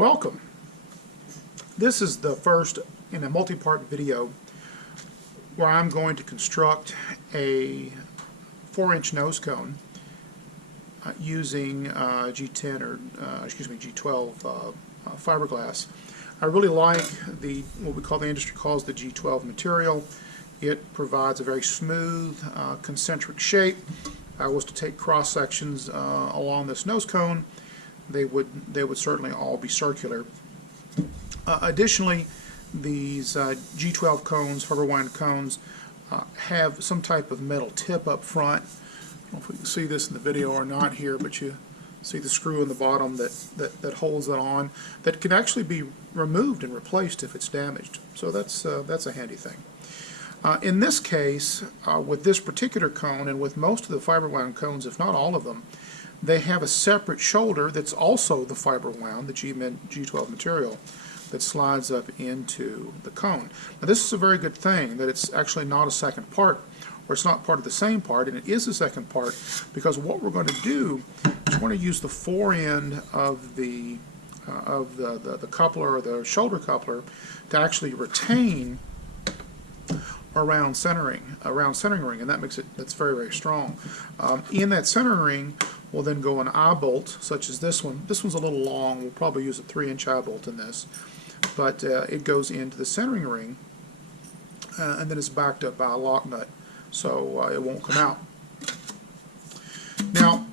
Welcome. This is the first in a multi-part video where I'm going to construct a 4-inch nose cone using G12 fiberglass. I really like what we call, the industry calls, the G12 material. It provides a very smooth concentric shape. If I was to take cross sections along this nose cone, they would certainly all be circular. Additionally, these G12 cones, fiberglass cones, have some type of metal tip up front. I don't know if we can see this in the video or not here, but you see the screw in the bottom that holds that on, that can actually be removed and replaced if it's damaged. So that's a handy thing. In this case, with this particular cone, and with most of the fiberglass cones, if not all of them, they have a separate shoulder that's also the fiberglass, the G12 material, that slides up into the cone. Now this is a very good thing, that it's actually not a second part, or it's not part of the same part, and it is a second part, because what we're going to do is we're going to use the forend of the coupler, or the shoulder coupler, to actually retain around centering ring, and that's very, very strong. In that centering ring will then go an eyebolt, such as this one. This one's a little long. We'll probably use a 3-inch eyebolt in this, but it goes into the centering ring, and then it's backed up by a lock nut, so it won't come out. Now,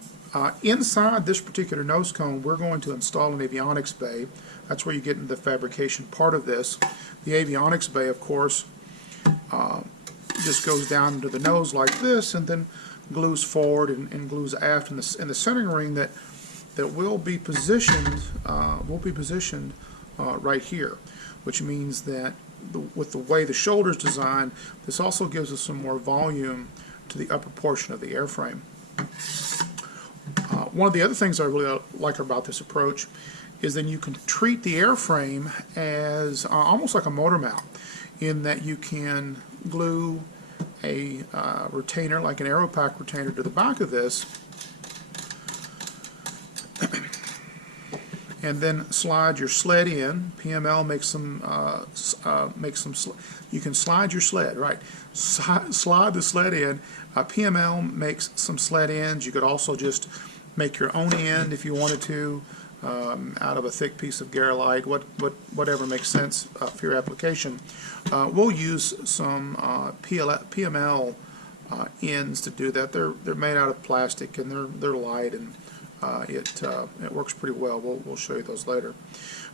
inside this particular nose cone, we're going to install an avionics bay. That's where you get into the fabrication part of this. The avionics bay, of course, just goes down into the nose like this, and then glues forward and glues aft in the centering ring that will be positioned right here, which means that with the way the shoulder is designed, this also gives us some more volume to the upper portion of the airframe. One of the other things I really like about this approach is that you can treat the airframe as almost like a motor mount, in that you can glue a retainer, like an AeroPack retainer, to the back of this, and then slide your sled in. PML makes some you can slide your sled, right? Slide the sled in. PML makes some sled ends. You could also just make your own end if you wanted to, out of a thick piece of garolite, whatever makes sense for your application. We'll use some PML ends to do that. They're made out of plastic, and they're light, and it works pretty well. We'll show you those later.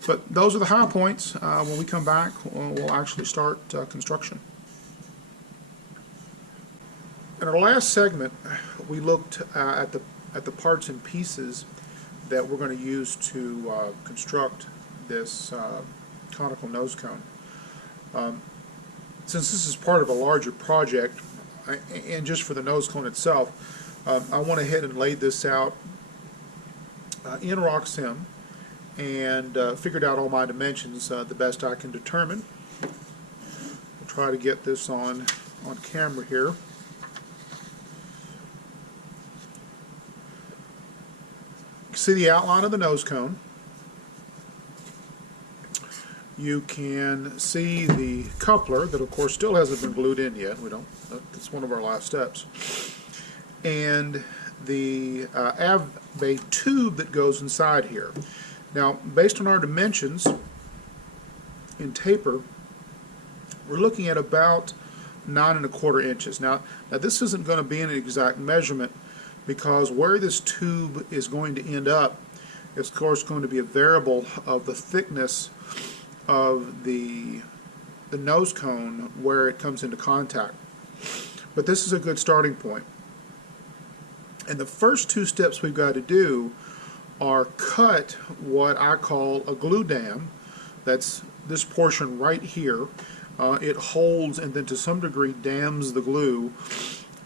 But those are the high points. When we come back, we'll actually start construction. In our last segment, we looked at the parts and pieces that we're going to use to construct this conical nose cone. Since this is part of a larger project, and just for the nose cone itself, I went ahead and laid this out in RockSim, and figured out all my dimensions the best I can determine. We'll try to get this on camera here. See the outline of the nose cone. You can see the coupler that, of course, still hasn't been glued in yet. That's one of our last steps. And the Avbay tube that goes inside here. Now, based on our dimensions in taper, we're looking at about 9¼ inches. Now this isn't going to be an exact measurement, because where this tube is going to end up is, of course, going to be a variable of the thickness of the nose cone where it comes into contact. But this is a good starting point. And the first two steps we've got to do are cut what I call a glue dam. That's this portion right here. It holds and then to some degree dams the glue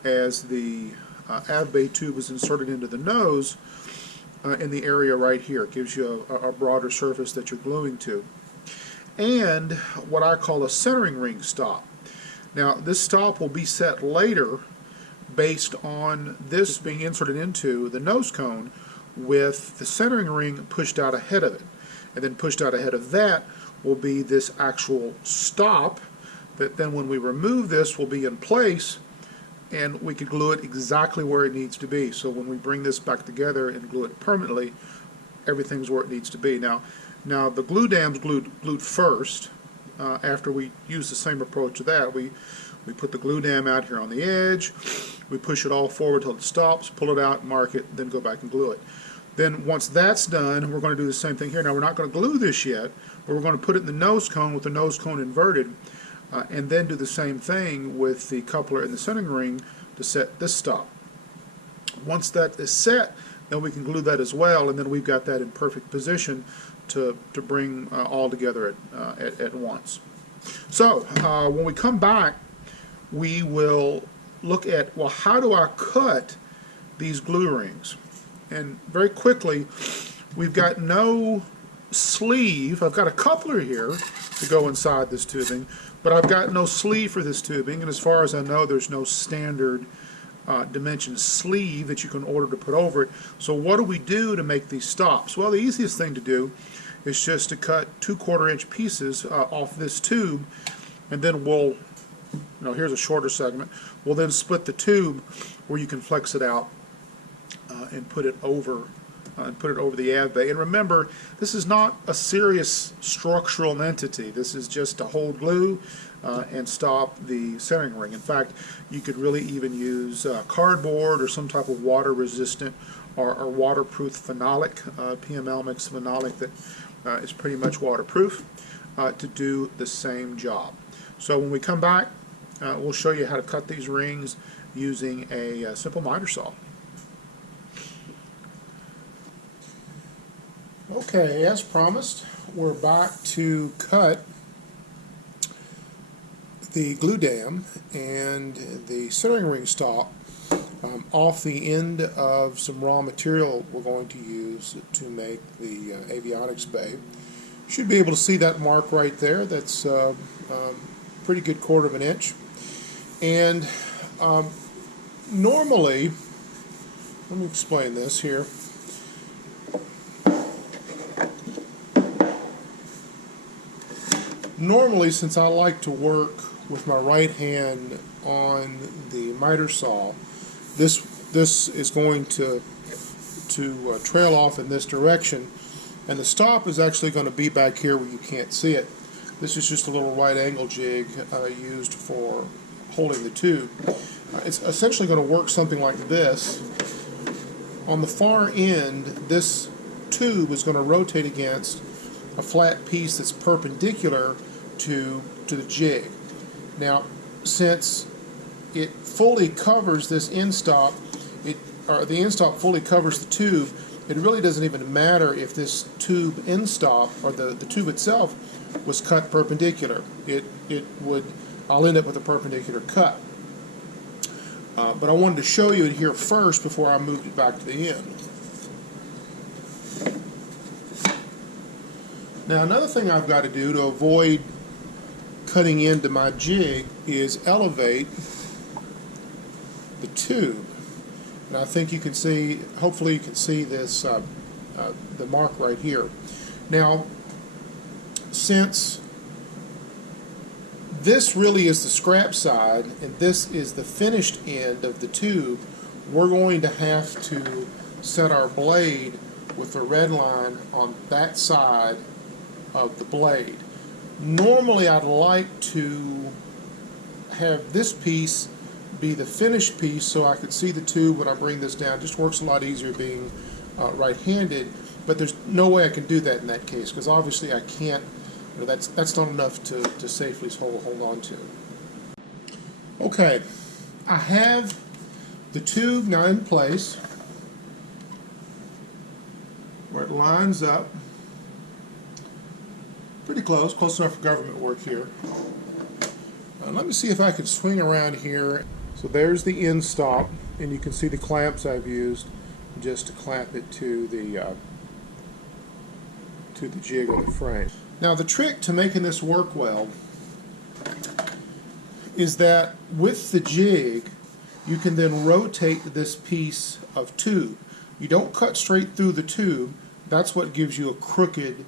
as the Avbay tube is inserted into the nose in the area right here. It gives you a broader surface that you're gluing to. And what I call a centering ring stop. Now this stop will be set later based on this being inserted into the nose cone with the centering ring pushed out ahead of it. and then pushed out ahead of that will be this actual stop that then when we remove this will be in place, and we can glue it exactly where it needs to be. So when we bring this back together and glue it permanently, everything's where it needs to be. Now the glue dam's glued first. After we use the same approach to that, we put the glue dam out here on the edge, we push it all forward till it stops, pull it out, mark it, then go back and glue it. Then once that's done, we're going to do the same thing here. Now we're not going to glue this yet, but we're going to put it in the nose cone with the nose cone inverted, and then do the same thing with the coupler and the centering ring to set this stop. Once that is set, then we can glue that as well, and then we've got that in perfect position to bring all together at once. So when we come back, we will look at, well, how do I cut these glue rings? And very quickly, we've got no sleeve. I've got a coupler here to go inside this tubing, but I've got no sleeve for this tubing, and as far as I know, there's no standard dimension sleeve that you can order to put over it. So what do we do to make these stops? Well, the easiest thing to do is just to cut 2/4 inch pieces off this tube, and then we'll, here's a shorter segment, we'll then split the tube where you can flex it out and put it over the Avbay. And remember, this is not a serious structural entity. This is just to hold glue and stop the centering ring. In fact, you could really even use cardboard or some type of water resistant or waterproof phenolic, PML mixed phenolic that is pretty much waterproof to do the same job. So when we come back, we'll show you how to cut these rings using a simple miter saw. Okay, as promised, we're back to cut the glue dam and the centering ring stop off the end of some raw material we're going to use to make the avionics bay. You should be able to see that mark right there. That's pretty good 1/4 inch. And normally, let me explain this here. Normally, since I like to work with my right hand on the miter saw, this is going to trail off in this direction, and the stop is actually going to be back here where you can't see it. This is just a little right angle jig used for holding the tube. It's essentially going to work something like this. On the far end, this tube is going to rotate against a flat piece that's perpendicular to the jig. Now, since it fully covers this end stop, the end stop fully covers the tube, it really doesn't even matter if this tube end stop or the tube itself was cut perpendicular. I'll end up with a perpendicular cut. But I wanted to show you it here first before I moved it back to the end. Now, another thing I've got to do to avoid cutting into my jig is elevate the tube. And I think you can see, hopefully you can see this, the mark right here. Now, since this really is the scrap side and this is the finished end of the tube, we're going to have to set our blade with the red line on that side of the blade. Normally I'd like to have this piece be the finished piece so I could see the tube when I bring this down. It just works a lot easier being right-handed, but there's no way I can do that in that case because obviously I can't, that's not enough to safely hold on to. Okay, I have the tube now in place where it lines up. Pretty close enough for government work here. Let me see if I can swing around here. So there's the end stop, and you can see the clamps I've used just to clamp it to the jig of the frame. Now the trick to making this work well is that with the jig you can then rotate this piece of tube. You don't cut straight through the tube. That's what gives you a crooked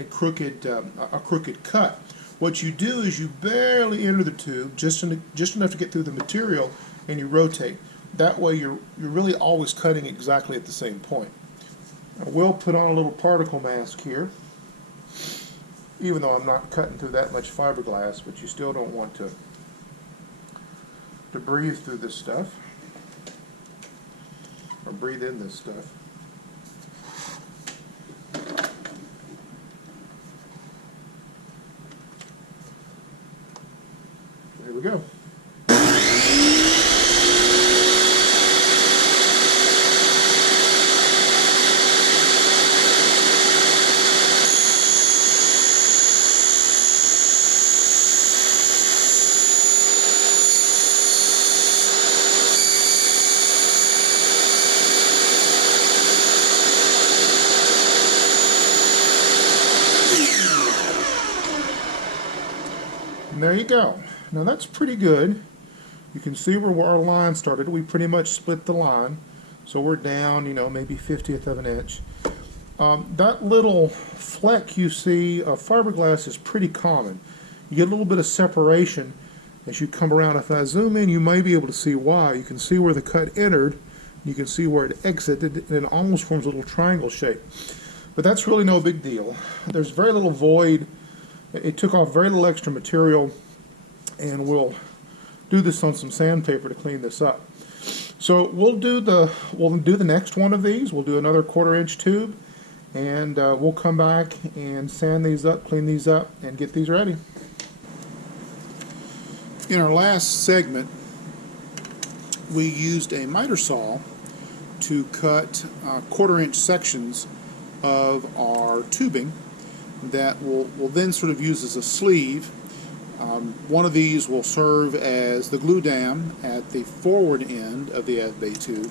a crooked cut. What you do is you barely enter the tube, just enough to get through the material, and you rotate. That way you're really always cutting exactly at the same point. I will put on a little particle mask here, even though I'm not cutting through that much fiberglass, but you still don't want to breathe through this stuff, or breathe in this stuff. There we go. And there you go. Now that's pretty good. You can see where our line started. We pretty much split the line. So we're down, you know, maybe 1/50th of an inch. That little fleck you see of fiberglass is pretty common. You get a little bit of separation as you come around. If I zoom in, you may be able to see why. You can see where the cut entered. You can see where it exited, and it almost forms a little triangle shape. But that's really no big deal. There's very little void. It took off very little extra material, and we'll do this on some sandpaper to clean this up. So we'll do the next one of these. We'll do another 1/4 inch tube, and we'll come back and sand these up, clean these up, and get these ready. In our last segment, we used a miter saw to cut 1/4 inch sections of our tubing that we'll then sort of use as a sleeve. One of these will serve as the glue dam at the forward end of the Avbay tube.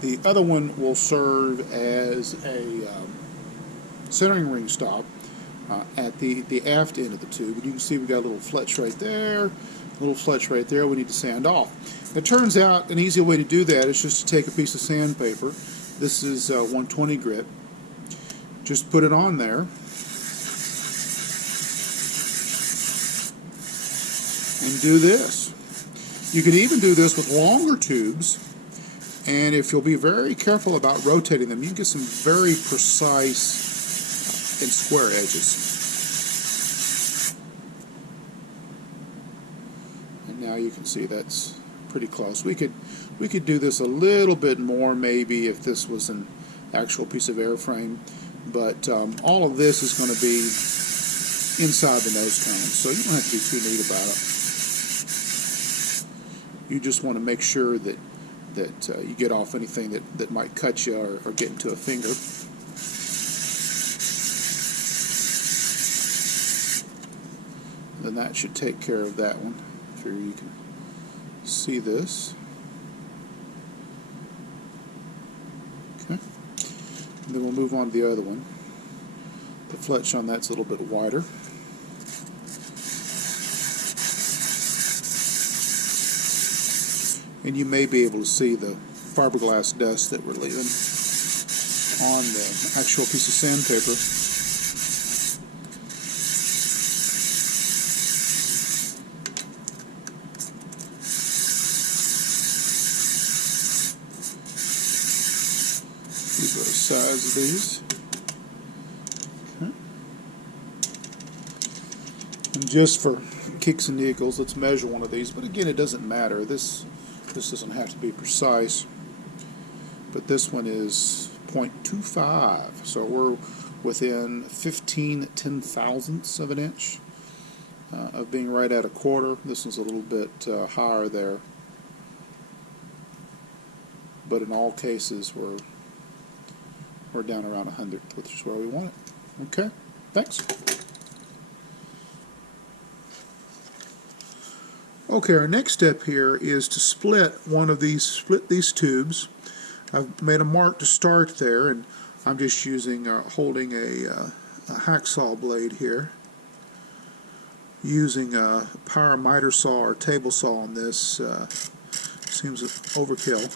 The other one will serve as a centering ring stop at the aft end of the tube. And you can see we've got a little fletch right there, a little fletch right there we need to sand off. It turns out an easy way to do that is just to take a piece of sandpaper. This is 120 grit. Just put it on there. And do this. You can even do this with longer tubes, and if you'll be very careful about rotating them, you can get some very precise and square edges. And now you can see that's pretty close. We could do this a little bit more maybe if this was an actual piece of airframe, but all of this is going to be inside the nose cone, so you don't have to be too neat about it. You just want to make sure that you get off anything that might cut you or get into a finger. Then that should take care of that one. Sure you can see this. Okay. And then we'll move on to the other one. The fletch on that's a little bit wider. And you may be able to see the fiberglass dust that we're leaving on the actual piece of sandpaper. See both sides of these. Okay. And just for kicks and giggles, let's measure one of these. But again, it doesn't matter. This doesn't have to be precise, but this one is 0.25, so we're within 15/10,000ths of an inch of being right at 1/4. This one's a little bit higher there, but in all cases we're down around 100th, which is where we want it. Okay, thanks. Okay, our next step here is to split these tubes. I've made a mark to start there, and I'm just using holding a hacksaw blade here, using a power miter saw or table saw on this. Seems overkill.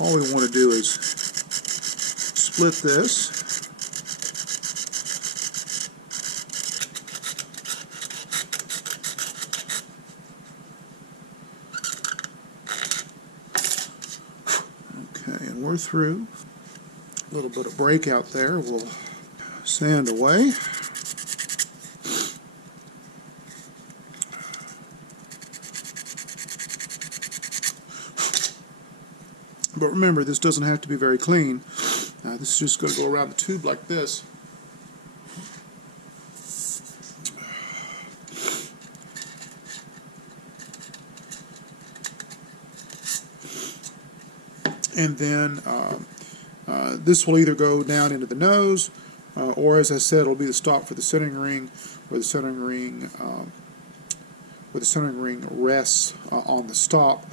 All we want to do is split this we're through. A little bit of breakout there. We'll sand away. But remember, this doesn't have to be very clean. This is just going to go around the tube like this. And then this will either go down into the nose, or as I said, it'll be the stop for the centering ring, where the centering ring rests on the stop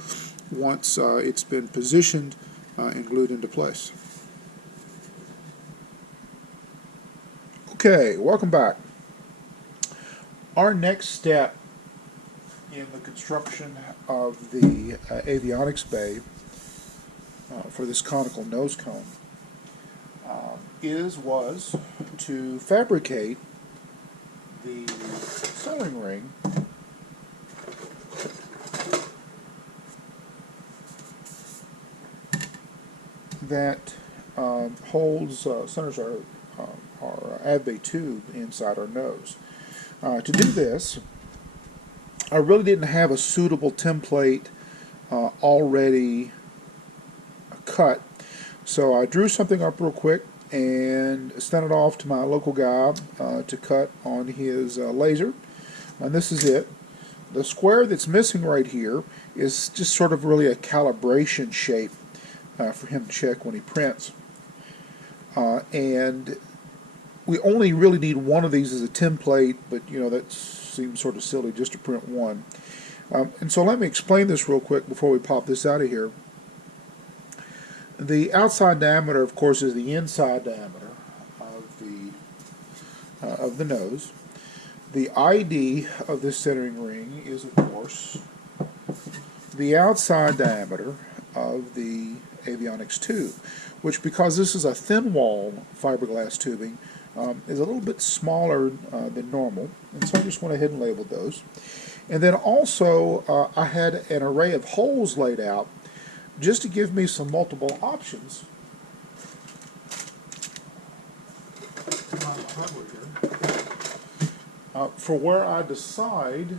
once it's been positioned and glued into place. Okay, welcome back. Our next step in the construction of the avionics bay for this conical nose cone was to fabricate the centering ring that centers our Avbay tube inside our nose. To do this, I really didn't have a suitable template already cut, so I drew something up real quick and sent it off to my local guy to cut on his laser, and this is it. The square that's missing right here is just sort of really a calibration shape for him to check when he prints, and we only really need one of these as a template, but you know that seems sort of silly just to print one. And so let me explain this real quick before we pop this out of here. The outside diameter, of course, is the inside diameter of the nose. The ID of this centering ring is, of course, the outside diameter of the avionics tube, which, because this is a thin wall fiberglass tubing, is a little bit smaller than normal, and so I just went ahead and labeled those. And then also I had an array of holes laid out just to give me some multiple options for where I decide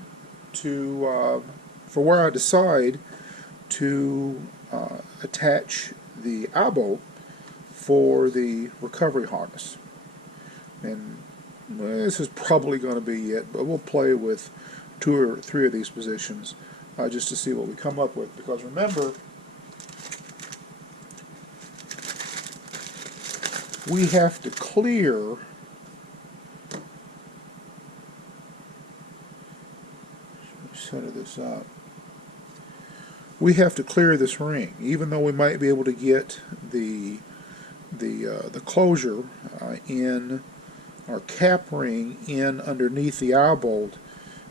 to attach the eyebolt for the recovery harness. And this is probably going to be it, but we'll play with 2 or 3 of these positions just to see what we come up with, because remember, we have to clear center this up. We have to clear this ring, even though we might be able to get the closure in our cap ring in underneath the eyebolt.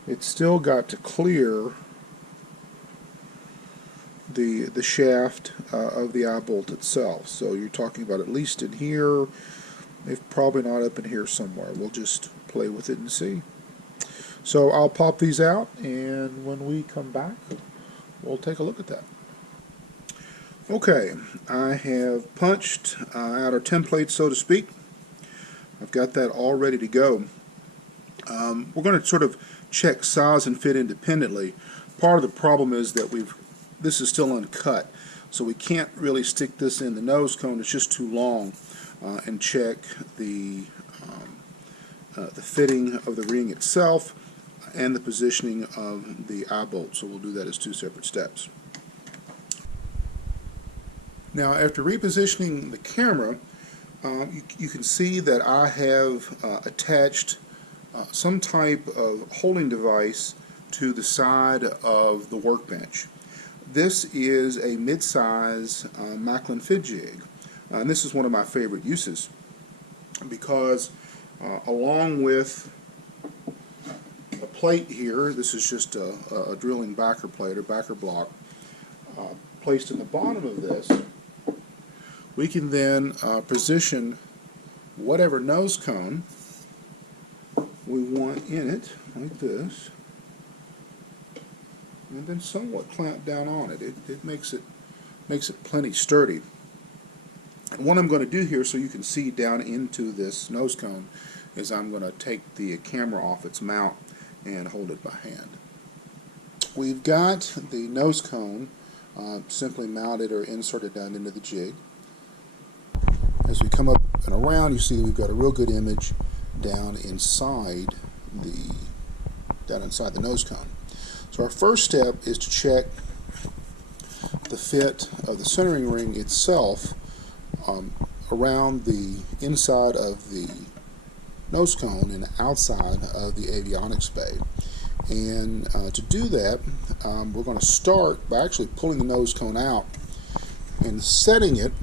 It's still got to clear the shaft of the eyebolt itself. So you're talking about at least in here, if probably not up in here somewhere. We'll just play with it and see. So I'll pop these out, and when we come back, we'll take a look at that. Okay, I have punched out our template, so to speak. I've got that all ready to go. We're going to sort of check size and fit independently. Part of the problem is that this is still uncut, so we can't really stick this in the nose cone. It's just too long, and check the fitting of the ring itself and the positioning of the eyebolt. So we'll do that as 2 separate steps. Now, after repositioning the camera, you can see that I have attached some type of holding device to the side of the workbench. This is a mid-size Macklin fid jig, and this is one of my favorite uses because along with a plate here, this is just a drilling backer plate or backer block placed in the bottom of this. We can then position whatever nose cone we want in it, like this, and then somewhat clamp down on it. It makes it plenty sturdy. What I'm going to do here so you can see down into this nose cone is I'm going to take the camera off its mount and hold it by hand. We've got the nose cone simply mounted or inserted down into the jig. As we come up and around, you see that we've got a real good image down inside the nose cone. So our first step is to check the fit of the centering ring itself around the inside of the nose cone and outside of the avionics bay. And to do that, we're going to start by actually pulling the nose cone out and setting it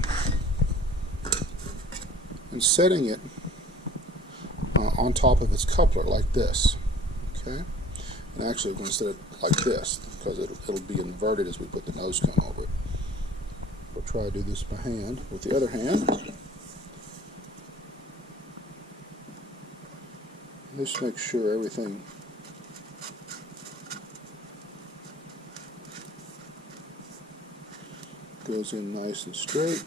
on top of its coupler like this. Okay, and actually we're going to set it like this because it'll be inverted as we put the nose cone over it. We'll try to do this by hand. With the other hand, just make sure everything goes in nice and straight.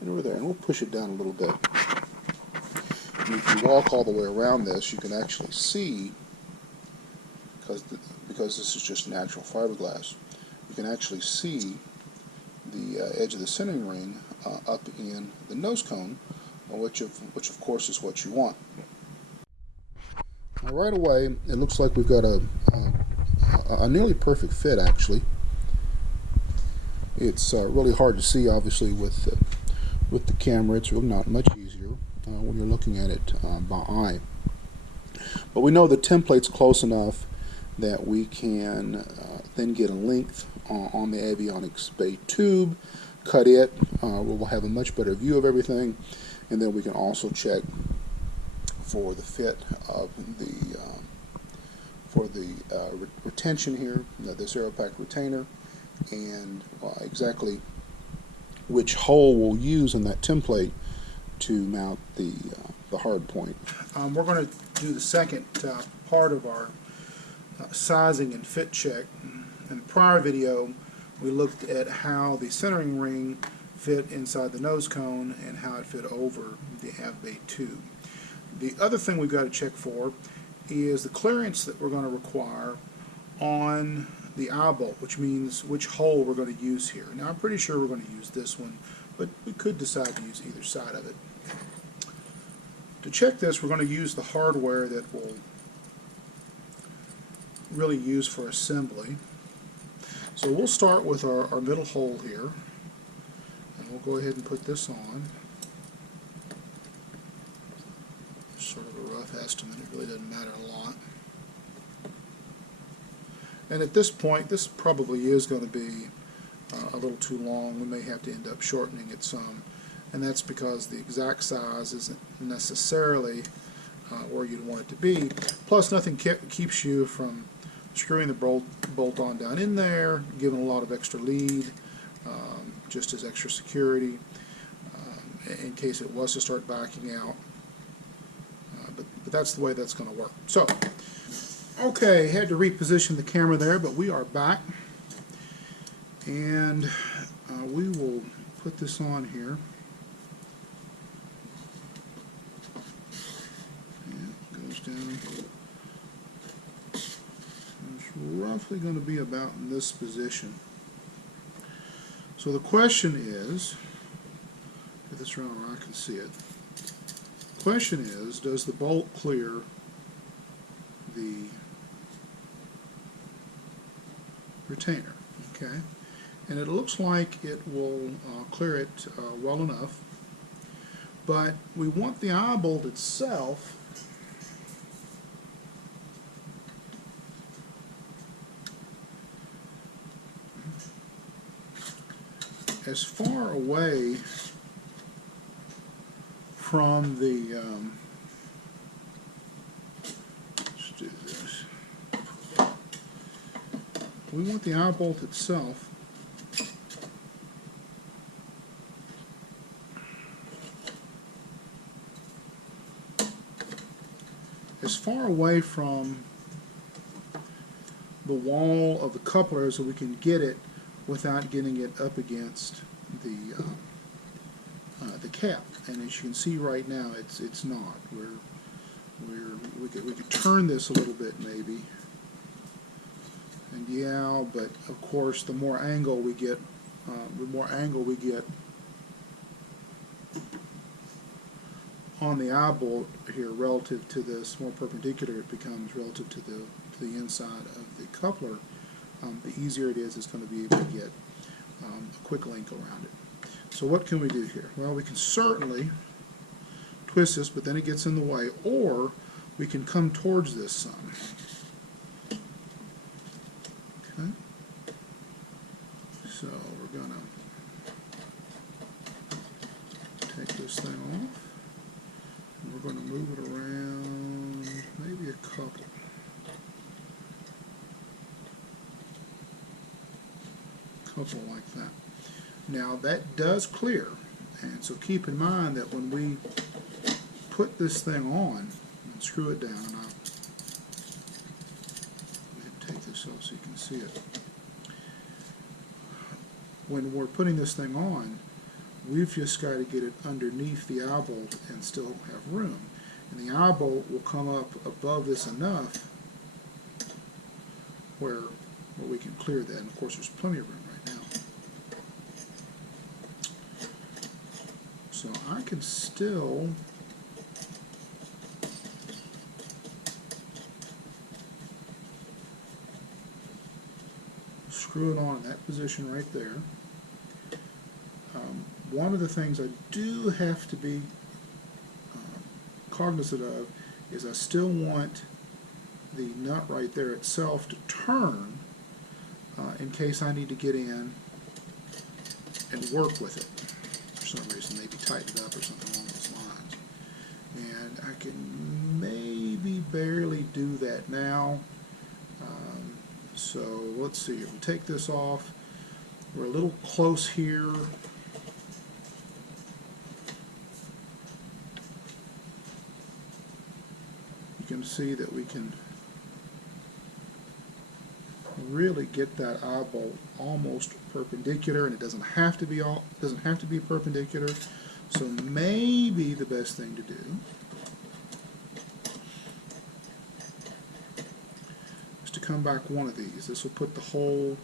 And over there, and we'll push it down a little bit. And if you walk all the way around this, you can actually see, because this is just natural fiberglass, you can actually see the edge of the centering ring up in the nose cone, which of course is what you want. Now right away, it looks like we've got a nearly perfect fit actually. It's really hard to see obviously with the camera. It's really not much easier when you're looking at it by eye. But we know the template's close enough that we can then get a length on the avionics bay tube, cut it, we'll have a much better view of everything, and then we can also check for the fit of the retention here, this AeroPack retainer, and exactly which hole we'll use in that template to mount the hard point. We're going to do the second part of our sizing and fit check. In the prior video, we looked at how the centering ring fit inside the nose cone and how it fit over the Avbay tube. The other thing we've got to check for is the clearance that we're going to require on the eyebolt, which means which hole we're going to use here. Now I'm pretty sure we're going to use this one, but we could decide to use either side of it. To check this, we're going to use the hardware that we'll really use for assembly. So we'll start with our middle hole here, and we'll go ahead and put this on. Sort of a rough estimate, it really doesn't matter a lot. And at this point, this probably is going to be a little too long. We may have to end up shortening it some, and that's because the exact size isn't necessarily where you'd want it to be. Plus, nothing keeps you from screwing the bolt on down in there, giving a lot of extra lead, just as extra security, in case it was to start backing out. But that's the way that's going to work. So, okay, had to reposition the camera there, but we are back, and we will put this on here. Yeah, it goes down. It's roughly going to be about in this position. So the question is, get this around where I can see it. The question is, does the bolt clear the retainer? Okay, and it looks like it will clear it well enough, but we want the eyebolt itself as far away from the let's do this. We want the eyebolt itself as far away from the wall of the coupler so we can get it without getting it up against the cap. And as you can see right now, it's not. We could turn this a little bit maybe. And yeah, but of course, the more angle we get on the eyebolt here relative to this, more perpendicular it becomes relative to the inside of the coupler, the easier it is going to be able to get a quick link around it. So what can we do here? Well, we can certainly twist this, but then it gets in the way, or we can come towards this some. Okay. So we're going to take this thing off, and we're going to move it around maybe a couple. Like that. Now that does clear, and so keep in mind that when we put this thing on and screw it down, and I'll take this off so you can see it. When we're putting this thing on, we've just got to get it underneath the eyebolt and still have room. And the eyebolt will come up above this enough where we can clear that. And of course, there's plenty of room right now. So I can still screw it on in that position right there. One of the things I do have to be cognizant of is I still want the nut right there itself to turn in case I need to get in and work with it for some reason, maybe tighten it up or something along those lines. And I can maybe barely do that now. So let's see, if we take this off, we're a little close here. You can see that we can really get that eyebolt almost perpendicular, and it doesn't have to be perpendicular. So maybe the best thing to do is to come back one of these. This will put the hole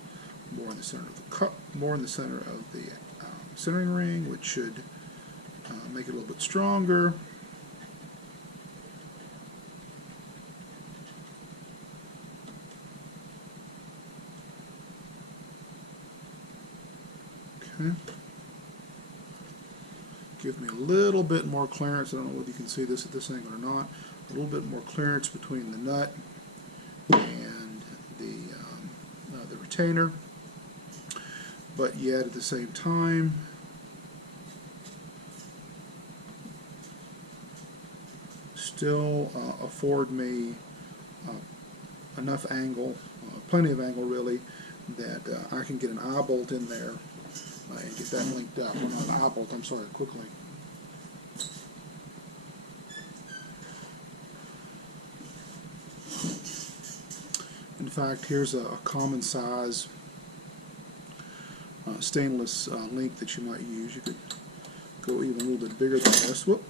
more in the center of the cup, more in the center of the centering ring, which should make it a little bit stronger. Okay. Give me a little bit more clearance. I don't know whether you can see this at this angle or not. A little bit more clearance between the nut and the retainer, but yet at the same time still afford me enough angle, plenty of angle really, that I can get an eyebolt in there and get that linked up. Well, not an eyebolt, I'm sorry, a quick link. In fact, here's a common size stainless link that you might use. You could go even a little bit bigger than this. Whoop.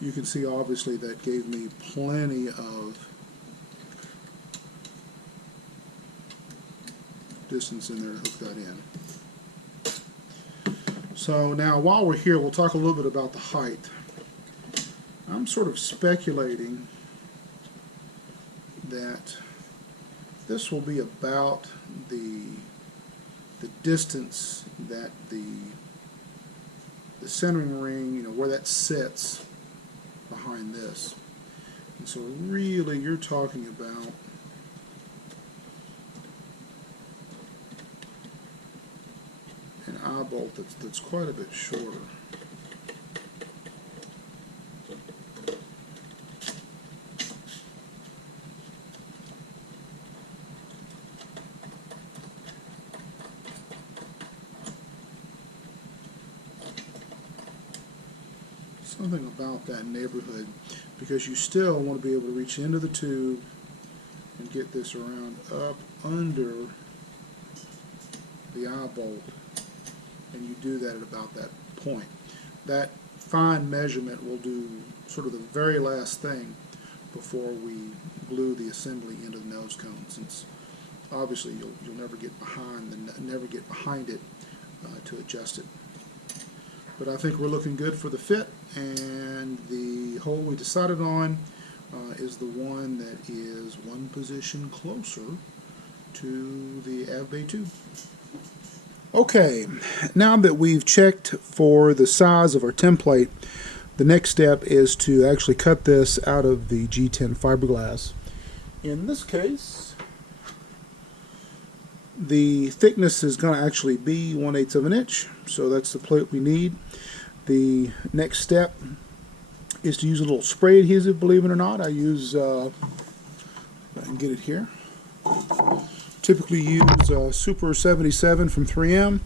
You can see obviously that gave me plenty of distance in there to hook that in. So now while we're here, we'll talk a little bit about the height. I'm sort of speculating that this will be about the distance that the centering ring, you know, where that sits behind this. And so really you're talking about an eyebolt that's quite a bit shorter. Something about that neighborhood, because you still want to be able to reach into the tube and get this around up under the eyebolt, and you do that at about that point. That fine measurement will do sort of the very last thing before we glue the assembly into the nose cone, since obviously you'll never get behind it to adjust it. But I think we're looking good for the fit, and the hole we decided on is the one that is one position closer to the Avbay tube. Okay, now that we've checked for the size of our template, the next step is to actually cut this out of the G10 fiberglass. In this case, the thickness is going to actually be 1/8 of an inch, so that's the plate we need. The next step is to use a little spray adhesive, believe it or not. I use, I can get it here. Typically use Super 77 from 3M.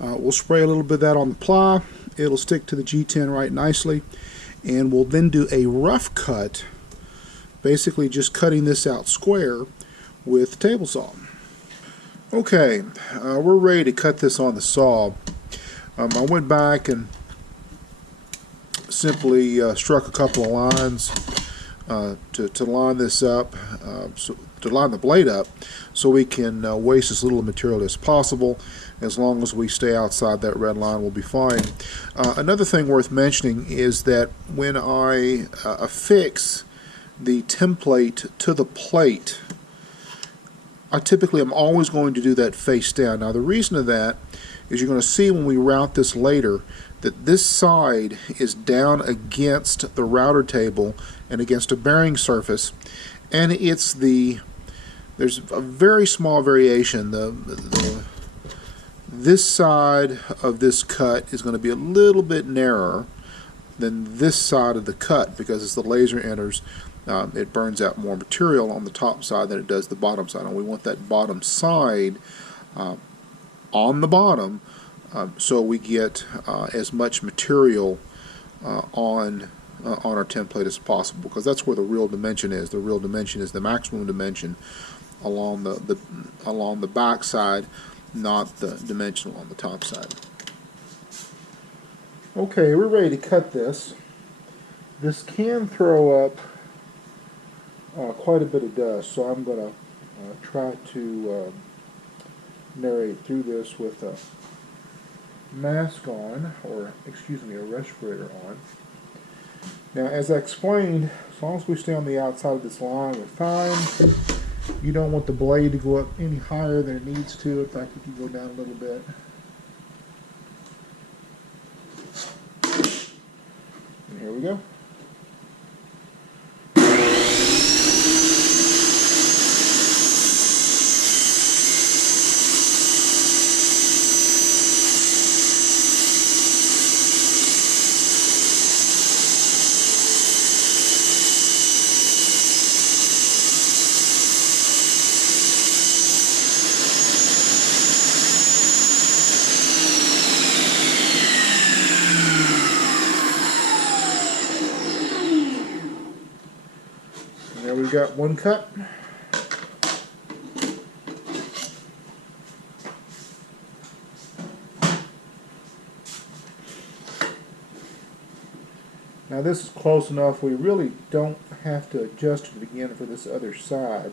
We'll spray a little bit of that on the ply. It'll stick to the G10 right nicely, and we'll then do a rough cut, basically just cutting this out square with a table saw. Okay, we're ready to cut this on the saw. I went back and simply struck a couple of lines to line this up, to line the blade up, so we can waste as little material as possible. As long as we stay outside that red line, we'll be fine. Another thing worth mentioning is that when I affix the template to the plate, I typically am always going to do that face down. Now the reason of that is you're going to see when we route this later that this side is down against the router table and against a bearing surface, and there's a very small variation. This side of this cut is going to be a little bit narrower than this side of the cut, because as the laser enters, it burns out more material on the top side than it does the bottom side, and we want that bottom side on the bottom, so we get as much material on our template as possible, because that's where the real dimension is. The real dimension is the maximum dimension along the back side, not the dimension on the top side. Okay, we're ready to cut this. This can throw up quite a bit of dust, so I'm going to try to narrate through this with a mask on, or excuse me, a respirator on. Now, as I explained, as long as we stay on the outside of this line, we're fine. You don't want the blade to go up any higher than it needs to. In fact, it can go down a little bit. And here we go. There we've got one cut. Now this is close enough, we really don't have to adjust it again for this other side.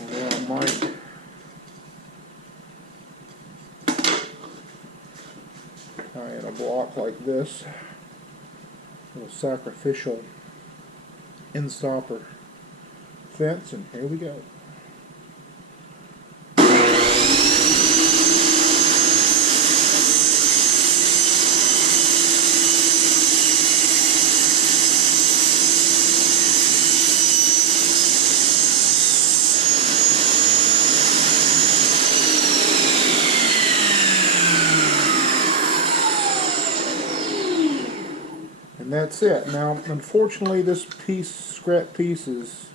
Although I might tie in a block like this, a little sacrificial in-stopper fence, and here we go. And that's it. Now, unfortunately, this scrap piece is,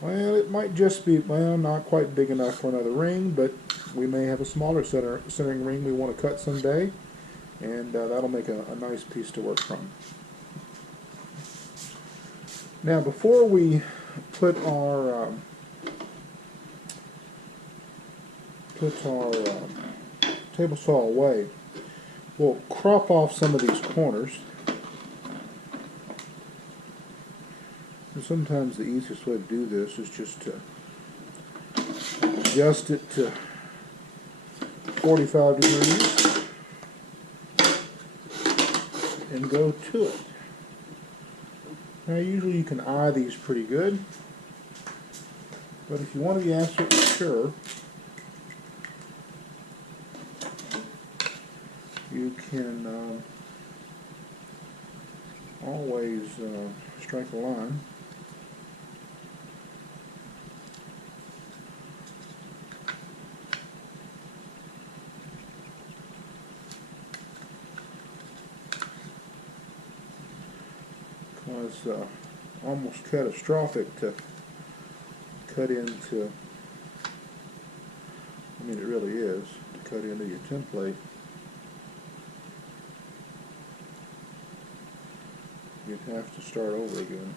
well, it might just be, well, not quite big enough for another ring, but we may have a smaller centering ring we want to cut someday, and that'll make a nice piece to work from. Now, before we put our table saw away, we'll crop off some of these corners. And sometimes the easiest way to do this is just to adjust it to 45 degrees and go to it. Now, usually you can eye these pretty good, but if you want to be absolutely sure, you can always strike a line. It's almost catastrophic to cut into, I mean it really is, to cut into your template. You'd have to start over again.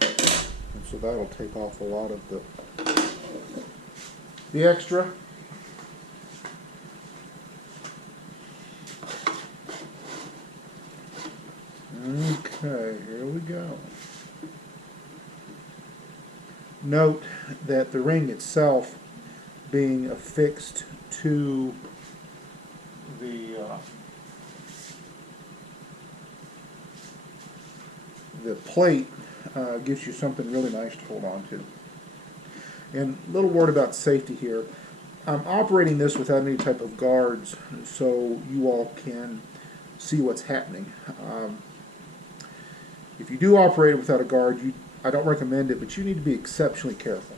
And so that'll take off a lot of the extra. Okay, here we go. Note that the ring itself being affixed to the plate gives you something really nice to hold on to. And a little word about safety here. I'm operating this without any type of guards so you all can see what's happening. If you do operate it without a guard, I don't recommend it, but you need to be exceptionally careful.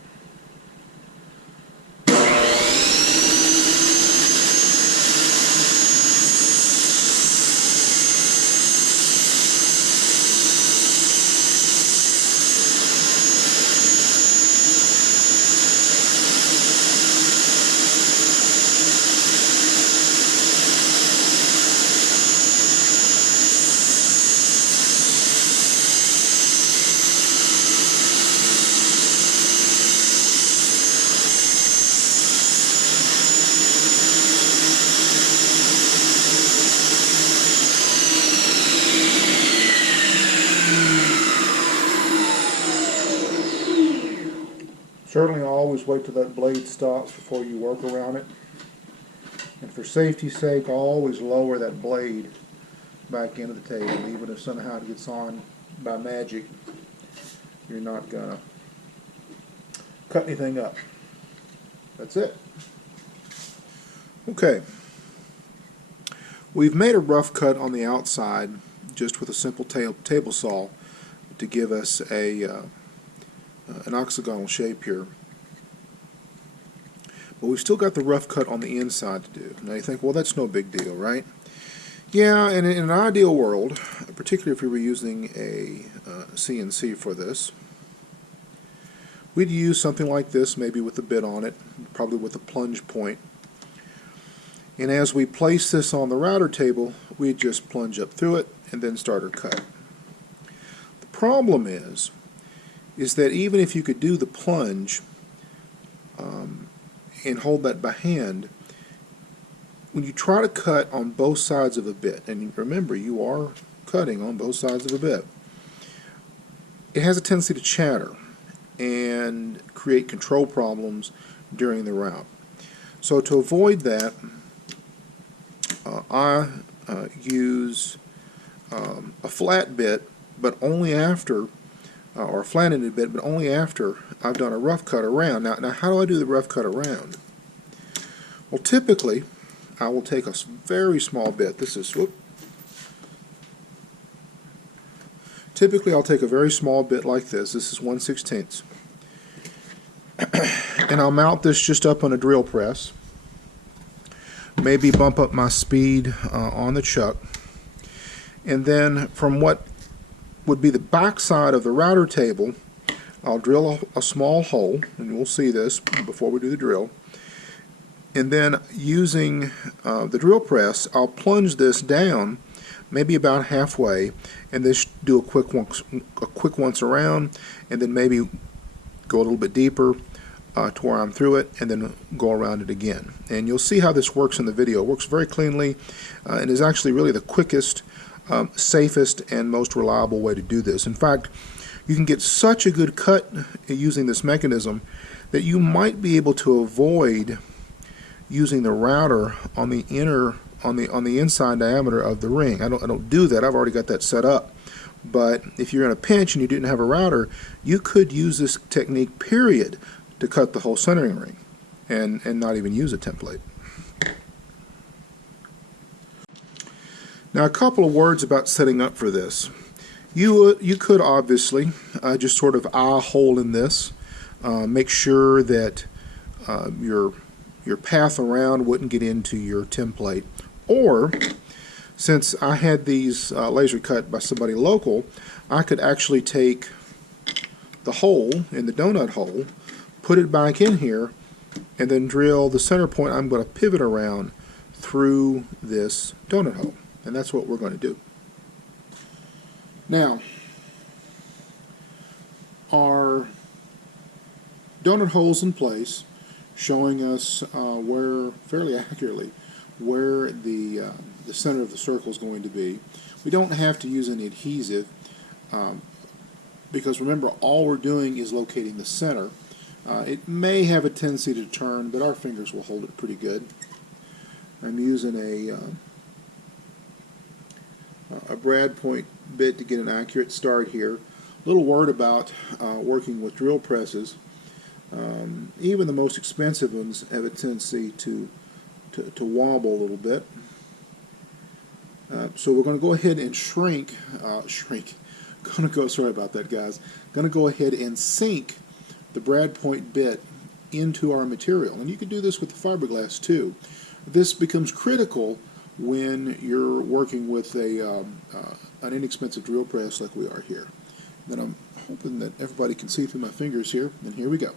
Certainly always wait till that blade stops before you work around it. And for safety's sake, always lower that blade back into the table, even if somehow it gets on by magic. You're not gonna cut anything up. That's it. Okay. We've made a rough cut on the outside just with a simple table saw to give us an octagonal shape here. But we've still got the rough cut on the inside to do. Now you think, well, that's no big deal, right? Yeah, and in an ideal world, particularly if we were using a CNC for this, we'd use something like this, maybe with a bit on it, probably with a plunge point. And as we place this on the router table, we'd just plunge up through it and then start our cut. The problem is that even if you could do the plunge and hold that by hand, when you try to cut on both sides of a bit, and remember you are cutting on both sides of a bit, it has a tendency to chatter and create control problems during the route. So to avoid that, I use a flat bit, but only after or a flat-ended bit, but only after I've done a rough cut around. Now how do I do the rough cut around? Well, typically, I will take a very small bit. This is, typically I'll take a very small bit like this. This is 1/16. And I'll mount this just up on a drill press. Maybe bump up my speed on the chuck. And then from what would be the back side of the router table, I'll drill a small hole, and we'll see this before we do the drill. And then using the drill press, I'll plunge this down maybe about halfway, and just do a quick once around, and then maybe go a little bit deeper to where I'm through it, and then go around it again. And you'll see how this works in the video. It works very cleanly and is actually really the quickest, safest, and most reliable way to do this. In fact, you can get such a good cut using this mechanism that you might be able to avoid using the router on the inside diameter of the ring. I don't do that. I've already got that set up. But if you're in a pinch and you didn't have a router, you could use this technique, period, to cut the whole centering ring and not even use a template. Now, a couple of words about setting up for this. You could obviously just sort of eye a hole in this, make sure that your path around wouldn't get into your template. Or, since I had these laser cut by somebody local, I could actually take the hole in the donut hole, put it back in here, and then drill the center point I'm going to pivot around through this donut hole. And that's what we're going to do. Now, our donut hole's in place, showing us fairly accurately, where the center of the circle is going to be. We don't have to use any adhesive because remember, all we're doing is locating the center. It may have a tendency to turn, but our fingers will hold it pretty good. I'm using a brad point bit to get an accurate start here. A little word about working with drill presses. Even the most expensive ones have a tendency to wobble a little bit. So we're going to go ahead and sorry about that, guys. Going to go ahead and sink the brad point bit into our material. And you can do this with the fiberglass too. This becomes critical when you're working with an inexpensive drill press like we are here. Then I'm hoping that everybody can see through my fingers here, and here we go.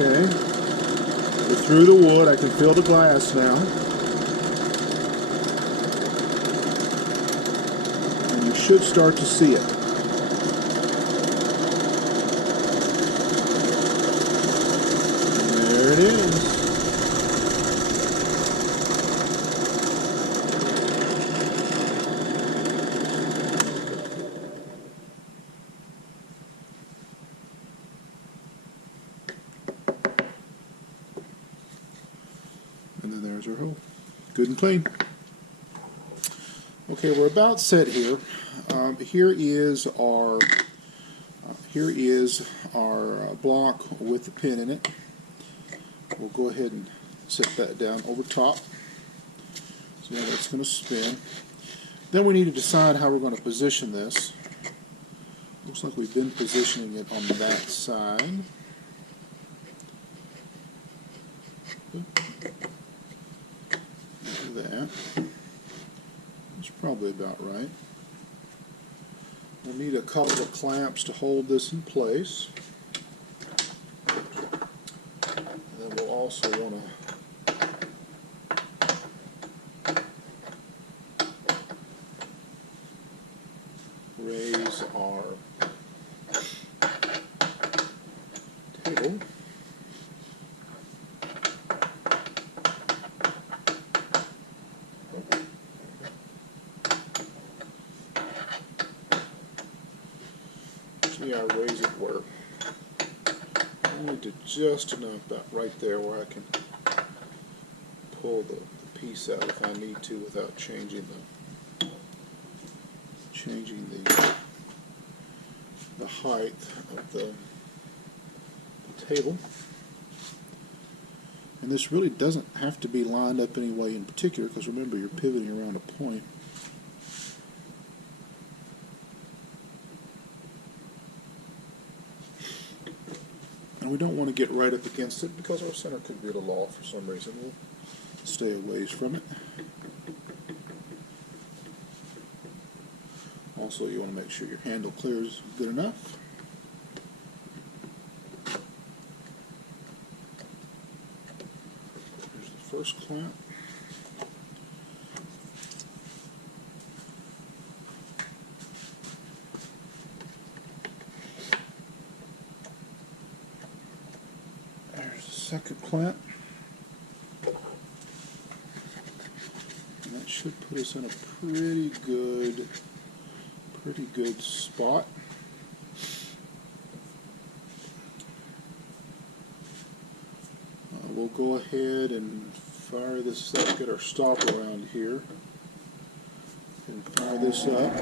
Okay, we're through the wood. I can feel the glass now. And you should start to see it. There it is. And then there's our hole. Good and clean. Okay, we're about set here. Here is our block with the pin in it. We'll go ahead and set that down over top. So now that's going to spin. Then we need to decide how we're going to position this. Looks like we've been positioning it on that side. That. That's probably about right. We'll need a couple of clamps to hold this in place. And then we'll also want to raise our table. I raise it where I need to just enough about right there where I can pull the piece out if I need to without changing the height of the table. And this really doesn't have to be lined up any way in particular, because remember, you're pivoting around a point. And we don't want to get right up against it because our center could be a little off for some reason. We'll stay a ways from it. Also, you want to make sure your handle clears good enough. Here's the first clamp. There's the second clamp. And that should put us in a pretty good spot. We'll go ahead and fire this up, get our stopper around here, and fire this up.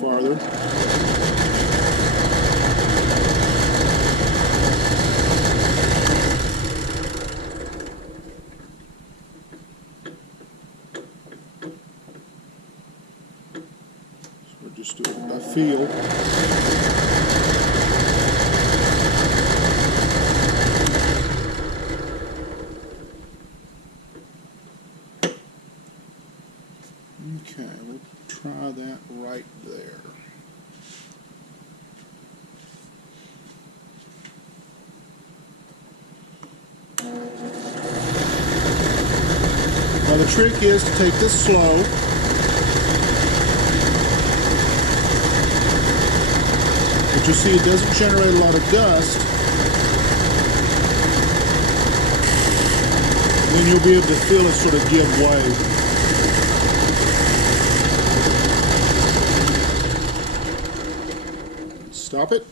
Farther. So we're just doing a feel. Okay, we'll try that right there. Now the trick is to take this slow. But you'll see it doesn't generate a lot of dust. And then you'll be able to feel it sort of give way. Stop it.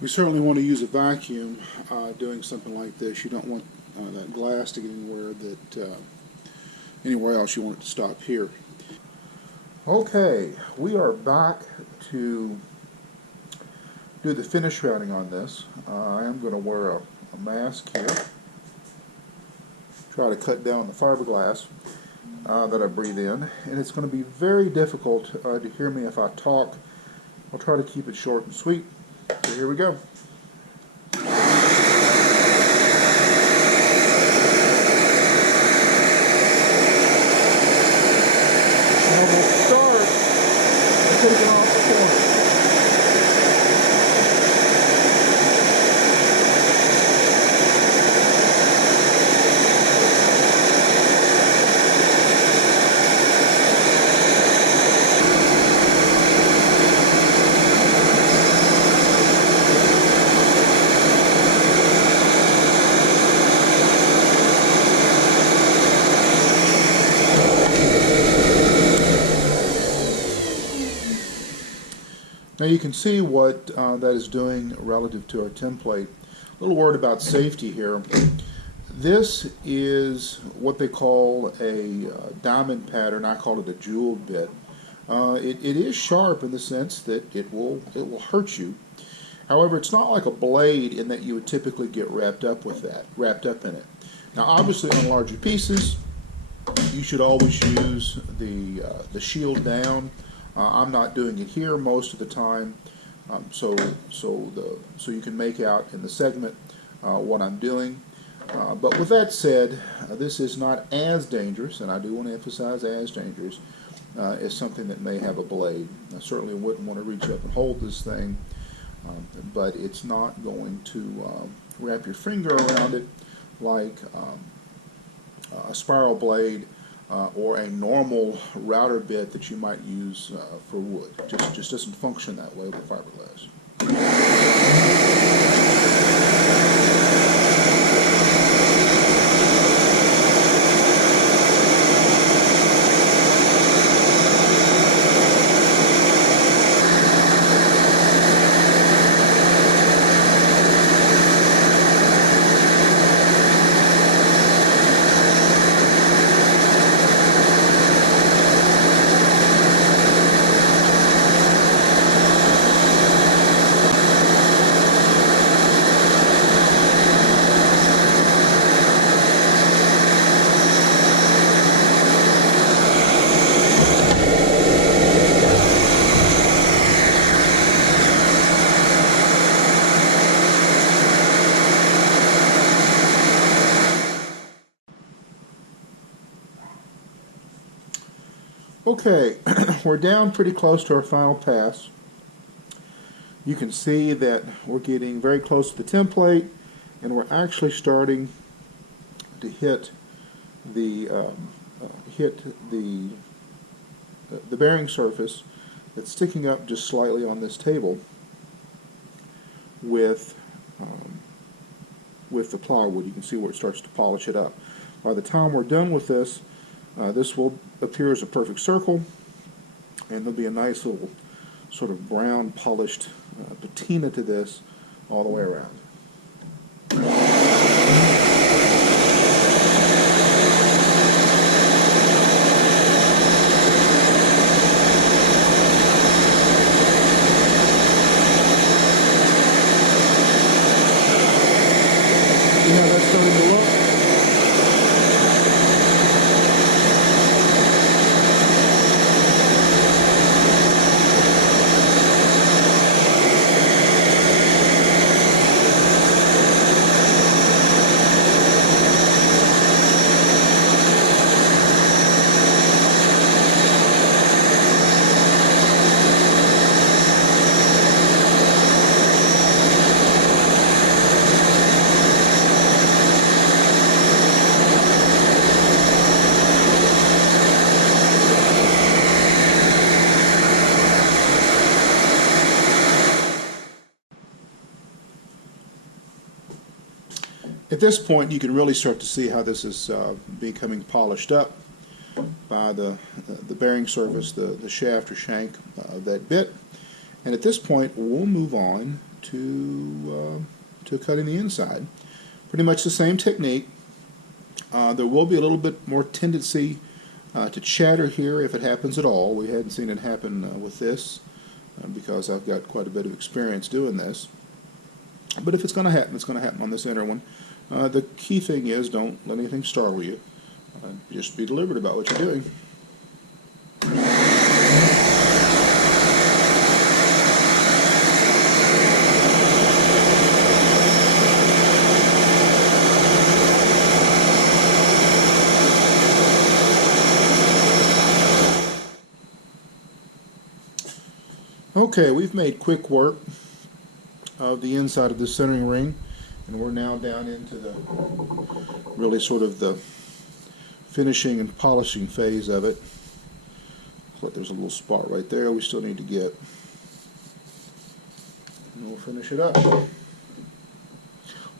We certainly want to use a vacuum doing something like this. You don't want that glass to get anywhere else. You want it to stop here. Okay, we are back to do the finish routing on this. I am going to wear a mask here. Try to cut down the fiberglass that I breathe in, and it's going to be very difficult to hear me if I talk. I'll try to keep it short and sweet. So here we go. And we'll start by taking off the corner. Now you can see what that is doing relative to our template. A little word about safety here. This is what they call a diamond pattern. I call it a jewel bit. It is sharp in the sense that it will hurt you. However, it's not like a blade in that you would typically get wrapped up in it. Now, obviously, on larger pieces, you should always use the shield down. I'm not doing it here most of the time, so you can make out in the segment what I'm doing. But with that said, this is not as dangerous, and I do want to emphasize as dangerous, as something that may have a blade. I certainly wouldn't want to reach up and hold this thing, but it's not going to wrap your finger around it like a spiral blade or a normal router bit that you might use for wood. Just doesn't function that way with fiberglass. Okay, we're down pretty close to our final pass. You can see that we're getting very close to the template, and we're actually starting to hit the bearing surface that's sticking up just slightly on this table with the plywood. You can see where it starts to polish it up. By the time we're done with this, this will appear as a perfect circle, and there'll be a nice little sort of brown polished patina to this all the way around. See how that's starting to look? At this point, you can really start to see how this is becoming polished up by the bearing surface, the shaft or shank of that bit. And at this point, we'll move on to cutting the inside. Pretty much the same technique. There will be a little bit more tendency to chatter here if it happens at all. We hadn't seen it happen with this because I've got quite a bit of experience doing this. But if it's going to happen, it's going to happen on this inner one. The key thing is don't let anything startle you. Just be deliberate about what you're doing. Okay, we've made quick work of the inside of the centering ring, and we're now down into the really sort of the finishing and polishing phase of it. Looks like there's a little spot right there we still need to get, and we'll finish it up.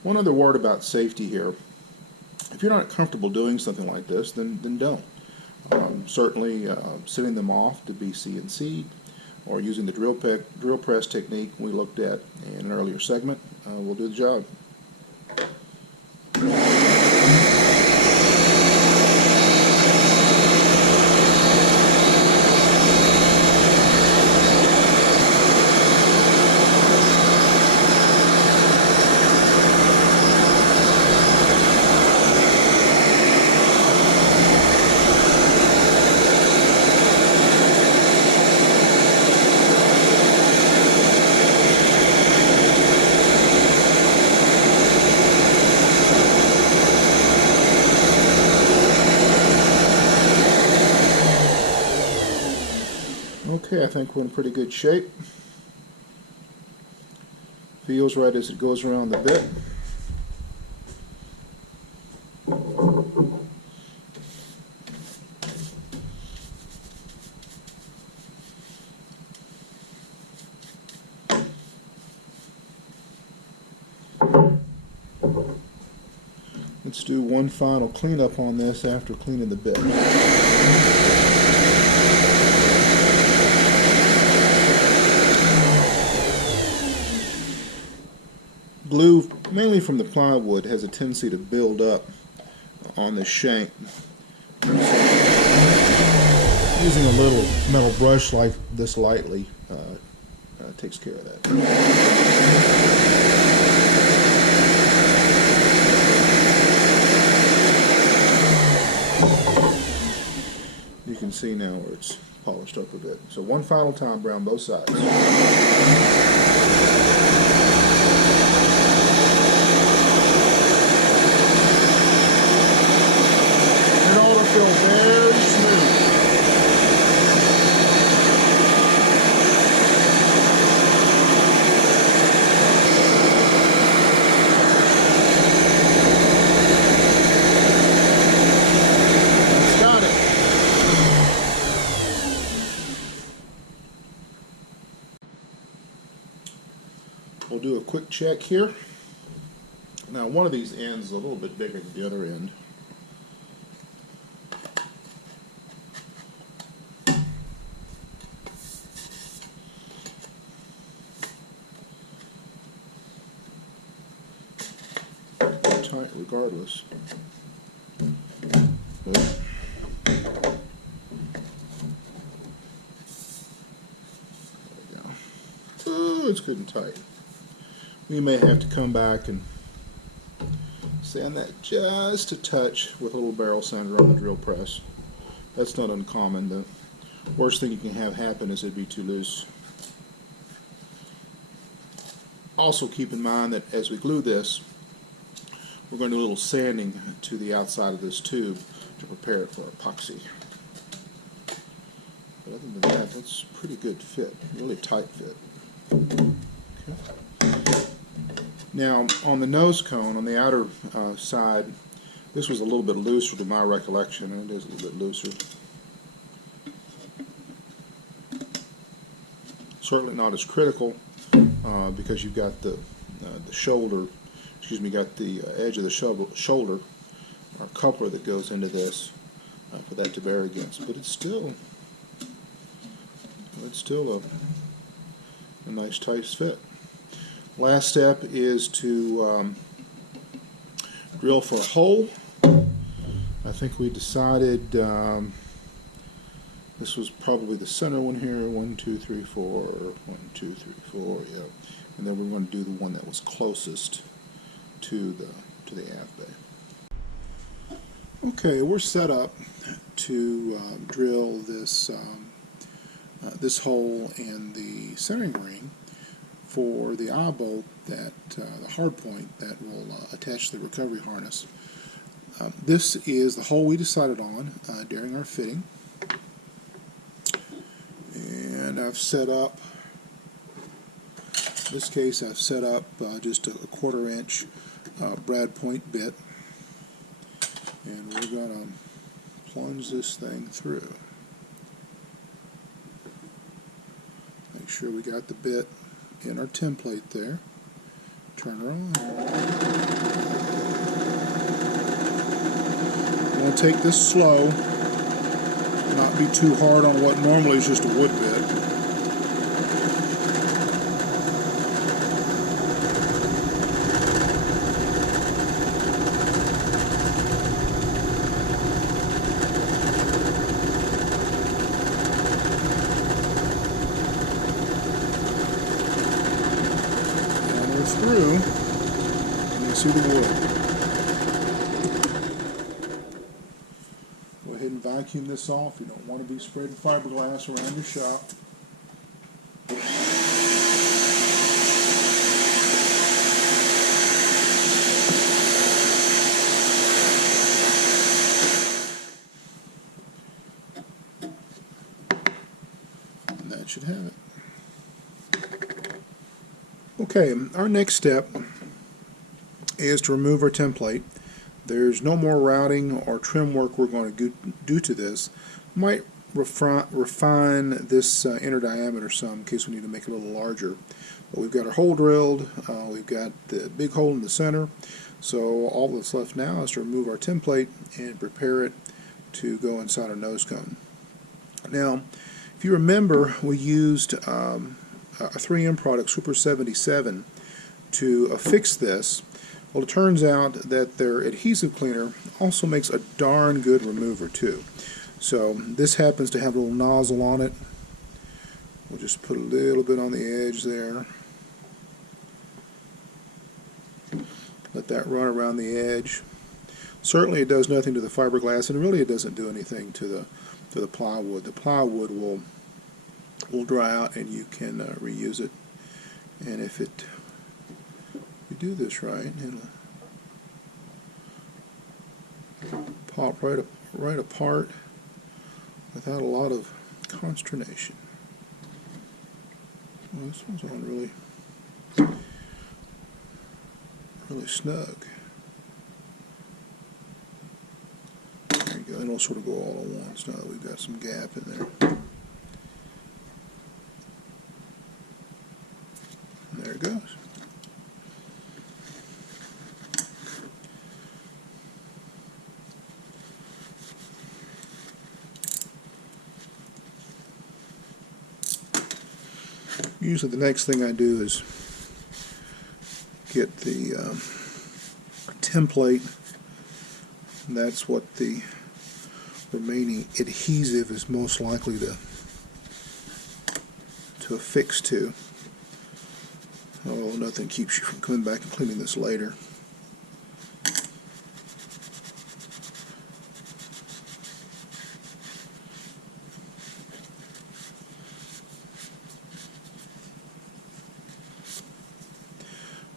One other word about safety here. If you're not comfortable doing something like this, then don't. Certainly sending them off to be CNC'd or using the drill press technique we looked at in an earlier segment will do the job. Okay, I think we're in pretty good shape. Feels right as it goes around the bit. Let's do one final cleanup on this after cleaning the bit. Glue, mainly from the plywood, has a tendency to build up on the shank. Using a little metal brush like this lightly takes care of that. You can see now where it's polished up a bit. So one final time, brown both sides. It ought to feel very smooth. We'll do a quick check here. Now one of these ends is a little bit bigger than the other end. Tight regardless. But it's good and tight. We may have to come back and sand that just a touch with a little barrel sander on the drill press. That's not uncommon. The worst thing you can have happen is it'd be too loose. Also keep in mind that as we glue this, we're going to do a little sanding to the outside of this tube to prepare it for epoxy. But other than that, that's a pretty good fit, really tight fit. Okay. Now on the nose cone, on the outer side, this was a little bit looser to my recollection, and it is a little bit looser. Certainly not as critical because you've got the shoulder, excuse me, got the edge of the shoulder or coupler that goes into this for that to bear against. But it's still a nice tight fit. Last step is to drill for a hole. I think we decided this was probably the center one here. 1, 2, 3, 4. 1, 2, 3, 4. Yeah, and then we're going to do the one that was closest to the Avbay. Okay, we're set up to drill this this hole in the centering ring for the eyebolt, that the hard point that will attach the recovery harness. This is the hole we decided on during our fitting, and I've set up, in this case I've set up just a 1/4 inch brad point bit, and we're going to plunge this thing through. Make sure we got the bit in our template there. Turn her on. I'm going to take this slow, not be too hard on what normally is just a wood bit. Through, you can see the wood. Go ahead and vacuum this off. You don't want to be spreading fiberglass around your shop. And that should have it. Okay, our next step is to remove our template. There's no more routing or trim work we're going to do to this. Might refine this inner diameter some in case we need to make it a little larger. But we've got our hole drilled, we've got the big hole in the center, so all that's left now is to remove our template and prepare it to go inside our nose cone. Now, if you remember, we used a 3M product, Super 77, to affix this. Well, it turns out that their adhesive cleaner also makes a darn good remover too. So this happens to have a little nozzle on it. We'll just put a little bit on the edge there. Let that run around the edge. Certainly it does nothing to the fiberglass, and really it doesn't do anything to the plywood. The plywood will dry out and you can reuse it, and if you do this right, it'll pop right apart without a lot of consternation. Well, this one's on really snug. There you go, and it'll sort of go all at once now that we've got some gap in there. There it goes. Usually the next thing I do is get the template. That's what the remaining adhesive is most likely to affix to. Although nothing keeps you from coming back and cleaning this later.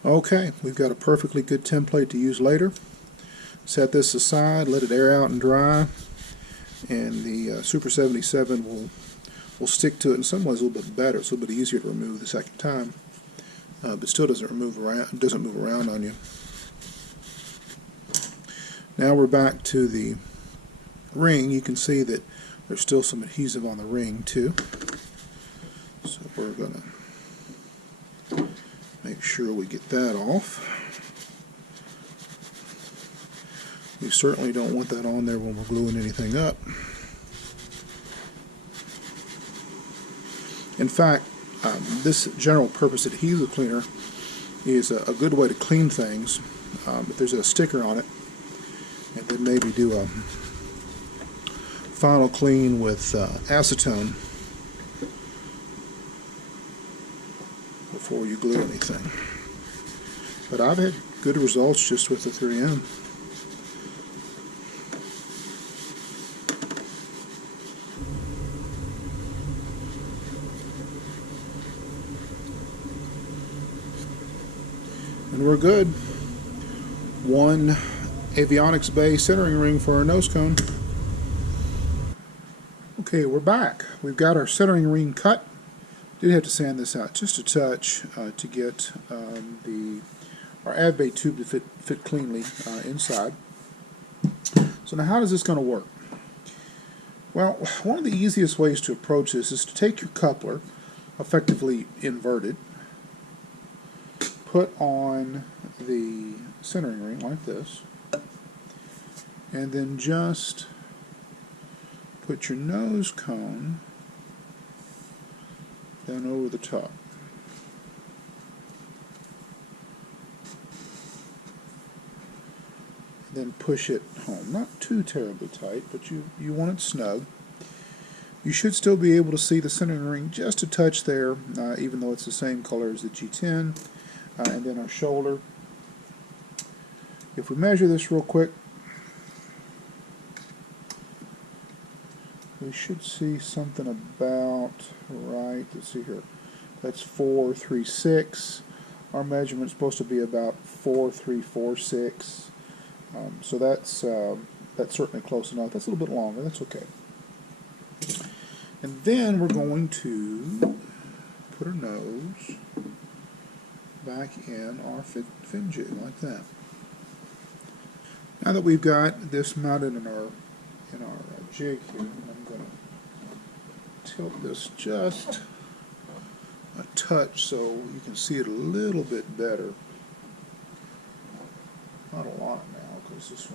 Okay, we've got a perfectly good template to use later. Set this aside, let it air out and dry, and the Super 77 will stick to it in some ways a little bit better. It's a little bit easier to remove the second time, but still doesn't move around on you. Now we're back to the ring. You can see that there's still some adhesive on the ring too. So we're going to make sure we get that off. We certainly don't want that on there when we're gluing anything up. In fact, this general purpose adhesive cleaner is a good way to clean things. If there's a sticker on it, and then maybe do a final clean with acetone before you glue anything. But I've had good results just with the 3M. And we're good. One Avionics Bay centering ring for our nose cone. Okay, we're back. We've got our centering ring cut. Did have to sand this out just a touch to get our Avbay tube to fit cleanly inside. So now how is this going to work? Well, one of the easiest ways to approach this is to take your coupler, effectively inverted, put on the centering ring like this, and then just put your nose cone down over the top. Then push it home. Not too terribly tight, but you want it snug. You should still be able to see the centering ring just a touch there, even though it's the same color as the G10. And then our shoulder. If we measure this real quick, we should see something about right. Let's see here. That's 436. Our measurement's supposed to be about 4346. So that's certainly close enough. That's a little bit longer. That's okay. And then we're going to put our nose back in our fin jig like that. Now that we've got this mounted in our jig here, I'm going to tilt this just a touch so you can see it a little bit better. Not a lot now, because this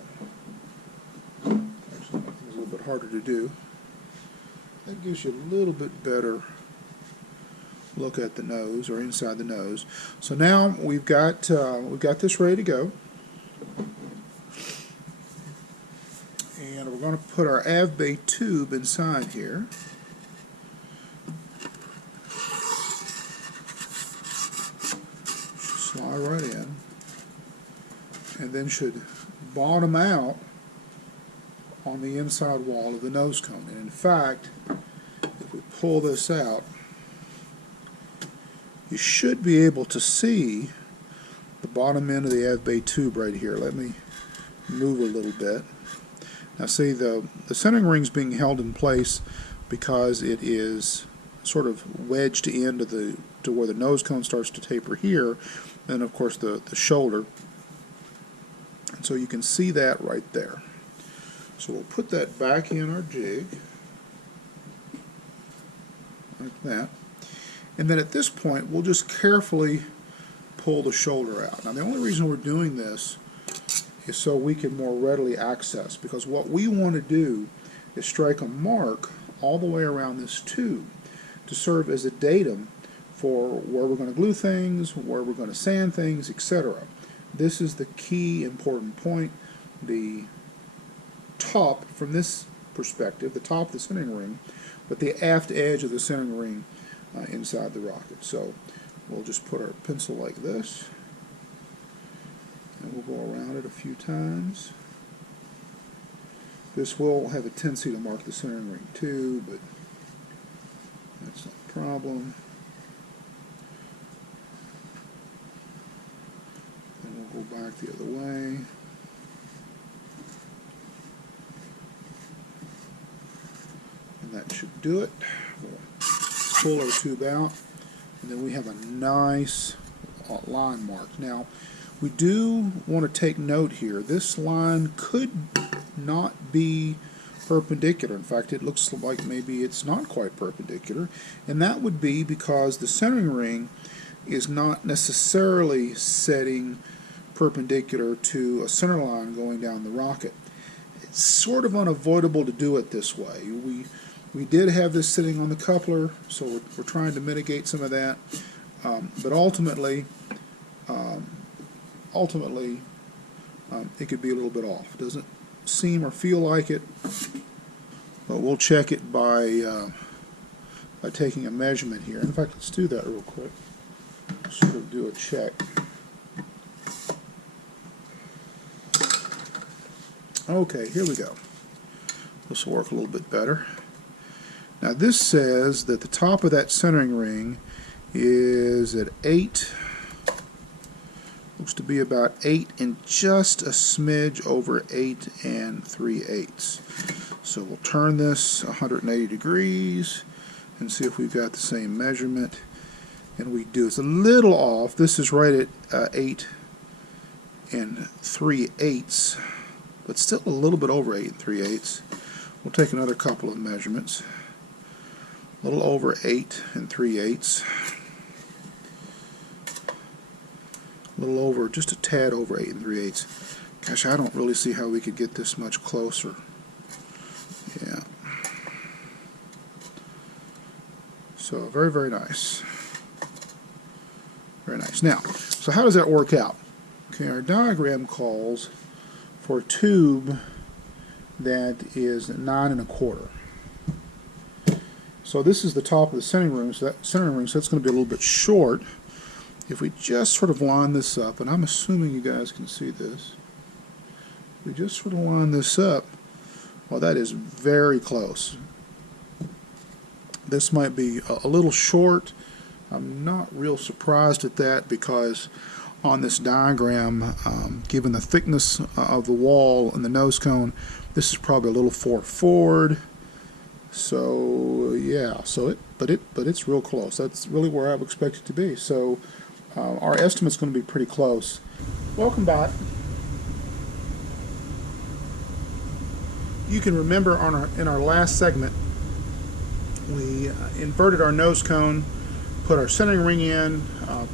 one actually is a little bit harder to do. That gives you a little bit better look at the nose, or inside the nose. So now we've got this ready to go, and we're going to put our Avbay tube inside here. Slide right in, and then should bottom out on the inside wall of the nose cone. And in fact, if we pull this out, you should be able to see the bottom end of the Avbay tube right here. Let me move a little bit. Now see, the centering ring's being held in place because it is sort of wedged into to where the nose cone starts to taper here, and of course the shoulder. And so you can see that right there. So we'll put that back in our jig like that. And then at this point, we'll just carefully pull the shoulder out. Now, the only reason we're doing this is so we can more readily access, because what we want to do is strike a mark all the way around this tube to serve as a datum for where we're going to glue things, where we're going to sand things, etc. This is the key important point. The top, from this perspective, the top of the centering ring, but the aft edge of the centering ring inside the rocket. So we'll just put our pencil like this, and we'll go around it a few times. This will have a tendency to mark the centering ring too, but that's not a problem. Then we'll go back the other way. And that should do it. We'll pull our tube out, and then we have a nice line marked. Now, we do want to take note here. This line could not be perpendicular. In fact, it looks like maybe it's not quite perpendicular, and that would be because the centering ring is not necessarily setting perpendicular to a center line going down the rocket. It's sort of unavoidable to do it this way. We did have this sitting on the coupler, so we're trying to mitigate some of that, but ultimately it could be a little bit off. It doesn't seem or feel like it, but we'll check it by taking a measurement here. In fact, let's do that real quick. Sort of do a check. Okay, here we go. This will work a little bit better. Now this says that the top of that centering ring is at 8, looks to be about 8 and just a smidge over 8 3/8. So we'll turn this 180 degrees and see if we've got the same measurement. And we do. It's a little off. This is right at 8 3/8, but still a little bit over 8 3/8. We'll take another couple of measurements. A little over 8 3/8. A little over, just a tad over 8 3/8. Gosh, I don't really see how we could get this much closer. Yeah. So very, very nice. Very nice. Now, so how does that work out? Okay, our diagram calls for a tube that is 9 1/4. So this is the top of the centering ring, so that's going to be a little bit short. If we just sort of line this up, and I'm assuming you guys can see this, if we just sort of line this up, well, that is very close. This might be a little short. I'm not real surprised at that because on this diagram, given the thickness of the wall and the nose cone, this is probably a little forward. So yeah, but it's real close. That's really where I would expect it to be. So our estimate's going to be pretty close. Welcome back. You can remember in our last segment, we inverted our nose cone, put our centering ring in,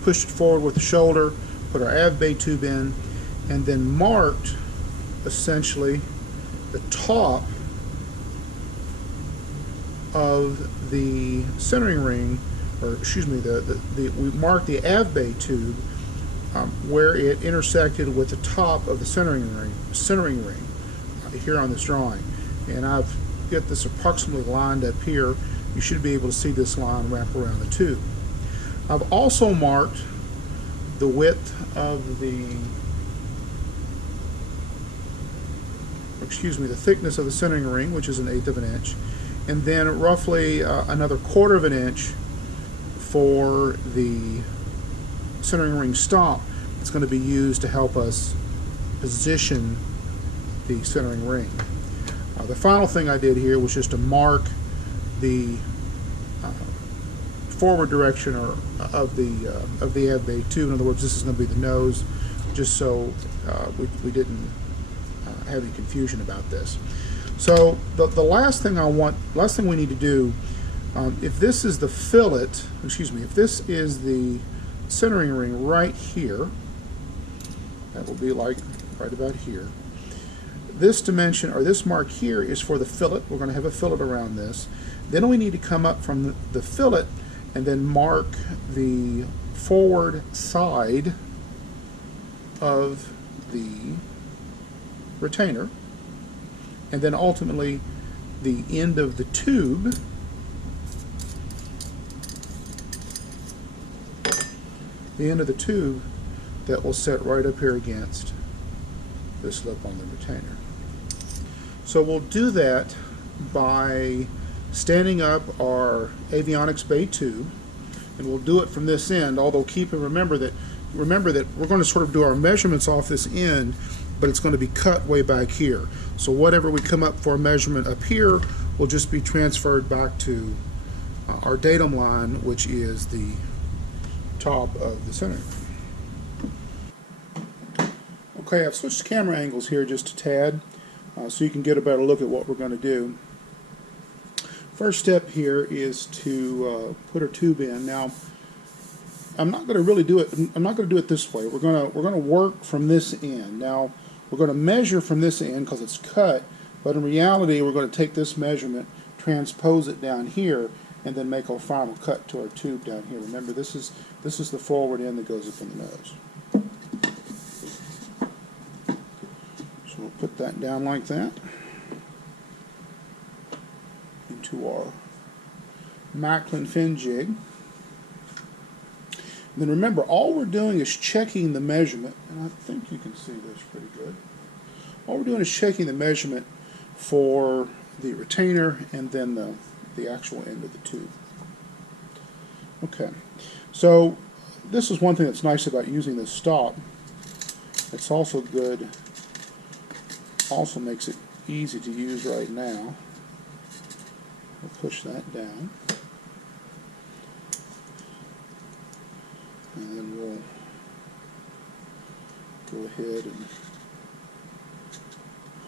pushed it forward with the shoulder, put our Avbay tube in, and then marked essentially the top of the centering ring, or excuse me, we marked the Avbay tube where it intersected with the top of the centering ring here on this drawing. And I've got this approximately lined up here. You should be able to see this line wrap around the tube. I've also marked the width of the thickness of the centering ring, which is 1/8 of an inch, and then roughly another 1/4 of an inch for the centering ring stop. It's going to be used to help us position the centering ring. The final thing I did here was just to mark the forward direction of the Avbay tube. In other words, this is going to be the nose, just so we didn't have any confusion about this. So the last thing we need to do, if this is the fillet, if this is the centering ring right here, that will be like right about here. This dimension, or this mark here, is for the fillet. We're going to have a fillet around this. Then we need to come up from the fillet and then mark the forward side of the retainer, and then ultimately the end of the tube that will set right up here against this lip on the retainer. So we'll do that by standing up our avionics bay tube, and we'll do it from this end, although remember that we're going to sort of do our measurements off this end, but it's going to be cut way back here. So whatever we come up for a measurement up here will just be transferred back to our datum line, which is the top of the center. Okay, I've switched camera angles here just a tad so you can get a better look at what we're going to do. First step here is to put our tube in. Now, I'm not going to really do it. I'm not going to do it this way. We're going to work from this end. Now, we're going to measure from this end because it's cut, but in reality, we're going to take this measurement, transpose it down here, and then make our final cut to our tube down here. Remember, this is the forward end that goes up in the nose. So we'll put that down like that into our Macklin fin jig. And then remember, all we're doing is checking the measurement, and I think you can see this pretty good. All we're doing is checking the measurement for the retainer and then the actual end of the tube. Okay, so this is one thing that's nice about using this stop. It's also good, also makes it easy to use right now. We'll push that down. And then we'll go ahead and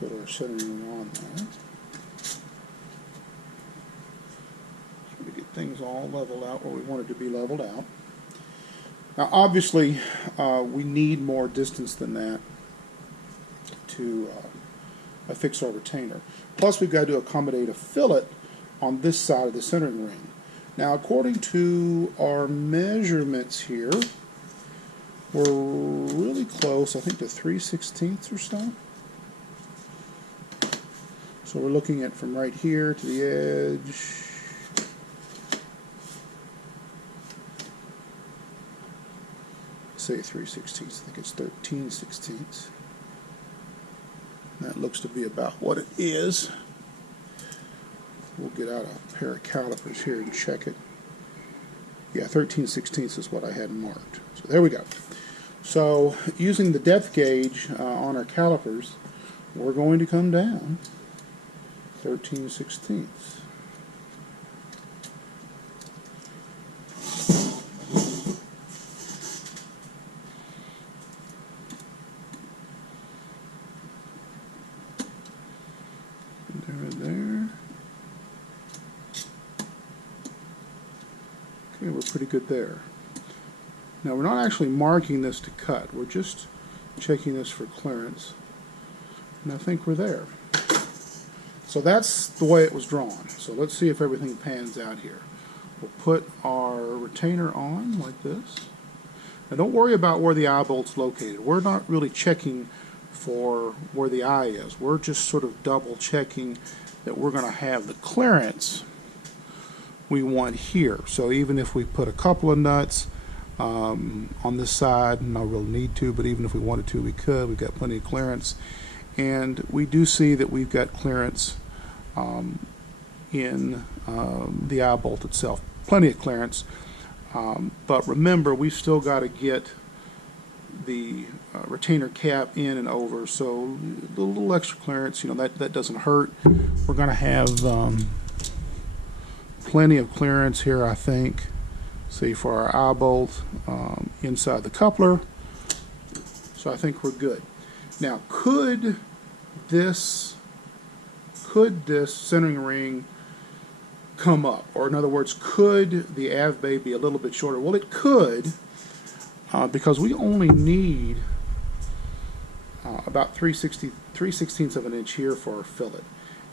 put our centering on there. So to get things all leveled out where we want it to be leveled out. Now obviously we need more distance than that to affix our retainer. Plus we've got to accommodate a fillet on this side of the centering ring. Now, according to our measurements here, we're really close, I think, to 3/16 or so. So we're looking at from right here to the edge. Say 3/16, I think it's 13/16. That looks to be about what it is. We'll get out a pair of calipers here and check it. Yeah, 13/16 is what I had marked. So there we go. So using the depth gauge on our calipers, we're going to come down 13/16. There. Okay, we're pretty good there. Now we're not actually marking this to cut, we're just checking this for clearance, and I think we're there. So that's the way it was drawn. So let's see if everything pans out here. We'll put our retainer on like this. Now don't worry about where the eye bolt's located. We're not really checking for where the eye is. We're just sort of double checking that we're going to have the clearance we want here. So even if we put a couple of nuts on this side, no real need to, but even if we wanted to, we could. We've got plenty of clearance, and we do see that we've got clearance in the eye bolt itself. Plenty of clearance, but remember, we've still got to get the retainer cap in and over, so a little extra clearance, you know, that doesn't hurt. We're going to have plenty of clearance here, I think. See, for our eye bolt inside the coupler, so I think we're good. Now, could this centering ring come up, or in other words, could the Avbay be a little bit shorter? Well, it could, because we only need about 3/16 of an inch here for our fillet,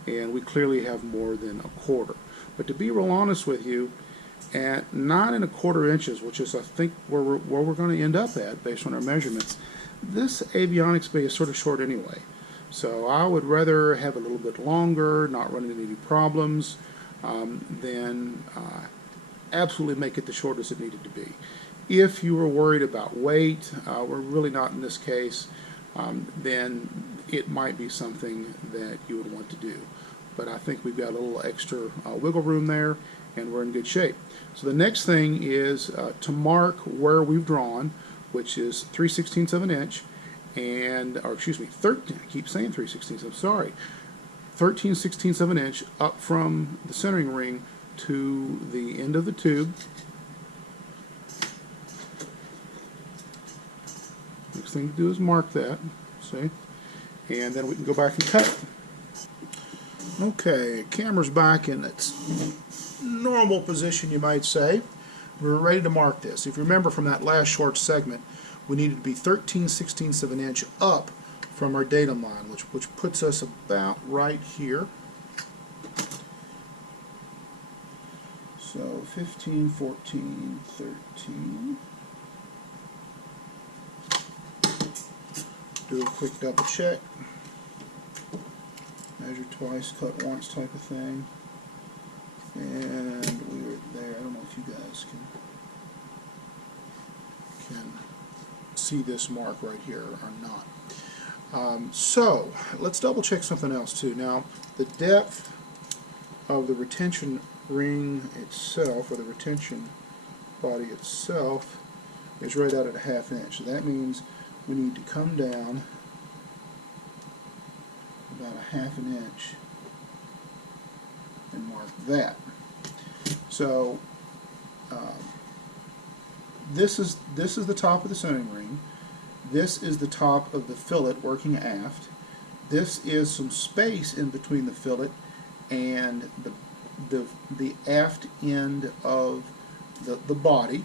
and we clearly have more than a quarter. But to be real honest with you, at 9¼ inches, which is I think where we're going to end up at based on our measurements. This avionics bay is sort of short anyway, so I would rather have a little bit longer, not run into any problems, than absolutely make it the shortest it needed to be. If you were worried about weight, we're really not in this case, then it might be something that you would want to do. But I think we've got a little extra wiggle room there, and we're in good shape. So the next thing is to mark where we've drawn, which is 3/16 of an inch, or excuse me, 13, I keep saying 3/16, I'm sorry, 13/16 of an inch up from the centering ring to the end of the tube. Next thing to do is mark that, see, and then we can go back and cut it. Okay, camera's back in its normal position, you might say. We're ready to mark this. If you remember from that last short segment, we needed to be 13/16 of an inch up from our datum line, which puts us about right here. So 15, 14, 13. Do a quick double check. Measure twice, cut once type of thing. And we were there. I don't know if you guys can see this mark right here or not. So let's double check something else too. Now the depth of the retention ring itself, or the retention body itself, is right out at 1/2 inch. So that means we need to come down about 1/2 inch and mark that. So this is the top of the centering ring. This is the top of the fillet working aft. This is some space in between the fillet and the aft end of the body.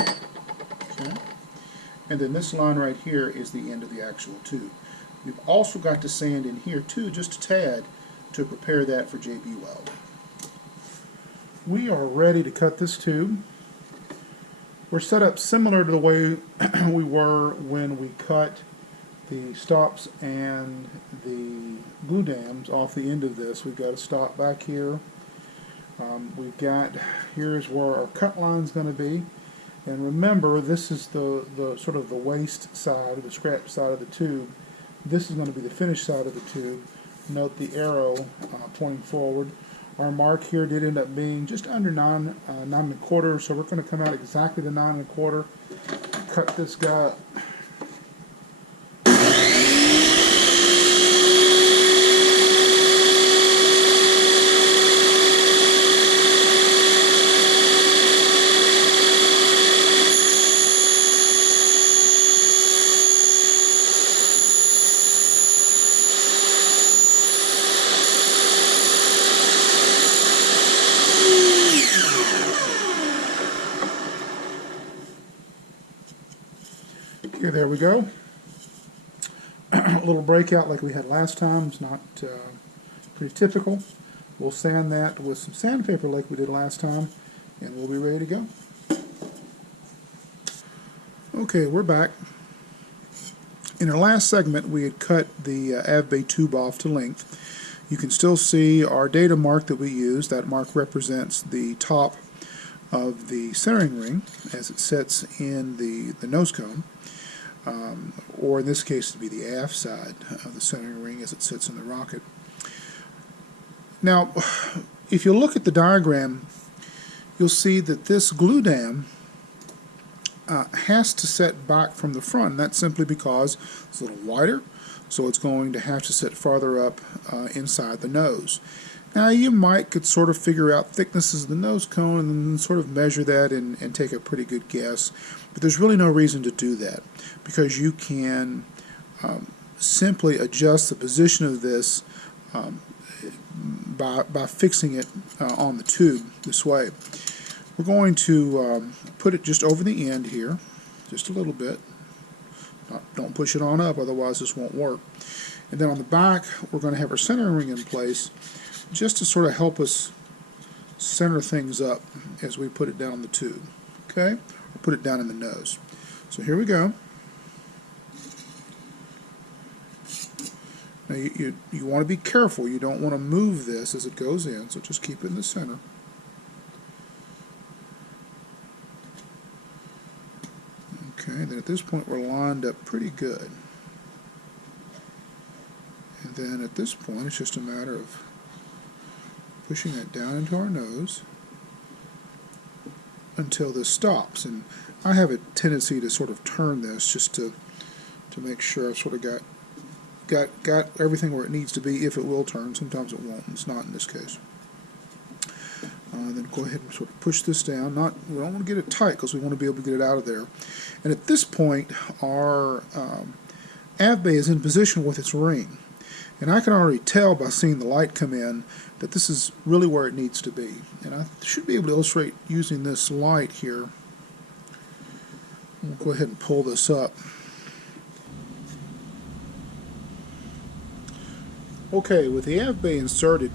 Okay. And then this line right here is the end of the actual tube. We've also got to sand in here too, just a tad, to prepare that for JB Weld. We are ready to cut this tube. We're set up similar to the way we were when we cut the stops and the glue dams off the end of this. We've got a stop back here. Here's where our cut line's going to be. And remember, this is the sort of the waste side, or the scrap side of the tube. This is going to be the finished side of the tube. Note the arrow pointing forward. Our mark here did end up being just under 9¼ so we're going to come out exactly to 9¼ Cut this guy up. Here, there we go. A little breakout like we had last time. It's not pretty typical. We'll sand that with some sandpaper like we did last time, and we'll be ready to go. Okay, we're back. In our last segment, we had cut the Avbay tube off to length. You can still see our data mark that we used. That mark represents the top of the centering ring as it sits in the nose cone. Or in this case, it would be the aft side of the centering ring as it sits in the rocket. Now, if you look at the diagram, you'll see that this glue dam has to set back from the front, and that's simply because it's a little wider, so it's going to have to sit farther up inside the nose. Now, you could sort of figure out thicknesses of the nose cone and sort of measure that and take a pretty good guess, but there's really no reason to do that, because you can simply adjust the position of this by fixing it on the tube this way. We're going to put it just over the end here, just a little bit. Don't push it on up, otherwise this won't work. And then on the back, we're going to have our centering ring in place. just to sort of help us center things up as we put it down the tube, okay? Or put it down in the nose. So here we go. Now you want to be careful. You don't want to move this as it goes in, so just keep it in the center. Okay, then at this point we're lined up pretty good. And then at this point it's just a matter of pushing that down into our nose until this stops. And I have a tendency to sort of turn this just to make sure I've sort of got everything where it needs to be, if it will turn. Sometimes it won't, and it's not in this case. Then go ahead and sort of push this down. We don't want to get it tight because we want to be able to get it out of there. And at this point, our Avbay is in position with its ring. And I can already tell by seeing the light come in that this is really where it needs to be. And I should be able to illustrate using this light here. We'll go ahead and pull this up. Okay, with the Avbay inserted,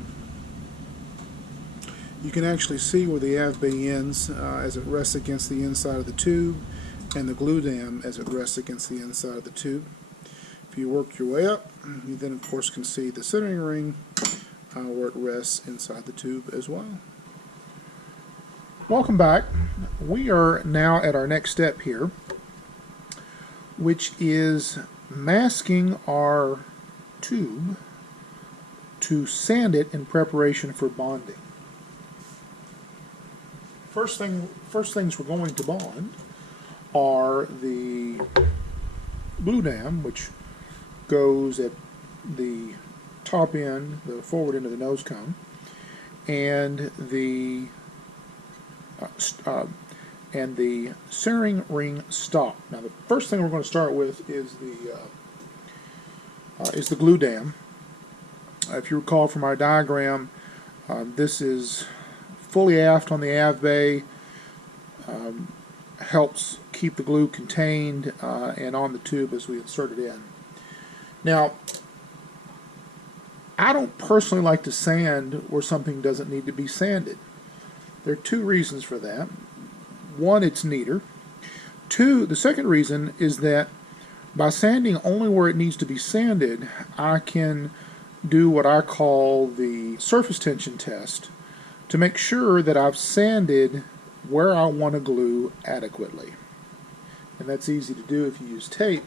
you can actually see where the Avbay ends as it rests against the inside of the tube, and the glue dam as it rests against the inside of the tube. If you work your way up, you then of course can see the centering ring where it rests inside the tube as well. Welcome back. We are now at our next step here, which is masking our tube to sand it in preparation for bonding. First things we're going to bond are the glue dam, which goes at the top end, the forward end of the nose cone, and the centering ring stop. Now, the first thing we're going to start with is the glue dam. If you recall from our diagram, this is fully aft on the Avbay, helps keep the glue contained and on the tube as we insert it in. Now, I don't personally like to sand where something doesn't need to be sanded. There are two reasons for that. One, it's neater. Two, the second reason is that by sanding only where it needs to be sanded, I can do what I call the surface tension test to make sure that I've sanded where I want to glue adequately. And that's easy to do if you use tape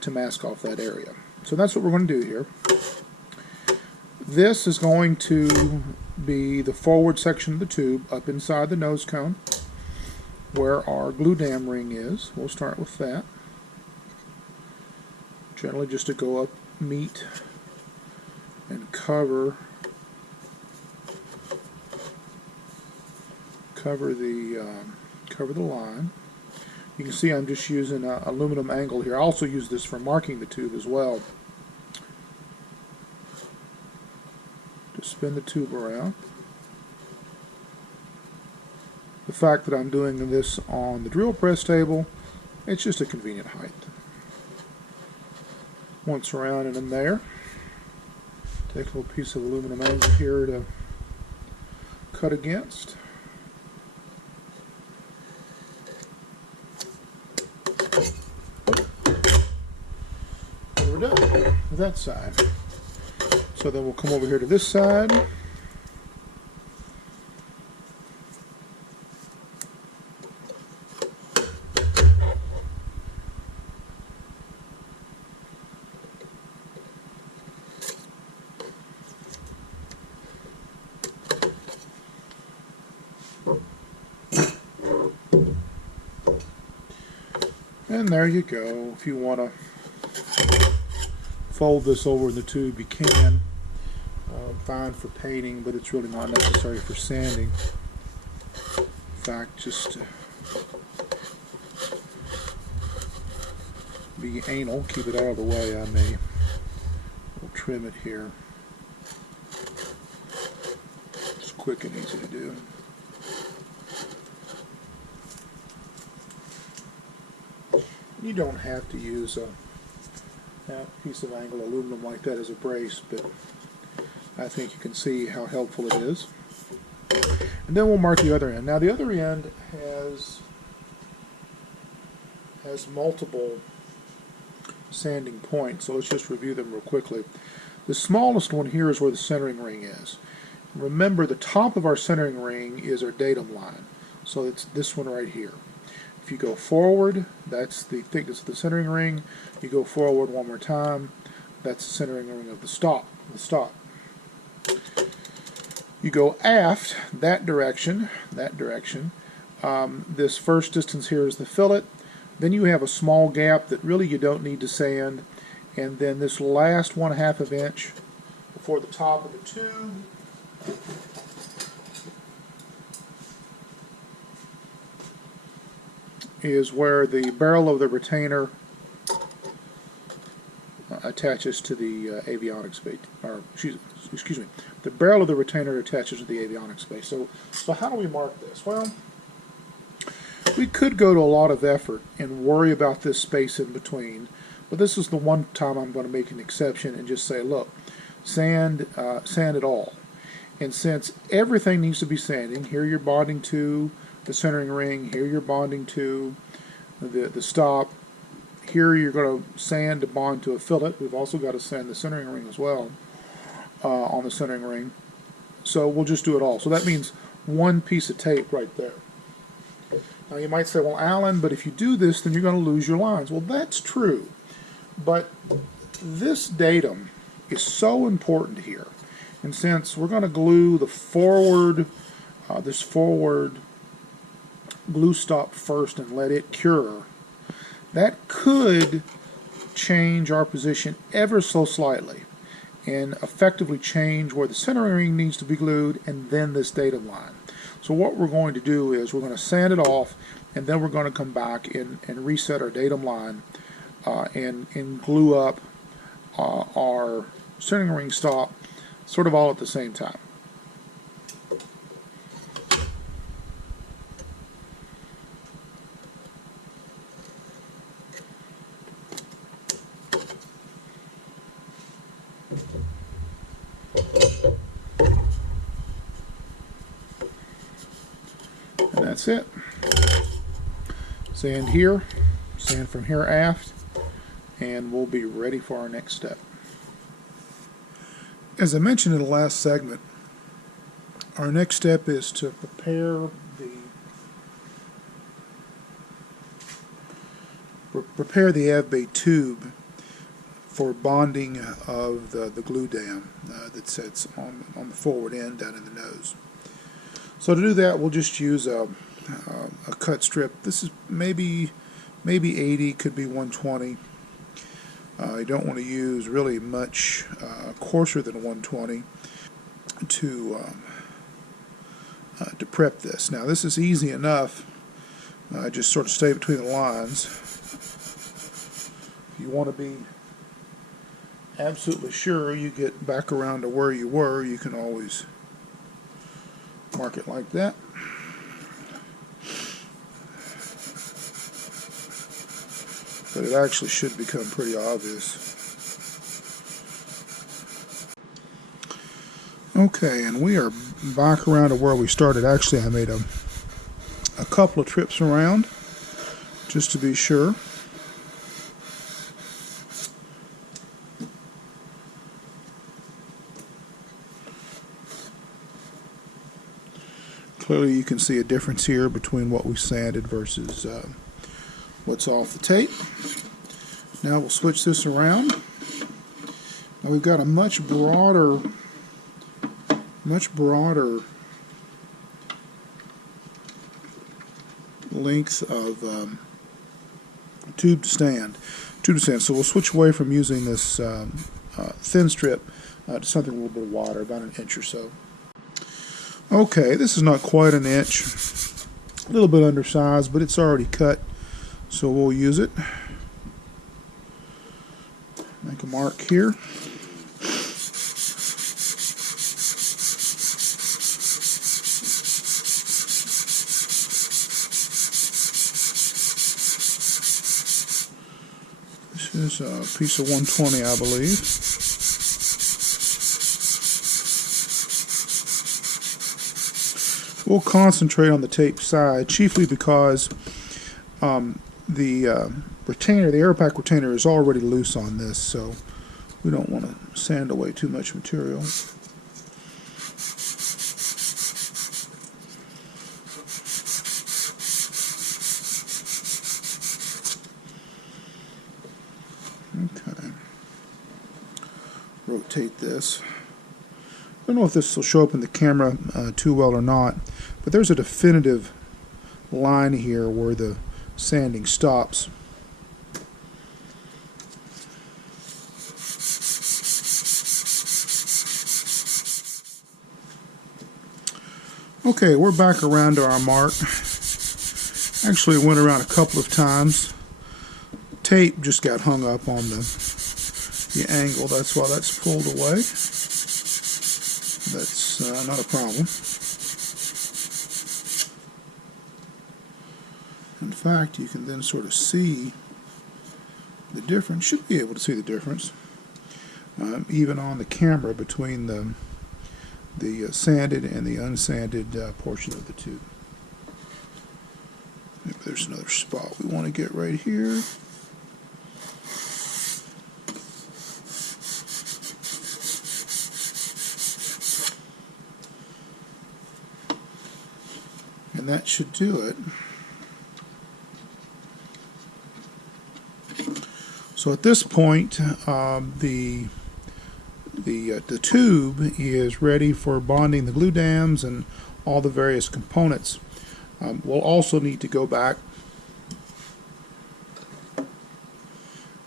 to mask off that area. So that's what we're going to do here. This is going to be the forward section of the tube up inside the nose cone where our glue dam ring is. We'll start with that. Generally just to go up, meet, and cover the line. You can see I'm just using an aluminum angle here. I also use this for marking the tube as well. Just spin the tube around. The fact that I'm doing this on the drill press table, it's just a convenient height. Once around and in there, take a little piece of aluminum angle here to cut against. And we're done with that side. So then we'll come over here to this side. And there you go. If you want to fold this over in the tube, you can. Fine for painting, but it's really not necessary for sanding. In fact, just to be anal, keep it out of the way, I may trim it here. It's quick and easy to do. You don't have to use a piece of angled aluminum like that as a brace, but I think you can see how helpful it is. And then we'll mark the other end. Now the other end has multiple sanding points, so let's just review them real quickly. The smallest one here is where the centering ring is. Remember, the top of our centering ring is our datum line, so it's this one right here. If you go forward, that's the thickness of the centering ring. You go forward one more time, that's the centering ring of the stop. You go aft, that direction. This first distance here is the fillet. Then you have a small gap that really you don't need to sand. And then this last 1/2 of inch before the top of the tube is where the barrel of the retainer attaches to the avionics base, or excuse me, the barrel of the retainer attaches to the avionics base. So how do we mark this? Well, we could go to a lot of effort and worry about this space in between, but this is the one time I'm going to make an exception and just say, look, sand it all. And since everything needs to be sanding, here you're bonding to the centering ring, here you're bonding to the stop, here you're going to sand to bond to a fillet. We've also got to sand the centering ring as well on the centering ring. So we'll just do it all. So that means one piece of tape right there. Now you might say, well, Alan, but if you do this, then you're going to lose your lines. Well, that's true. But this datum is so important here. And since we're going to glue the forward, this forward glue stop first and let it cure, that could change our position ever so slightly and effectively change where the centering ring needs to be glued and then this datum line. So what we're going to do is we're going to sand it off, and then we're going to come back and reset our datum line and glue up our centering ring stop sort of all at the same time. And that's it. Sand here, sand from here aft, and we'll be ready for our next step. As I mentioned in the last segment, our next step is to prepare the Avbay tube for bonding of the glue dam that sits on the forward end down in the nose. So to do that, we'll just use a cut strip. This is maybe 80, could be 120. You don't want to use really much coarser than 120 to prep this. Now this is easy enough. Just sort of stay between the lines. If you want to be absolutely sure you get back around to where you were, you can always mark it like that. But it actually should become pretty obvious. Okay, and we are back around to where we started. Actually, I made a couple of trips around just to be sure. Clearly you can see a difference here between what we sanded versus what's off the tape. Now we'll switch this around. Now we've got a much broader length of tube to stand. So we'll switch away from using this thin strip to something a little bit wider, about an inch or so. Okay, this is not quite an inch, a little bit undersized, but it's already cut, so we'll use it. Make a mark here. This is a piece of 120, I believe. we'll concentrate on the tape side, chiefly because the retainer, the AeroPack retainer, is already loose on this, so we don't want to sand away too much material. Okay. Rotate this. I don't know if this will show up in the camera too well or not, but there's a definitive line here where the sanding stops. Okay, we're back around to our mark. Actually, it went around a couple of times. Tape just got hung up on the angle. That's why that's pulled away. That's not a problem. In fact, you can then sort of see the difference. Should be able to see the difference, even on the camera, between the sanded and the unsanded portion of the tube. Maybe there's another spot we want to get right here. And that should do it. So at this point, the tube is ready for bonding the glue dams and all the various components. We'll also need to go back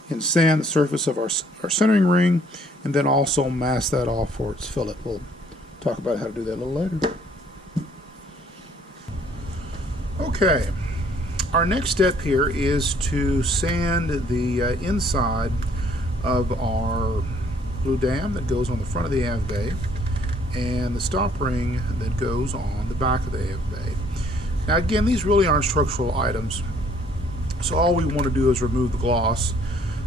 and sand the surface of our centering ring, and then also mask that off for its fillet. We'll talk about how to do that a little later. Okay, our next step here is to sand the inside of our glue dam that goes on the front of the Avbay and the stop ring that goes on the back of the Avbay. Now again, these really aren't structural items, so all we want to do is remove the gloss.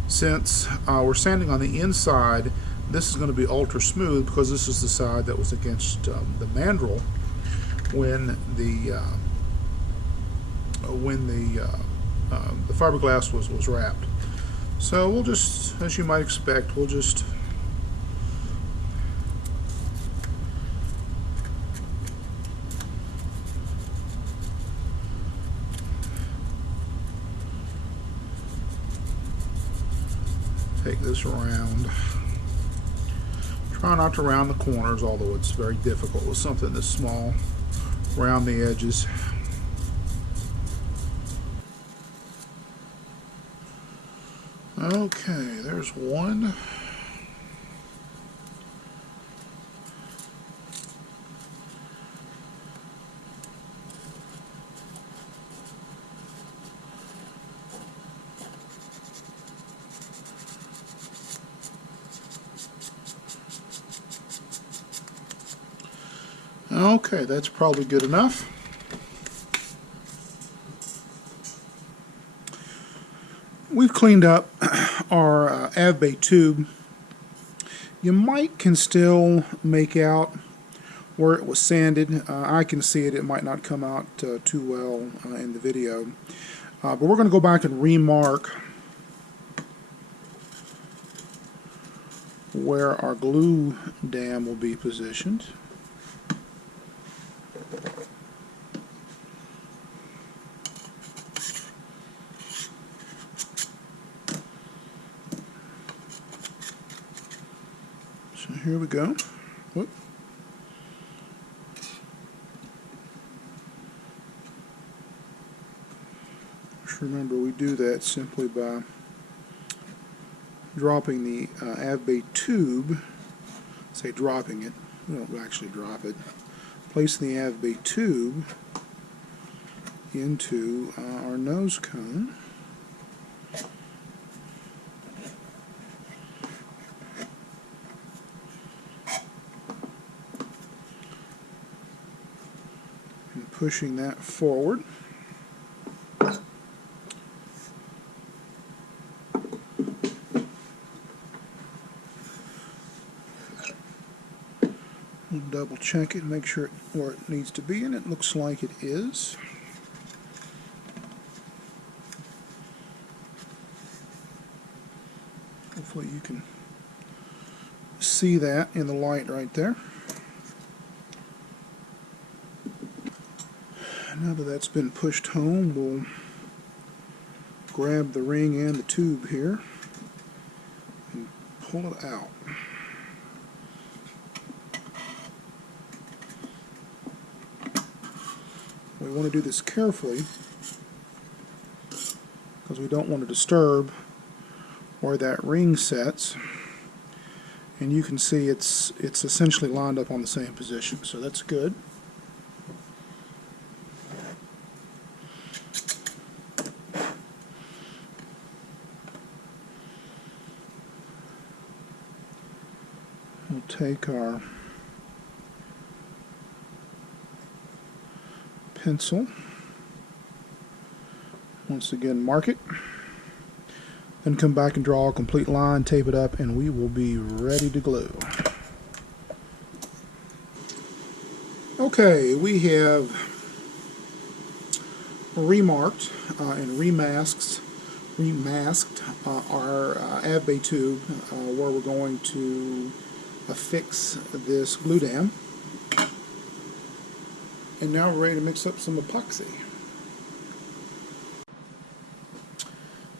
Since we're sanding on the inside, this is going to be ultra smooth because this is the side that was against the mandrel when the fiberglass was wrapped. So we'll just, as you might expect, we'll just take this around. Try not to round the corners, although it's very difficult with something this small. Round the edges. Okay, there's one. Okay, that's probably good enough. We've cleaned up our Avbay tube. You can still make out where it was sanded. I can see it. It might not come out too well in the video. But we're going to go back and remark where our glue dam will be positioned. So here we go. Whoop. Just remember, we do that simply by dropping the Avbay tube. Say dropping it. We don't actually drop it. Placing the Avbay tube into our nose cone. And pushing that forward. We'll double check it, make sure where it needs to be, and it looks like it is. Hopefully you can see that in the light right there. Now that that's been pushed home, we'll grab the ring and the tube here and pull it out. We want to do this carefully because we don't want to disturb where that ring sets, and you can see it's essentially lined up on the same position, so that's good. We'll take our pencil, once again mark it, then come back and draw a complete line, tape it up, and we will be ready to glue. Okay, we have remarked and remasked our Avbay tube where we're going to affix this glue dam. And now we're ready to mix up some epoxy.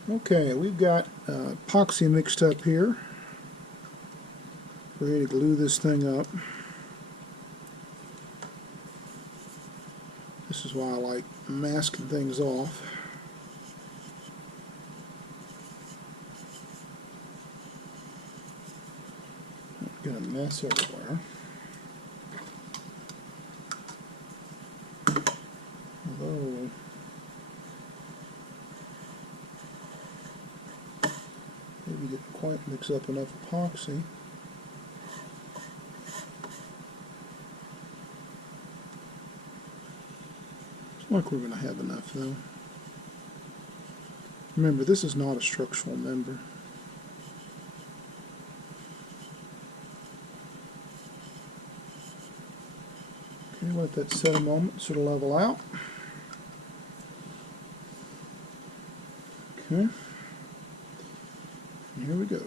Okay, we've got epoxy mixed up here. We're ready to glue this thing up. This is why I like masking things off. Got a mess everywhere. Although maybe didn't quite mix up enough epoxy. Looks like we're going to have enough though. Remember, this is not a structural member. Okay, let that set a moment so it'll level out. Okay. Here we go.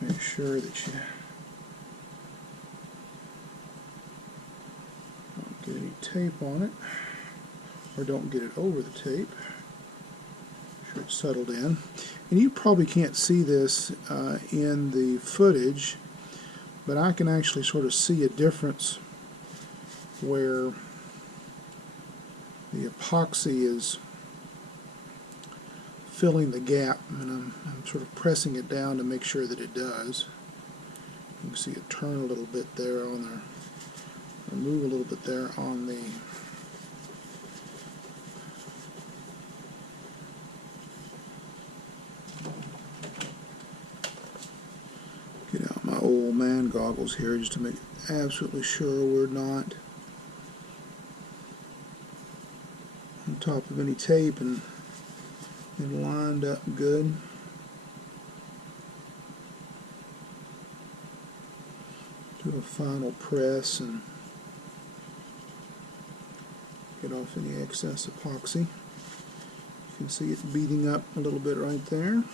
Make sure that you don't get any tape on it, or don't get it over the tape. Make sure it's settled in. And you probably can't see this in the footage, but I can actually sort of see a difference where the epoxy is filling the gap, and I'm sort of pressing it down to make sure that it does. You can see it turn a little bit there on there, or move a little bit there on the get out my old man goggles here just to make absolutely sure we're not on top of any tape and lined up good. Do a final press and get off any excess epoxy. You can see it beating up a little bit right there.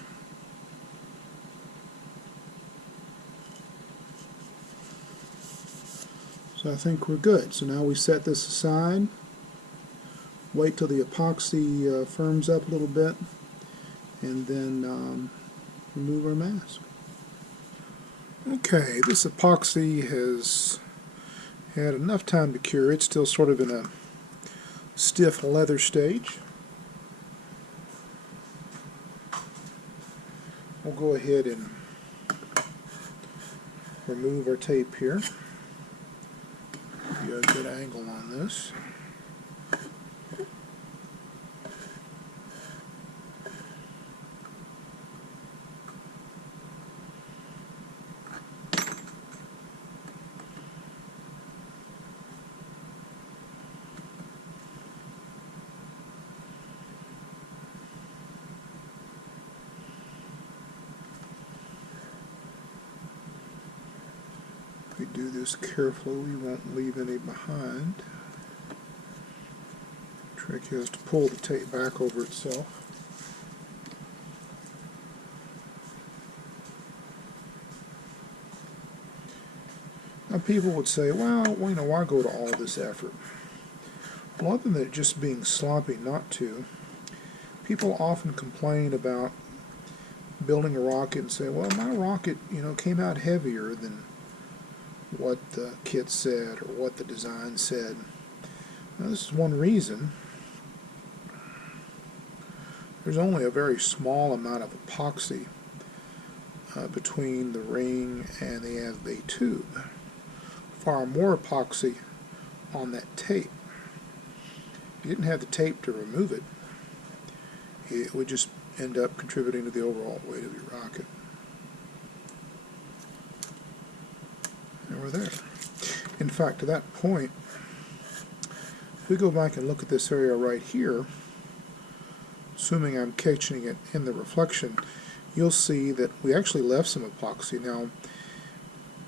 So I think we're good. So now we set this aside, wait till the epoxy firms up a little bit, and then remove our mask. Okay, this epoxy has had enough time to cure. It's still sort of in a stiff leather stage. We'll go ahead and remove our tape here. Give you a good angle on this. If we do this carefully, we won't leave any behind. The trick is to pull the tape back over itself. Now people would say, well, you know, why go to all this effort? Well, other than it just being sloppy not to, people often complain about building a rocket and say, well, my rocket, you know, came out heavier than what the kit said or what the design said. Now, this is one reason. There's only a very small amount of epoxy between the ring and the Avbay tube. Far more epoxy on that tape. If you didn't have the tape to remove it, it would just end up contributing to the overall weight of your rocket. And we're there. In fact, to that point, if we go back and look at this area right here, assuming I'm catching it in the reflection, you'll see that we actually left some epoxy. Now,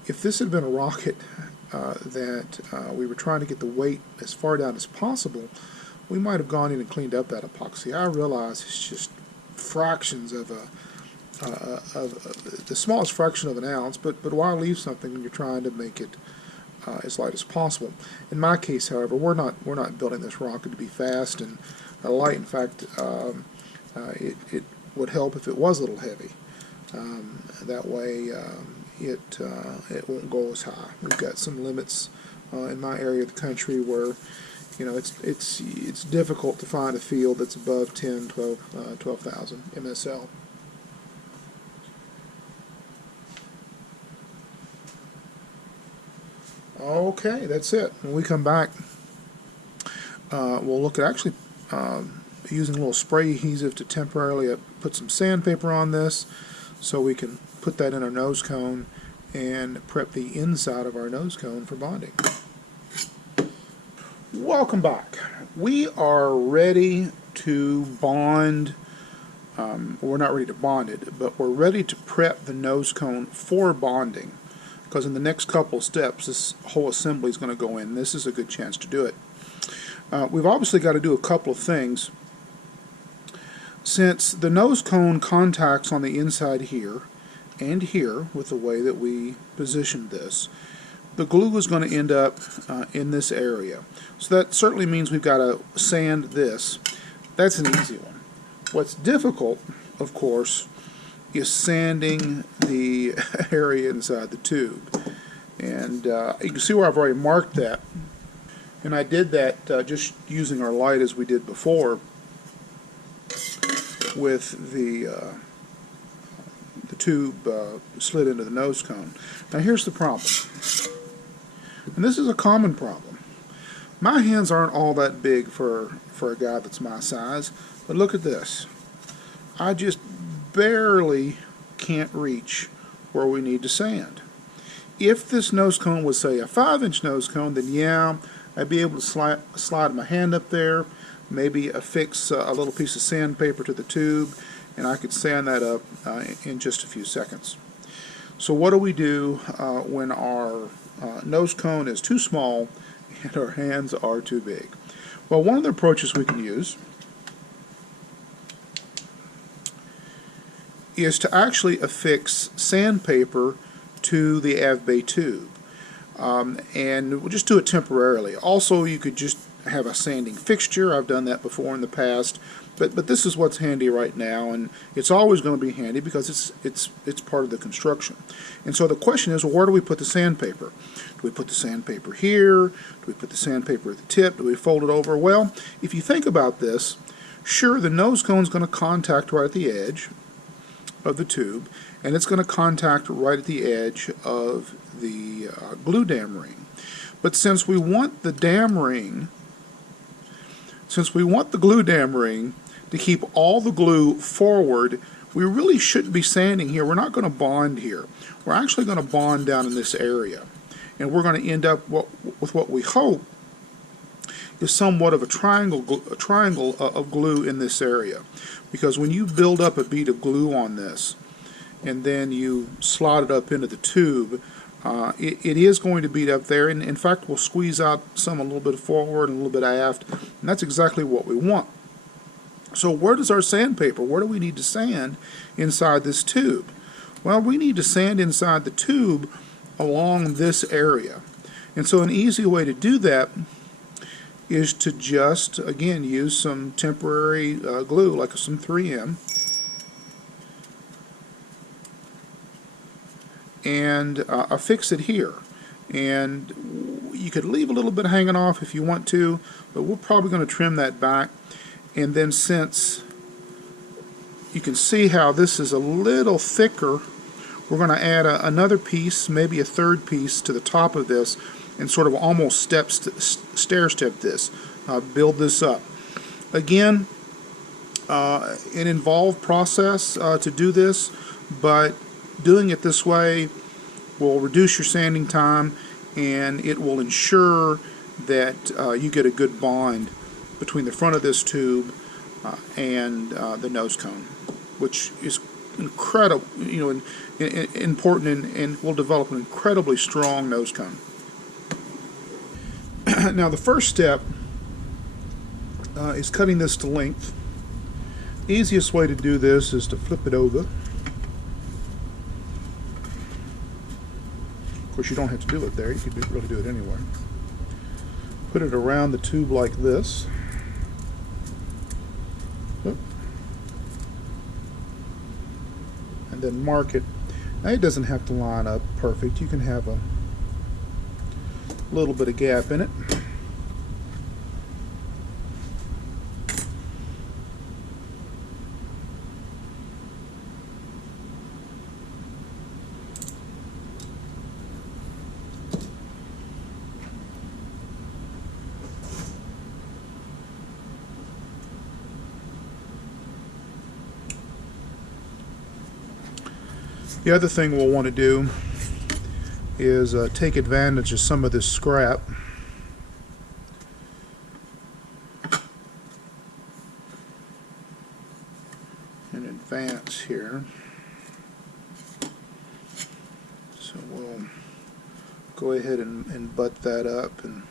if this had been a rocket that we were trying to get the weight as far down as possible, we might have gone in and cleaned up that epoxy. I realize it's just fractions of the smallest fraction of an ounce, but why leave something when you're trying to make it as light as possible? In my case, however, we're not building this rocket to be fast and light. In fact, it would help if it was a little heavy. That way, it won't go as high. We've got some limits in my area of the country where, you know, it's difficult to find a field that's above 10, 12,000 MSL. Okay, that's it. When we come back, we'll look at actually using a little spray adhesive to temporarily put some sandpaper on this so we can put that in our nose cone and prep the inside of our nose cone for bonding. Welcome back. We are ready to bond. We're not ready to bond it, but we're ready to prep the nose cone for bonding, because in the next couple steps this whole assembly is going to go in. This is a good chance to do it. We've obviously got to do a couple of things. Since the nose cone contacts on the inside here and here with the way that we positioned this, the glue is going to end up in this area. So that certainly means we've got to sand this. That's an easy one. What's difficult, of course, is sanding the area inside the tube. And you can see where I've already marked that. And I did that just using our light as we did before with the tube slid into the nose cone. Now here's the problem. And this is a common problem. My hands aren't all that big for a guy that's my size, but look at this. I just barely can't reach where we need to sand. If this nose cone was, say, a 5-inch nose cone, then yeah, I'd be able to slide my hand up there, maybe affix a little piece of sandpaper to the tube, and I could sand that up in just a few seconds. So what do we do when our nose cone is too small and our hands are too big? Well, one of the approaches we can use is to actually affix sandpaper to the Avbay tube. And we'll just do it temporarily. Also, you could just have a sanding fixture. I've done that before in the past, but this is what's handy right now, and it's always going to be handy because it's part of the construction. And so the question is, well, where do we put the sandpaper? Do we put the sandpaper here? Do we put the sandpaper at the tip? Do we fold it over? Well, if you think about this, sure, the nose cone is going to contact right at the edge of the tube, and it's going to contact right at the edge of the glue dam ring. But since we want the glue dam ring to keep all the glue forward, we really shouldn't be sanding here. We're not going to bond here. We're actually going to bond down in this area. And we're going to end up with what we hope is somewhat of a triangle of glue in this area. Because when you build up a bead of glue on this, and then you slide it up into the tube, It is going to beat up there, and in fact we'll squeeze out some a little bit forward and a little bit aft, and that's exactly what we want. So where does our sandpaper, where do we need to sand inside this tube? Well, we need to sand inside the tube along this area. And so an easy way to do that is to just, again, use some temporary glue, like some 3M, and affix it here. And you could leave a little bit hanging off if you want to, but we're probably going to trim that back. And then, since you can see how this is a little thicker, we're going to add another piece, maybe a third piece, to the top of this, and sort of almost stair-step this, build this up. Again, an involved process to do this, but doing it this way will reduce your sanding time, and it will ensure that you get a good bond between the front of this tube and the nose cone, which is incredible, important, and will develop an incredibly strong nose cone. Now, the first step is cutting this to length. The easiest way to do this is to flip it over. Of course, you don't have to do it there. You could really do it anywhere. Put it around the tube like this. And then mark it. Now, it doesn't have to line up perfect. You can have a little bit of gap in it. The other thing we'll want to do is take advantage of some of this scrap and advance here. So we'll go ahead and butt that up and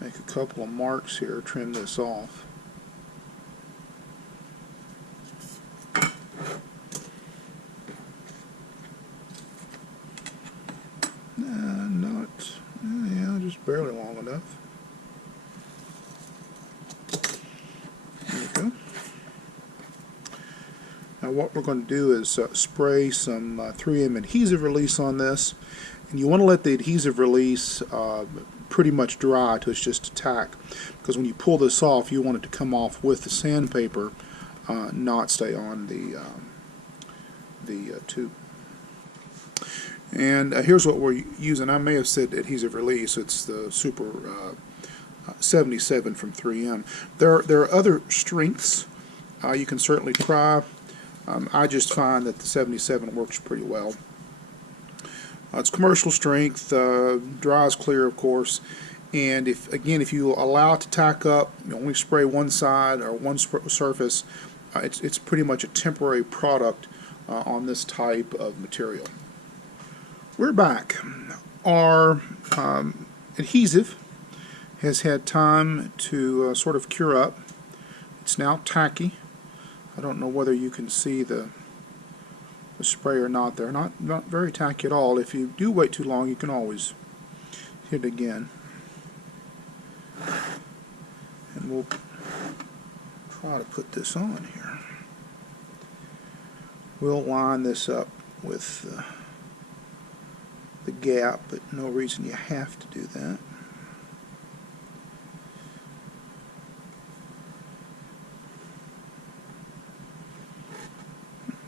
make a couple of marks here, trim this off. Just barely long enough. There we go. Now what we're going to do is spray some 3M adhesive release on this, and you want to let the adhesive release pretty much dry till it's just a tack, because when you pull this off, you want it to come off with the sandpaper, not stay on the tube. And here's what we're using. I may have said adhesive release. It's the Super 77 from 3M. There are other strengths you can certainly try. I just find that the 77 works pretty well. It's commercial strength, dries clear, of course. And if you allow it to tack up, you only spray one side or one surface, it's pretty much a temporary product on this type of material. We're back. Our adhesive has had time to sort of cure up. It's now tacky. I don't know whether you can see the spray or not there. Not very tacky at all. If you do wait too long, you can always hit it again. And we'll try to put this on here. We'll line this up with the gap, but no reason you have to do that.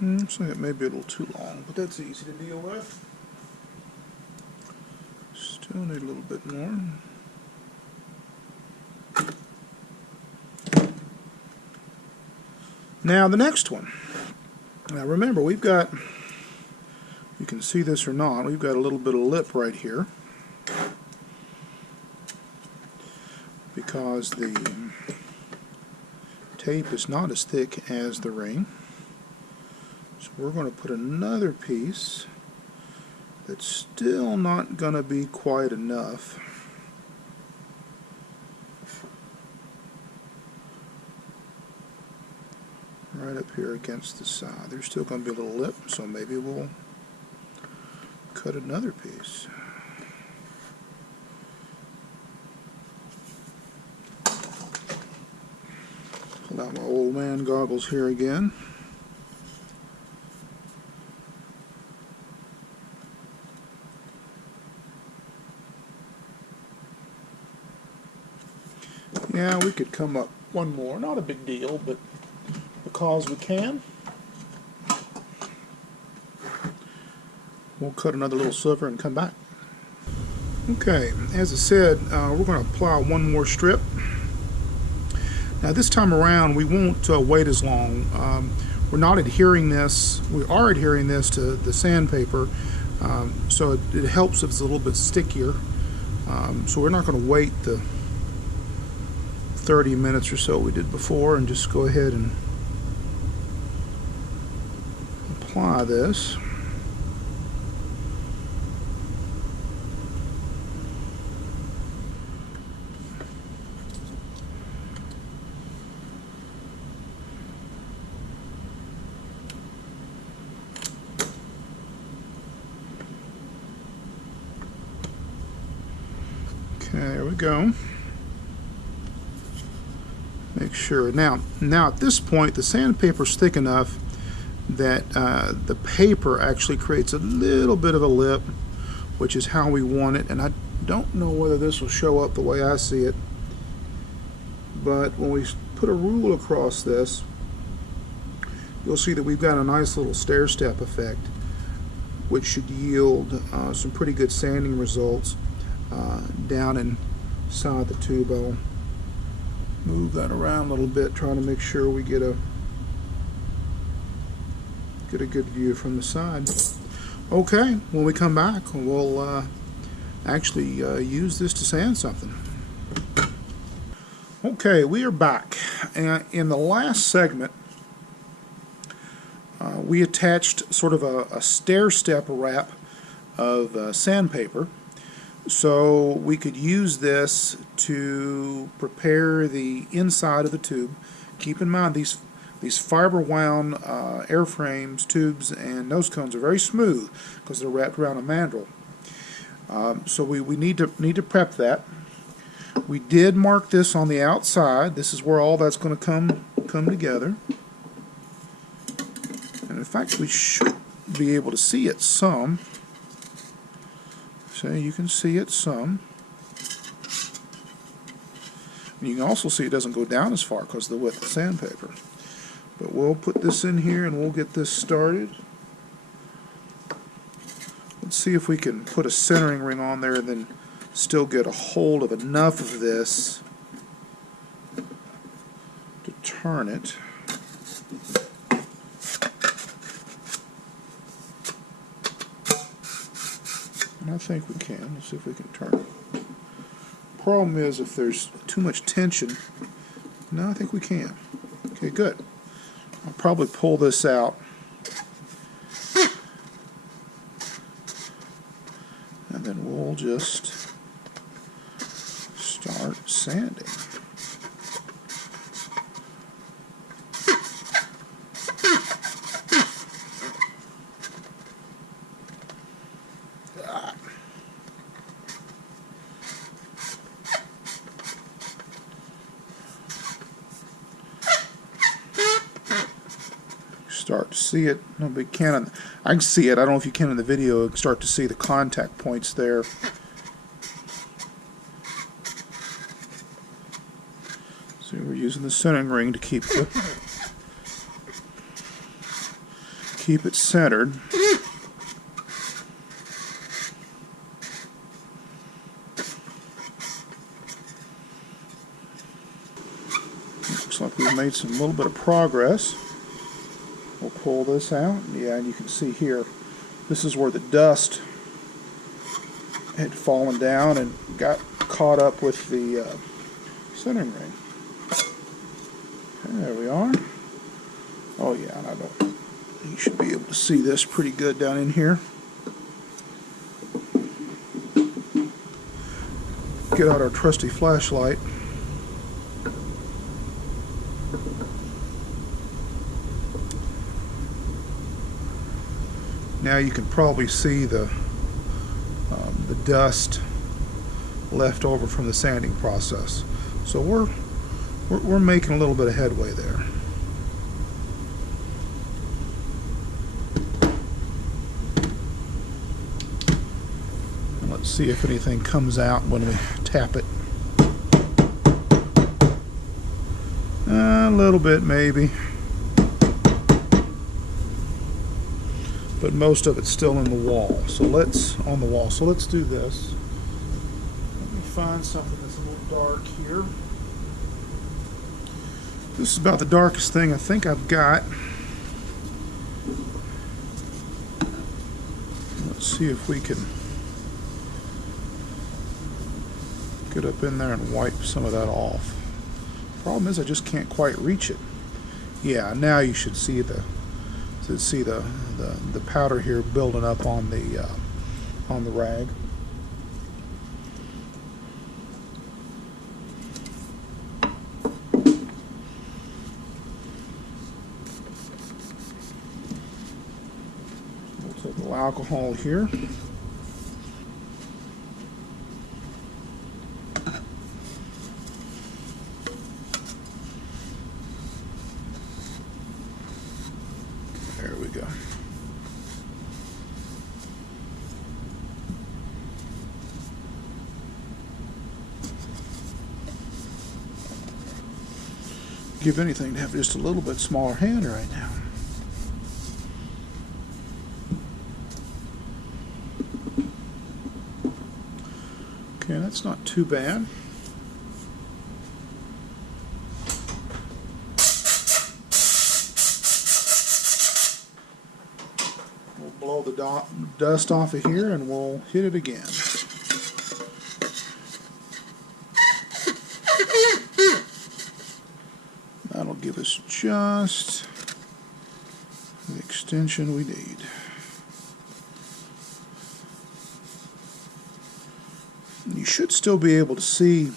Looks like it may be a little too long, but that's easy to deal with. Still need a little bit more. Now the next one. Now remember, we've got, you can see this or not, we've got a little bit of lip right here because the tape is not as thick as the ring. So we're going to put another piece It's still not going to be quite enough. Right up here against the side. There's still going to be a little lip, so maybe we'll cut another piece. Pull out my old man goggles here again. Yeah, we could come up one more. Not a big deal, but because we can, we'll cut another little sliver and come back. Okay, as I said, we're going to apply one more strip. Now this time around we won't wait as long. We're not adhering this, we are adhering this to the sandpaper, so it helps if it's a little bit stickier. So we're not going to wait the 30 minutes or so we did before, and just go ahead and apply this. Okay, there we go. Make sure. Now at this point the sandpaper is thick enough that the paper actually creates a little bit of a lip, which is how we want it. And I don't know whether this will show up the way I see it, but when we put a rule across this, you'll see that we've got a nice little stair-step effect, which should yield some pretty good sanding results down inside the tube. I'll move that around a little bit, trying to make sure we get a good view from the side. Okay, when we come back, we'll actually use this to sand something. Okay, we are back. In the last segment, we attached sort of a stair-step wrap of sandpaper, so we could use this to prepare the inside of the tube. Keep in mind these fiber wound airframes, tubes, and nose cones are very smooth because they're wrapped around a mandrel. So we need to prep that. We did mark this on the outside. This is where all that's going to come together. And in fact, we should be able to see it some. So you can see it some. And you can also see it doesn't go down as far because of the width of the sandpaper. But we'll put this in here and we'll get this started. Let's see if we can put a centering ring on there and then still get a hold of enough of this to turn it. And I think we can. Let's see if we can turn it. Problem is, if there's too much tension, no, I think we can. Okay, good. I'll probably pull this out. And then we'll just start sanding. Start to see it. No, but you can. I can see it. I don't know if you can in the video. You can start to see the contact points there. So we're using the centering ring to keep it centered. Looks like we've made some little bit of progress. We'll pull this out. Yeah, and you can see here, this is where the dust had fallen down and got caught up with the centering ring. Okay, there we are. Oh yeah, and you should be able to see this pretty good down in here. Get out our trusty flashlight. Now you can probably see the dust left over from the sanding process. So we're making a little bit of headway there. And let's see if anything comes out when we tap it. A little bit maybe. But most of it's still in the wall. So let's do this. Let me find something that's a little dark here. This is about the darkest thing I think I've got. Let's see if we can get up in there and wipe some of that off. Problem is I just can't quite reach it. Yeah, now you should see the powder here building up on the rag. We'll take a little alcohol here. There we go. Give anything to have just a little bit smaller hand right now. Okay, that's not too bad. We'll blow the dust off of here and we'll hit it again. That'll give us just the extension we need. You should still be able to see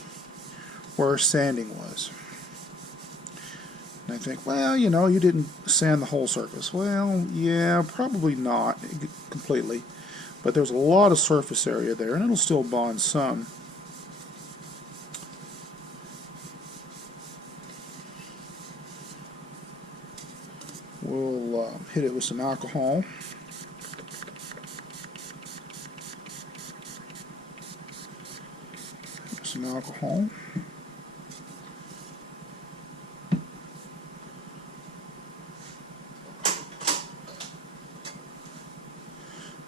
where our sanding was. And I think, well, you know, you didn't sand the whole surface. Well, yeah, probably not completely. But there's a lot of surface area there, and it'll still bond some. We'll hit it with some alcohol. Some alcohol.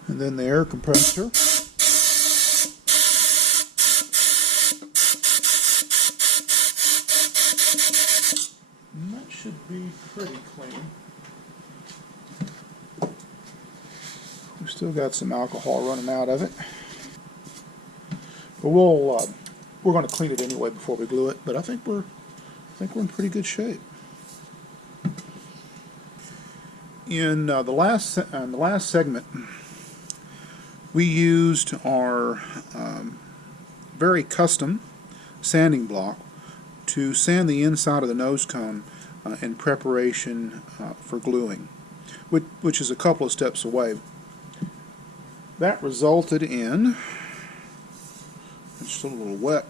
And then the air compressor. And that should be pretty clean. We've still got some alcohol running out of it. But we're going to clean it anyway before we glue it, but I think we're in pretty good shape. In the last segment, we used our very custom sanding block to sand the inside of the nose cone in preparation for gluing, which is a couple of steps away. That resulted in, it's still a little wet,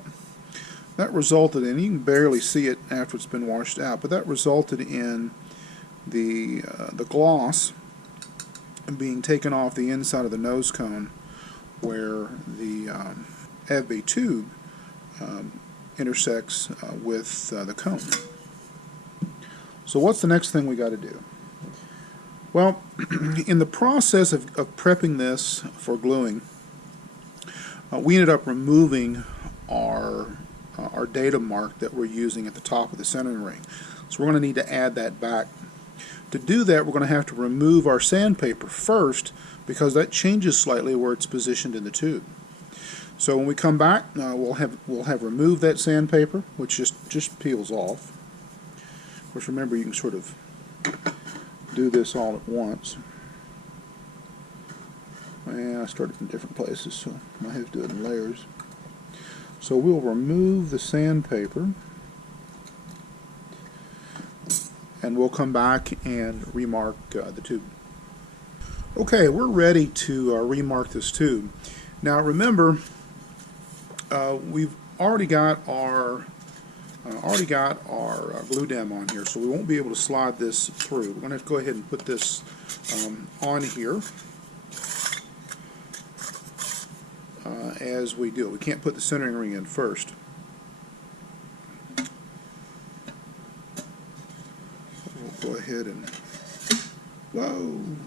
that resulted in, you can barely see it after it's been washed out, but that resulted in the gloss being taken off the inside of the nose cone where the Avbay tube intersects with the cone. So what's the next thing we got to do? Well, in the process of prepping this for gluing, we ended up removing our data mark that we're using at the top of the centering ring. So we're going to need to add that back. To do that, we're going to have to remove our sandpaper first because that changes slightly where it's positioned in the tube. So when we come back, we'll have removed that sandpaper, which just peels off. Of course, remember you can sort of do this all at once. And I started from different places, so I might have to do it in layers. So we'll remove the sandpaper and we'll come back and remark the tube. Okay, we're ready to remark this tube. Now remember, we've already got our glue dam on here, so we won't be able to slide this through. We're going to have to go ahead and put this on here as we do it. We can't put the centering ring in first. We'll go ahead and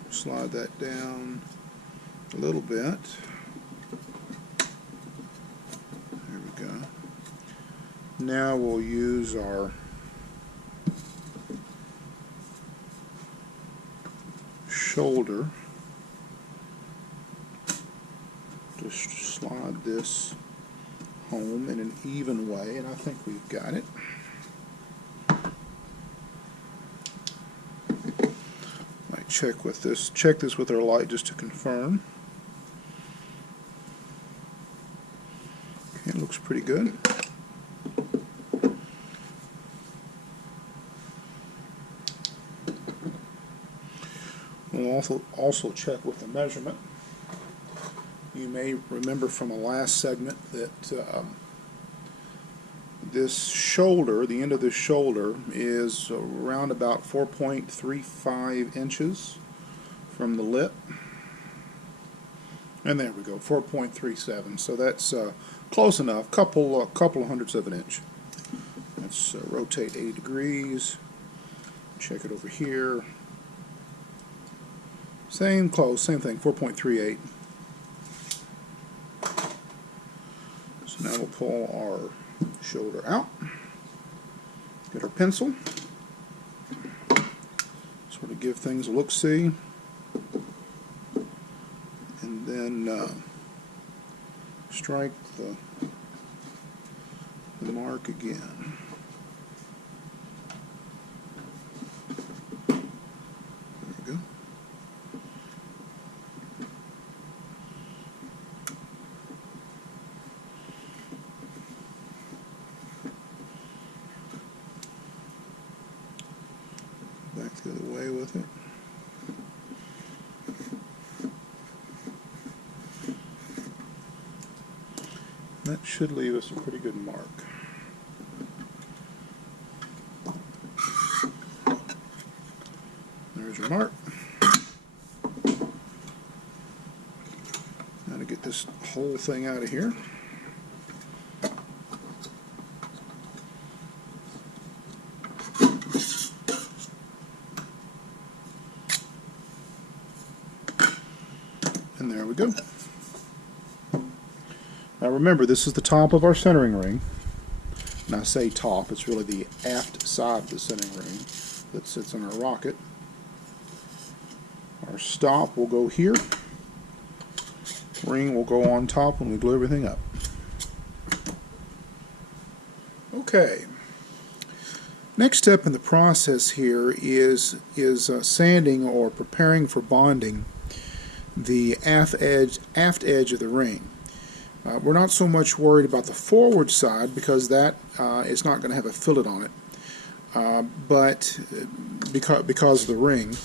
slide that down a little bit. There we go. Now we'll use our shoulder to slide this home in an even way, and I think we've got it. Check this with our light just to confirm. Okay, it looks pretty good. We'll also check with the measurement. You may remember from a last segment that this shoulder, the end of this shoulder, is around about 4.35 inches from the lip. And there we go, 4.37. So that's close enough, couple of hundredths of an inch. Let's rotate 80 degrees. Check it over here. Same thing, 4.38. So now we'll pull our shoulder out, get our pencil, sort of give things a look-see, and then strike the mark again. There we go. Back the other way with it. That should leave us a pretty good mark. There's your mark. Now to get this whole thing out of here. And there we go. Now remember, this is the top of our centering ring. And I say top, it's really the aft side of the centering ring that sits on our rocket. Our stop will go here. Ring will go on top when we glue everything up. Okay. Next step in the process here is sanding or preparing for bonding the aft edge of the ring. We're not so much worried about the forward side because that is not going to have a fillet on it, but because of the ring,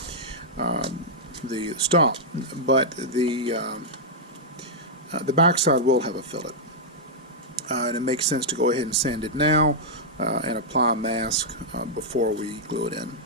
the stop. But the back side will have a fillet, and it makes sense to go ahead and sand it now and apply a mask before we glue it in.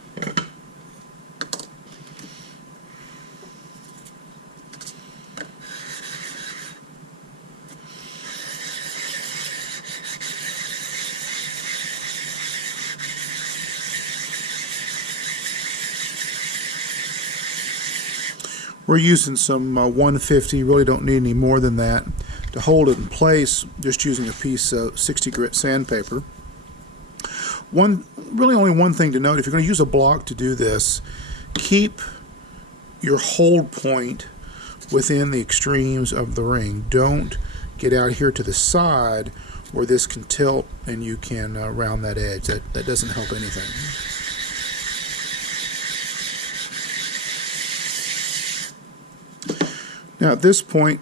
We're using some 150, really don't need any more than that. To hold it in place, just using a piece of 60 grit sandpaper. Really only one thing to note, if you're going to use a block to do this, keep your hold point within the extremes of the ring. Don't get out here to the side where this can tilt and you can round that edge. That doesn't help anything. Now at this point,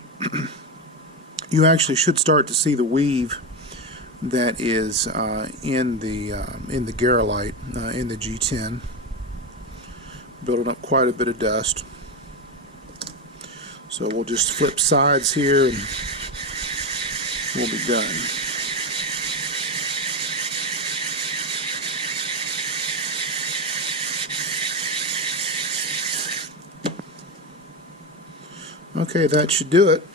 you actually should start to see the weave that is in the garolite in the G10, building up quite a bit of dust. So we'll just flip sides here and we'll be done. Okay, that should do it.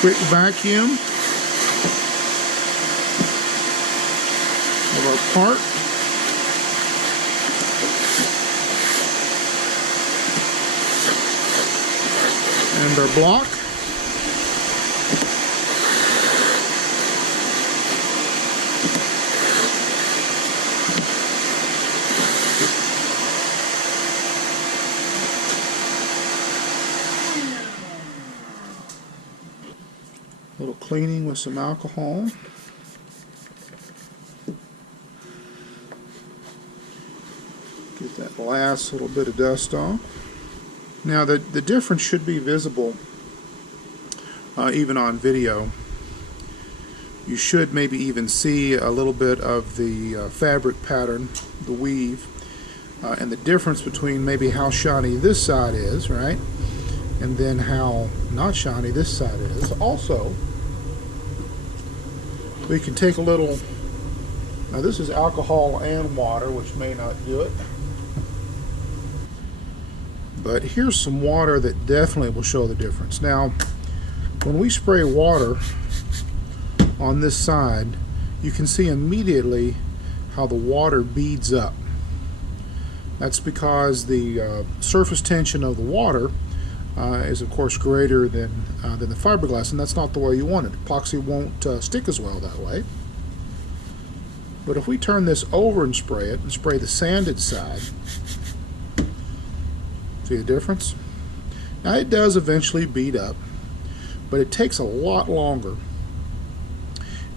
Quick vacuum of our part. And our block. A little cleaning with some alcohol. Get that last little bit of dust off. Now the difference should be visible even on video. You should maybe even see a little bit of the fabric pattern, the weave, and the difference between maybe how shiny this side is, right? And then how not shiny this side is. Also, we can take a little, now this is alcohol and water, which may not do it. But here's some water that definitely will show the difference. Now, when we spray water on this side, you can see immediately how the water beads up. That's because the surface tension of the water is of course greater than the fiberglass, and that's not the way you want it. Epoxy won't stick as well that way. But if we turn this over and spray it, and spray the sanded side, see the difference? Now it does eventually bead up, but it takes a lot longer.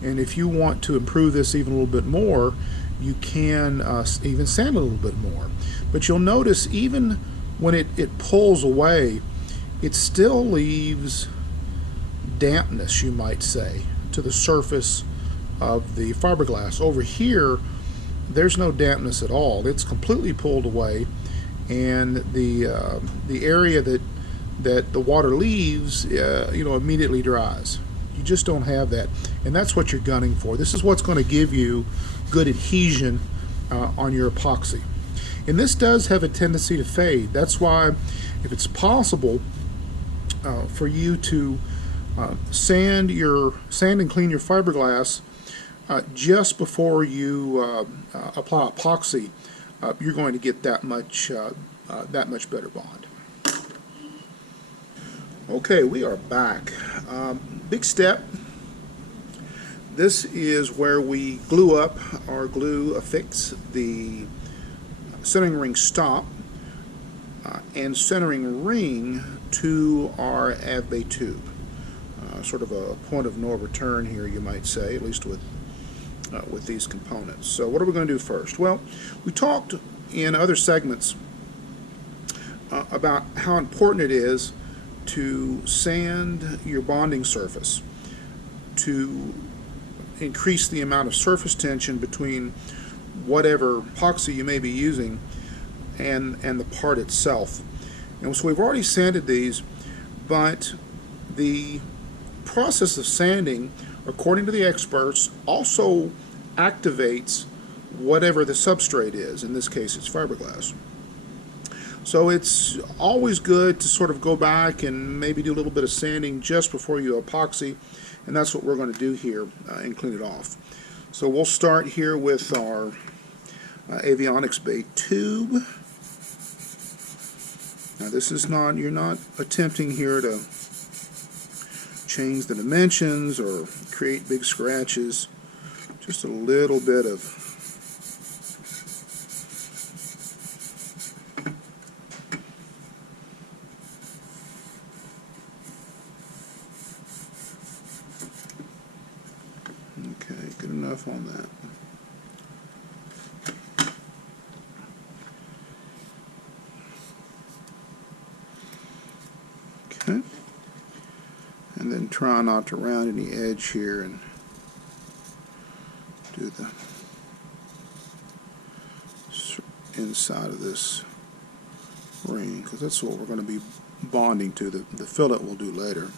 And if you want to improve this even a little bit more, you can even sand a little bit more. But you'll notice even when it pulls away, it still leaves dampness, you might say, to the surface of the fiberglass. Over here, there's no dampness at all. It's completely pulled away, and the area that the water leaves, immediately dries. You just don't have that, and that's what you're gunning for. This is what's going to give you good adhesion on your epoxy. And this does have a tendency to fade. That's why, if it's possible for you to sand and clean your fiberglass just before you apply epoxy, you're going to get that much better bond. Okay, we are back. Big step. This is where we glue up or affix the centering ring stop and centering ring to our Avbay tube. Sort of a point of no return here, you might say, at least with these components. So what are we going to do first? Well, we talked in other segments about how important it is to sand your bonding surface to increase the amount of surface tension between whatever epoxy you may be using and the part itself. And so we've already sanded these, but the process of sanding, according to the experts, also activates whatever the substrate is. In this case, it's fiberglass. So it's always good to sort of go back and maybe do a little bit of sanding just before you epoxy, and that's what we're going to do here and clean it off. So we'll start here with our avionics bait tube. Now this is not, you're not attempting here to change the dimensions or create big scratches, just a little bit of okay, good enough on that. Okay. And then try not to round any edge here and do the inside of this ring, because that's what we're going to be bonding to. The fillet we'll do later.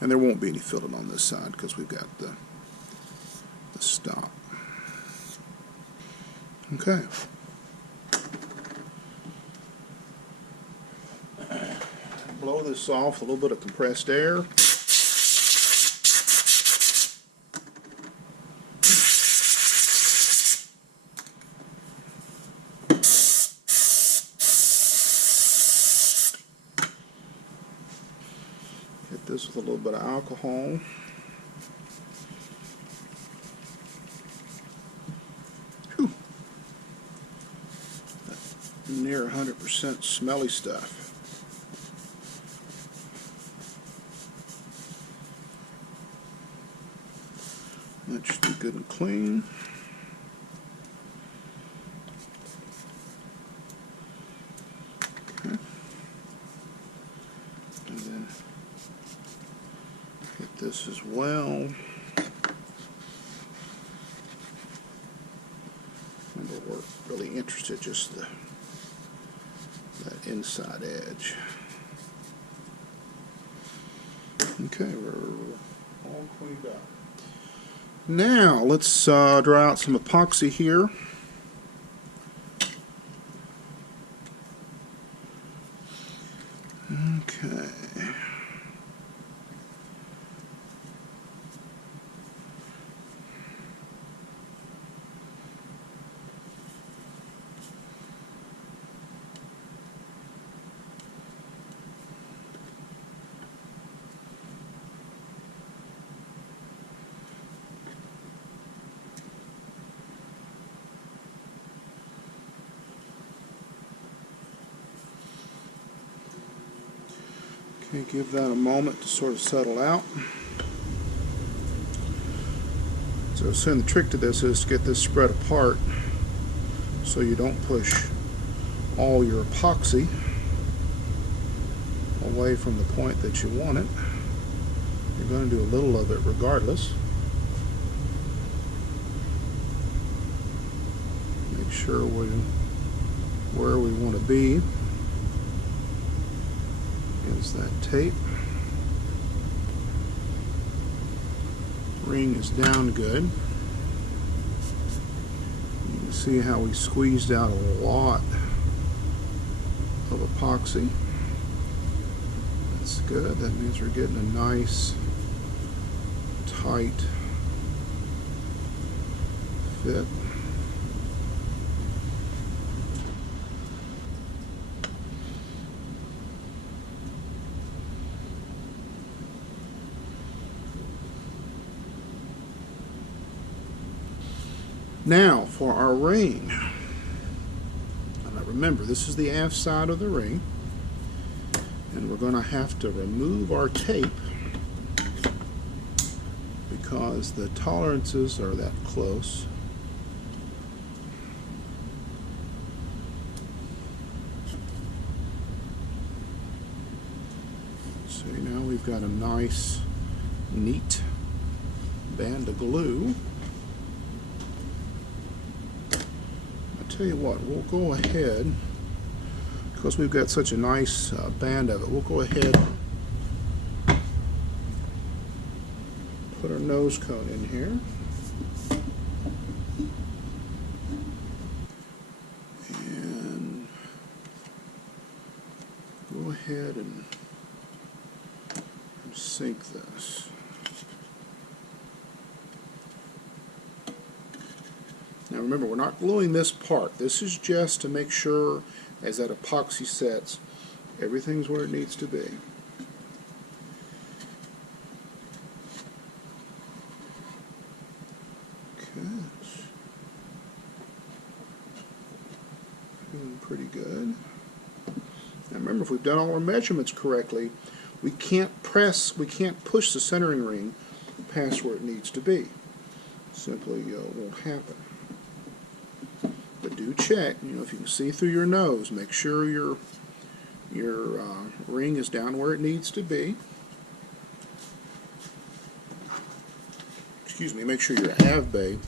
And there won't be any fillet on this side because we've got the stop. Okay. Blow this off with a little bit of compressed air. Hit this with a little bit of alcohol. Whew. Near 100% smelly stuff. That should be good and clean. Okay. And then hit this as well. Remember, we're really interested just that inside edge. Okay, we're all cleaned up. Now let's draw out some epoxy here. Okay. Okay, give that a moment to sort of settle out. So I was saying the trick to this is to get this spread apart so you don't push all your epoxy away from the point that you want it. You're going to do a little of it regardless. Make sure we're where we want to be. Is that tape. Ring is down good. You can see how we squeezed out a lot of epoxy. That's good. That means we're getting a nice tight fit. Now for our ring. Now remember, this is the aft side of the ring, and we're going to have to remove our tape because the tolerances are that close. So now we've got a nice, neat band of glue. Tell you what, we'll go ahead, because we've got such a nice band of it, we'll go ahead and put our nose cone in here. And go ahead and sink this. Now remember, we're not gluing this part. This is just to make sure as that epoxy sets, everything's where it needs to be. Okay. Doing pretty good. Now remember, if we've done all our measurements correctly, we can't push the centering ring past where it needs to be. Simply won't happen. But do check, if you can see through your nose, make sure your Your ring is down where it needs to be. Excuse me, make sure your Avbay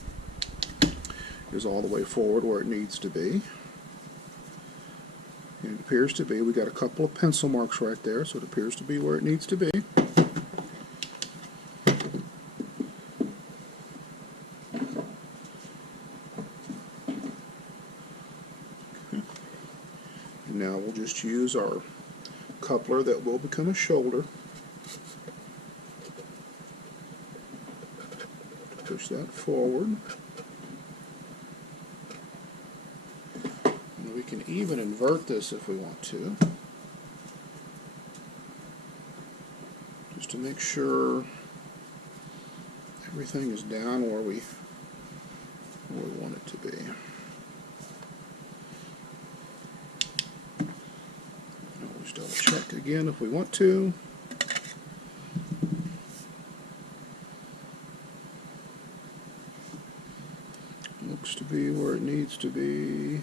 is all the way forward where it needs to be. And it appears to be. We got a couple of pencil marks right there, so it appears to be where it needs to be. Now we'll just use our coupler that will become a shoulder. Push that forward. And we can even invert this if we want to. Just to make sure everything is down where we want it to be. Double check again if we want to. Looks to be where it needs to be.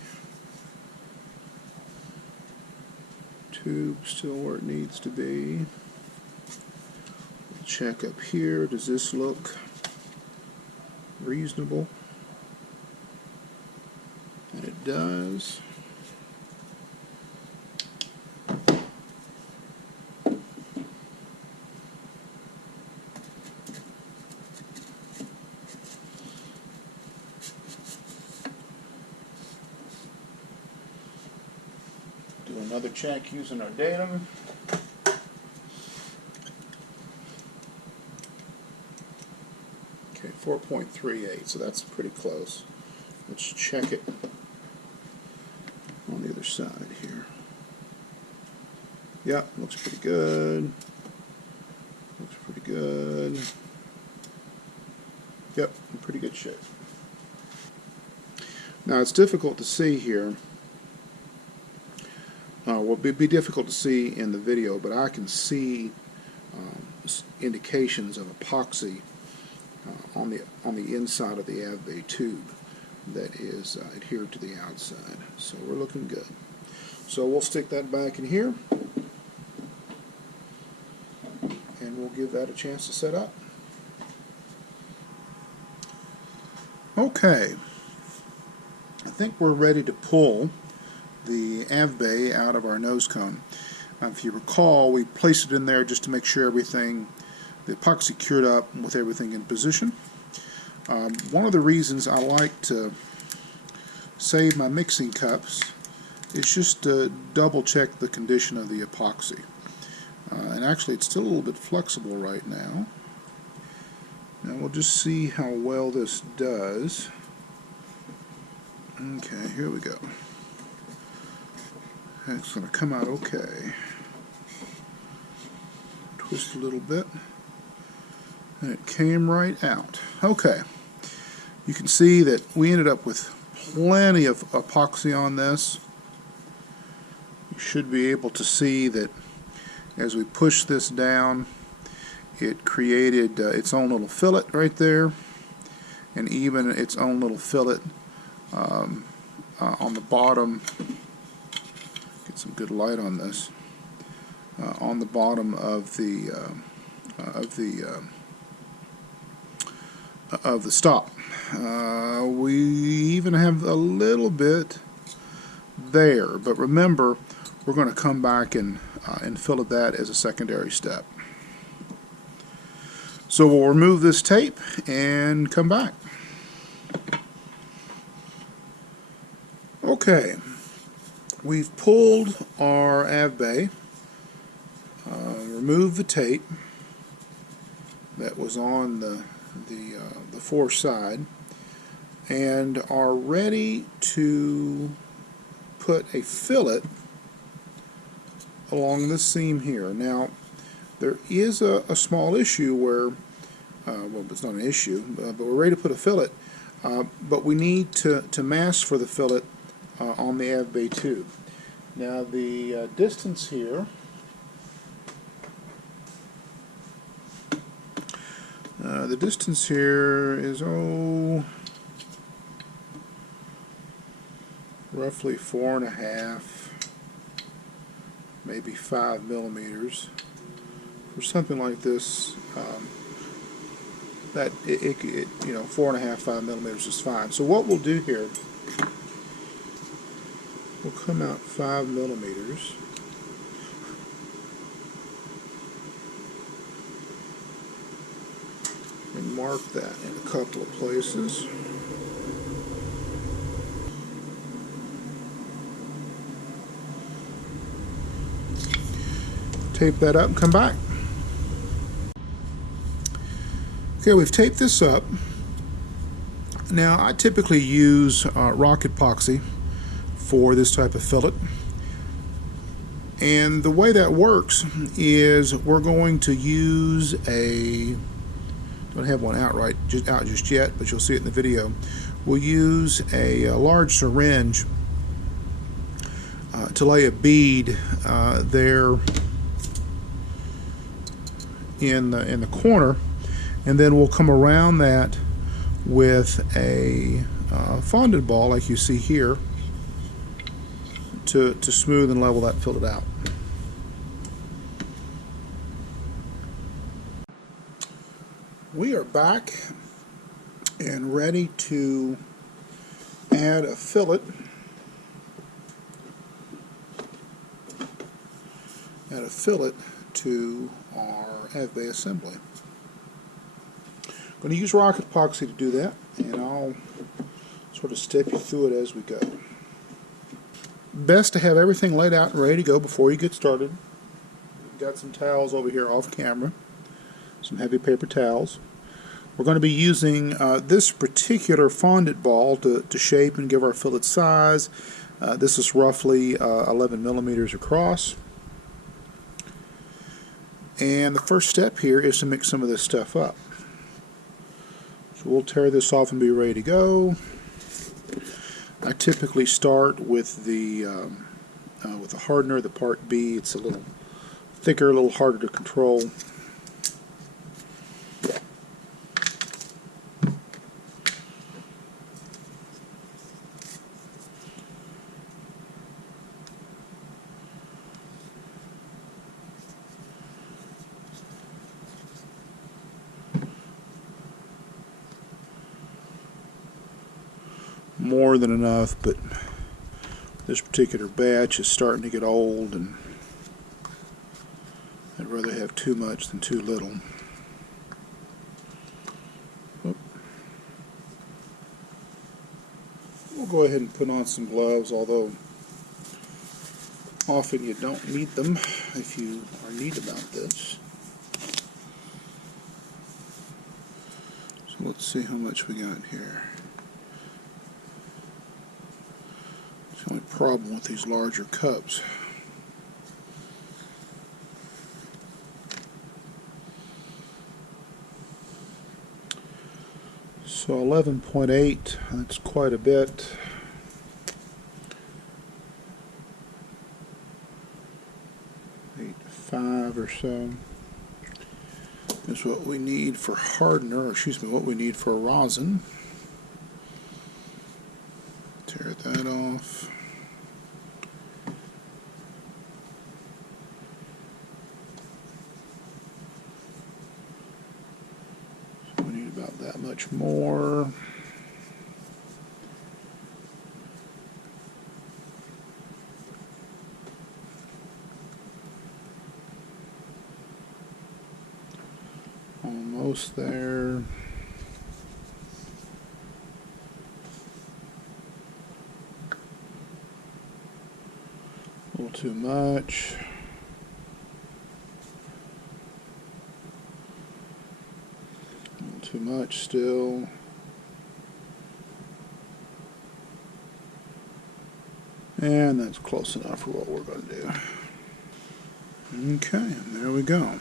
Tube still where it needs to be. We'll check up here. Does this look reasonable? And it does. Do another check using our datum. Okay, 4.38, so that's pretty close. Let's check it on the other side here. Yep, looks pretty good. Looks pretty good. Yep, in pretty good shape. Now it's difficult to see here. Will be difficult to see in the video, but I can see indications of epoxy on the inside of the Avbay tube that is adhered to the outside. So we're looking good. So we'll stick that back in here, and we'll give that a chance to set up. Okay, I think we're ready to pull the Avbay out of our nose cone. If you recall, we placed it in there just to make sure everything, the epoxy cured up with everything in position. One of the reasons I like to save my mixing cups is just to double check the condition of the epoxy. And actually it's still a little bit flexible right now. Now we'll just see how well this does. Okay, here we go. It's going to come out okay. Twist a little bit, and it came right out. Okay, you can see that we ended up with plenty of epoxy on this. You should be able to see that as we push this down, it created its own little fillet right there, and even its own little fillet on the bottom. Get some good light on this. On the bottom of the stop. We even have a little bit there, but remember, we're going to come back and fillet that as a secondary step. So we'll remove this tape and come back. Okay, we've pulled our Avbay, removed the tape that was on the fore side, and are ready to put a fillet along this seam here. Now, there is a small issue where, well, it's not an issue, but we're ready to put a fillet, but we need to mask for the fillet on the Avbay tube. Now, the distance here, is, roughly 4.5 maybe 5 millimeters. For something like this, that it you know, 4.5, 5 millimeters is fine. So what we'll do here, we'll come out 5 millimeters. And mark that in a couple of places. Tape that up and come back. Okay, we've taped this up. Now, I typically use rock epoxy for this type of fillet. And the way that works is we're going to use a, don't have one out just yet, but you'll see it in the video. We'll use a large syringe to lay a bead there in the corner, and then we'll come around that with a fondant ball like you see here to smooth and level that fillet out. We are back and ready to add a fillet. To our Avbay assembly. I'm going to use rock epoxy to do that, and I'll sort of step you through it as we go. Best to have everything laid out and ready to go before you get started. We've got some towels over here off camera, some heavy paper towels. We're going to be using this particular fondant ball to shape and give our fillet size. This is roughly 11 millimeters across. And the first step here is to mix some of this stuff up. So we'll tear this off and be ready to go. I typically start with the hardener, the part B. It's a little thicker, a little harder to control. More than enough, but this particular batch is starting to get old, and I'd rather have too much than too little. We'll go ahead and put on some gloves, although often you don't need them if you are neat about this. So let's see how much we got here. The only problem with these larger cups. So 11.8, that's quite a bit. .85 or so is what we need for hardener, or excuse me, what we need for a rosin. Tear that off. So we need about that much more. Almost there. A little too much. A little too much still. And that's close enough for what we're going to do. Okay, there we go.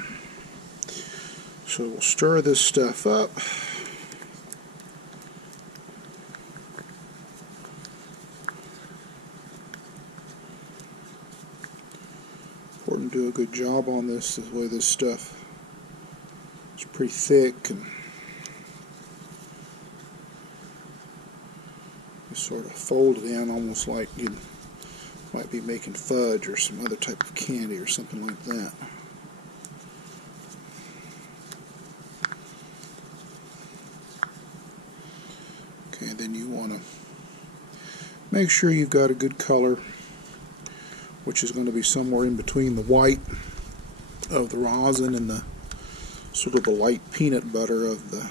So we'll stir this stuff up. Important to do a good job on this, the way this stuff is pretty thick, and you sort of fold it in almost like Might be making fudge or some other type of candy or something like that. Okay, then you want to make sure you've got a good color, which is going to be somewhere in between the white of the rosin and the sort of the light peanut butter of the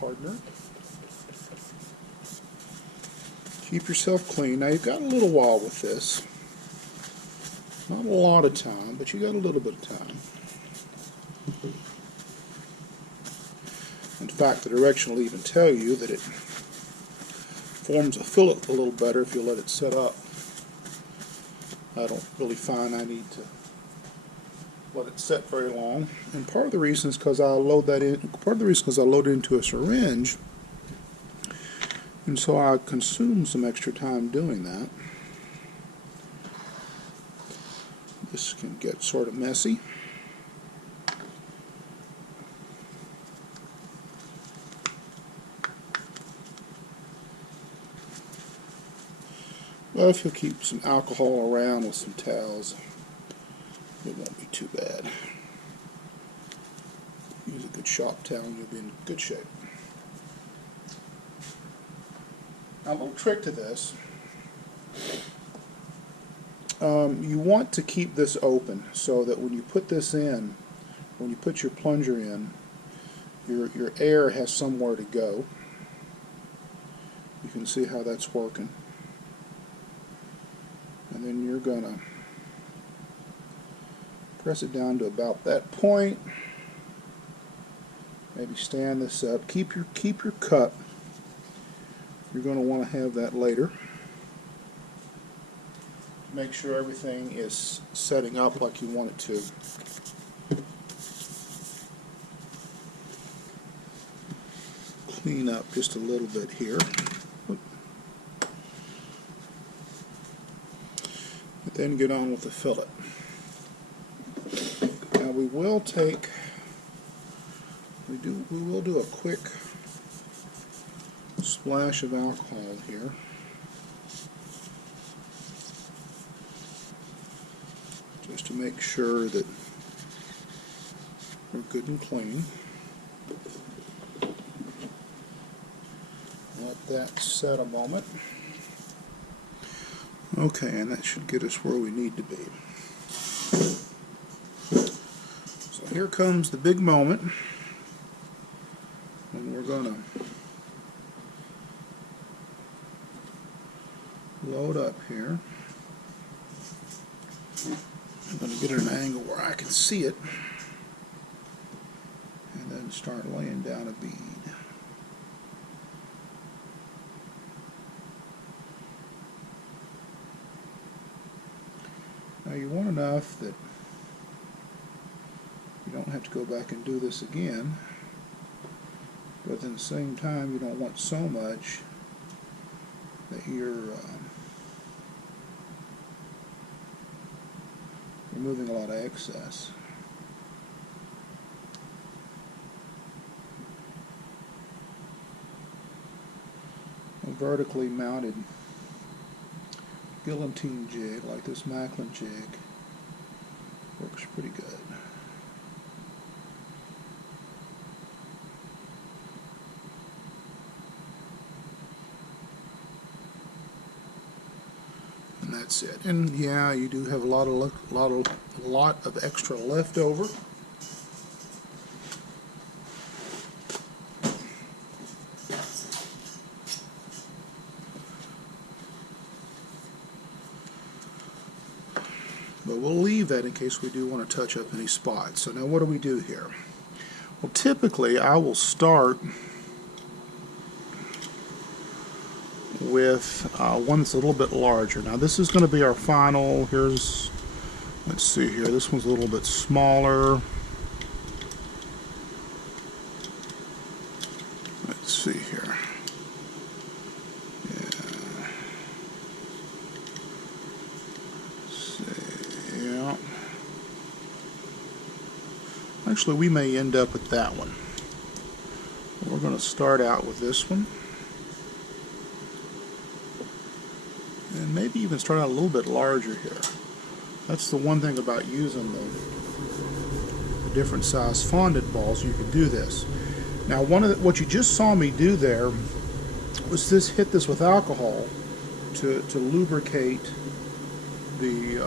hardener. Keep yourself clean. Now you've got a little while with this. Not a lot of time, but you got a little bit of time. In fact, the direction will even tell you that it forms a fillet a little better if you let it set up. I don't really find I need to let it set very long, and part of the reason is because I load that in. Part of the reason is I load it into a syringe, and so I consume some extra time doing that. This can get sort of messy. Well, if you'll keep some alcohol around with some towels, it won't be too bad. Use a good shop towel and you'll be in good shape. Now, a little trick to this. You want to keep this open so that when you put this in, when you put your plunger in, your air has somewhere to go. You can see how that's working. And then you're going to press it down to about that point. Maybe stand this up. Keep your cup. You're going to want to have that later. Make sure everything is setting up like you want it to. Clean up just a little bit here. And then get on with the fillet. Now we will do a quick splash of alcohol here. Just to make sure that we're good and clean. Let that set a moment. Okay, and that should get us where we need to be. So here comes the big moment, and we're going to load up here. I'm going to get it at an angle where I can see it, and then start laying down a bead. Now you want enough that you don't have to go back and do this again, but at the same time you don't want so much that you're removing a lot of excess. A vertically mounted guillotine jig like this Macklin jig works pretty good. And that's it. And yeah, you do have a lot of extra leftover. But we'll leave that in case we do want to touch up any spots. So now what do we do here? Well, typically I will start with one that's a little bit larger. Now this is going to be our final. Here's, let's see here, this one's a little bit smaller. Let's see here. Yeah. Let's see. Actually, we may end up with that one. We're going to start out with this one. And maybe even start out a little bit larger here. That's the one thing about using the different size fondant balls. You can do this. Now, what you just saw me do there was hit this with alcohol to lubricate the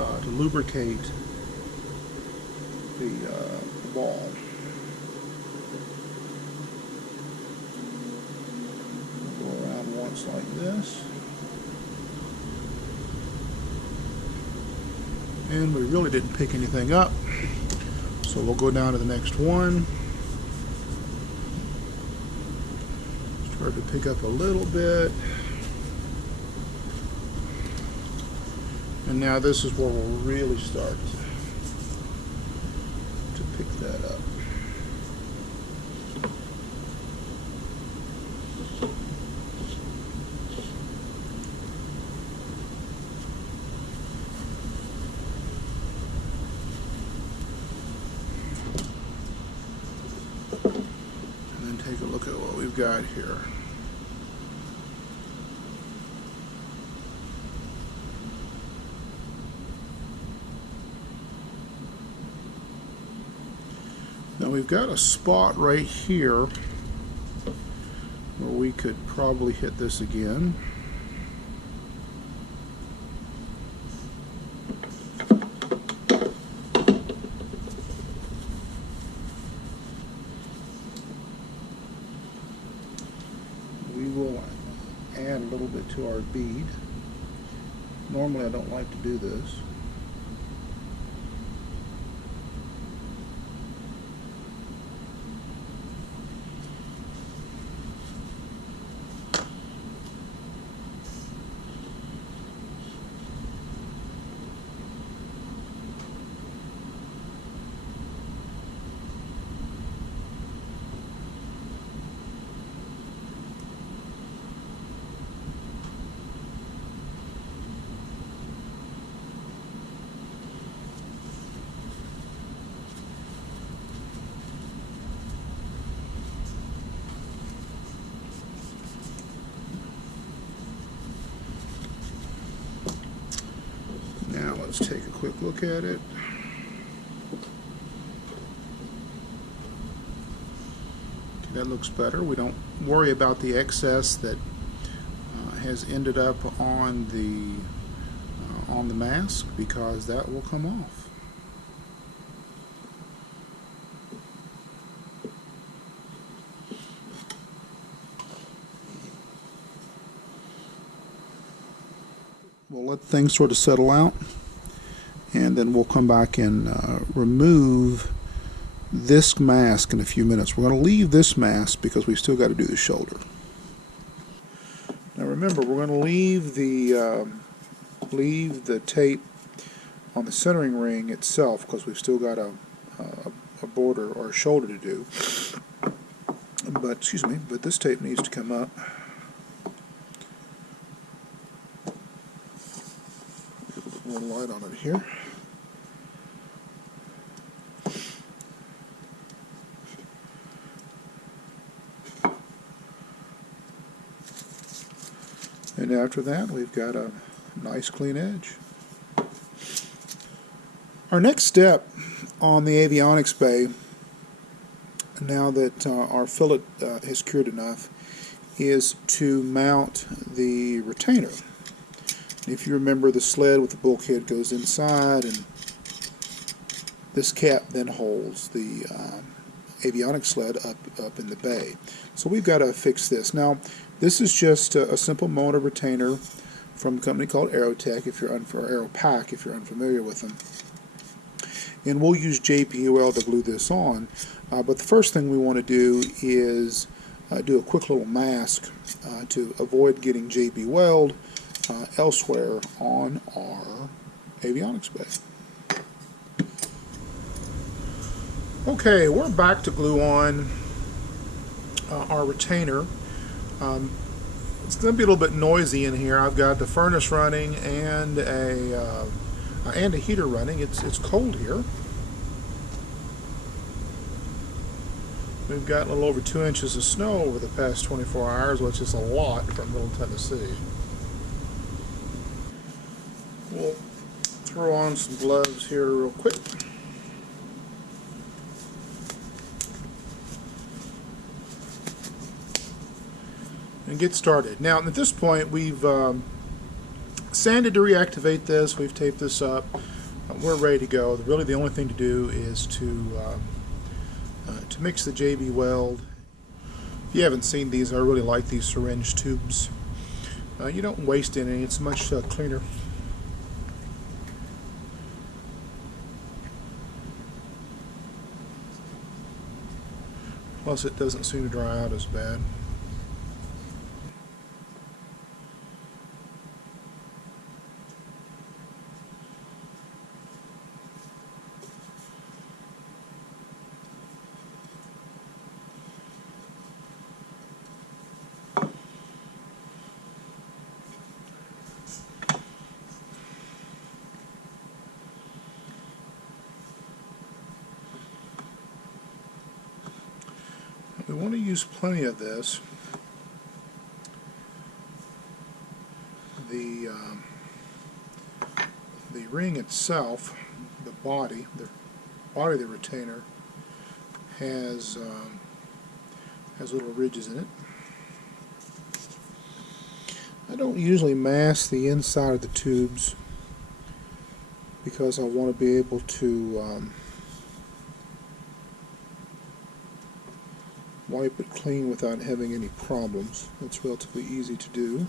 ball. Go around once like this. And we really didn't pick anything up, so we'll go down to the next one. Start to pick up a little bit. And now this is where we'll really start to pick that up. Take a look at what we've got here. Now we've got a spot right here where we could probably hit this again. Add a little bit to our bead. Normally I don't like to do this. Let's take a quick look at it. Okay, that looks better. We don't worry about the excess that has ended up on the mask, because that will come off. We'll let things sort of settle out, and then we'll come back and remove this mask in a few minutes. We're going to leave this mask because we've still got to do the shoulder. Now remember, we're going to leave the tape on the centering ring itself because we've still got a border or a shoulder to do. But this tape needs to come up. A little light on it here. And after that, we've got a nice clean edge. Our next step on the avionics bay, now that our fillet is cured enough, is to mount the retainer. If you remember, the sled with the bulkhead goes inside, and this cap then holds the avionics sled up in the bay. So we've got to fix this. Now, this is just a simple motor retainer from a company called AeroPack, if you're unfamiliar with them. And we'll use JP weld to glue this on. But the first thing we want to do is do a quick little mask to avoid getting JP weld elsewhere on our avionics bay. Okay, we're back to glue on our retainer. It's going to be a little bit noisy in here. I've got the furnace running and a heater running. It's cold here. We've got a little over 2 inches of snow over the past 24 hours, which is a lot from Middle Tennessee. We'll throw on some gloves here real quick. And get started. Now at this point we've sanded to reactivate this, we've taped this up, we're ready to go. Really the only thing to do is to mix the JB weld. If you haven't seen these, I really like these syringe tubes. You don't waste any, it's much cleaner. Plus it doesn't seem to dry out as bad. We want to use plenty of this. The ring itself, the body of the retainer has little ridges in it. I don't usually mask the inside of the tubes because I want to be able to wipe it clean without having any problems. It's relatively easy to do.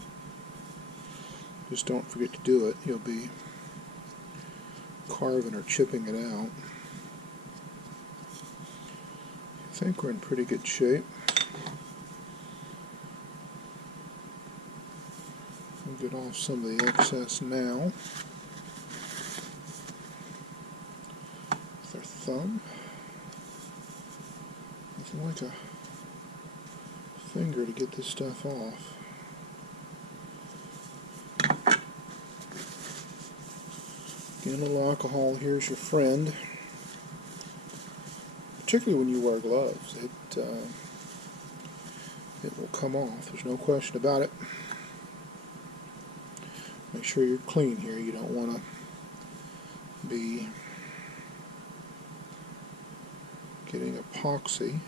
Just don't forget to do it. You'll be carving or chipping it out. I think we're in pretty good shape. We'll get off some of the excess now with our thumb. Nothing like a finger to get this stuff off. Again, a little alcohol here's your friend, particularly when you wear gloves. It will come off, there's no question about it. Make sure you're clean here. You don't want to be getting epoxy.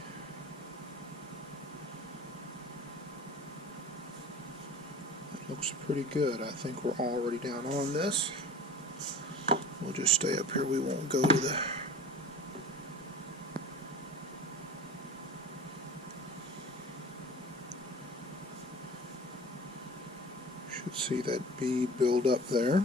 Looks pretty good. I think we're already down on this. We'll just stay up here. We won't go to the should see that bead build up there.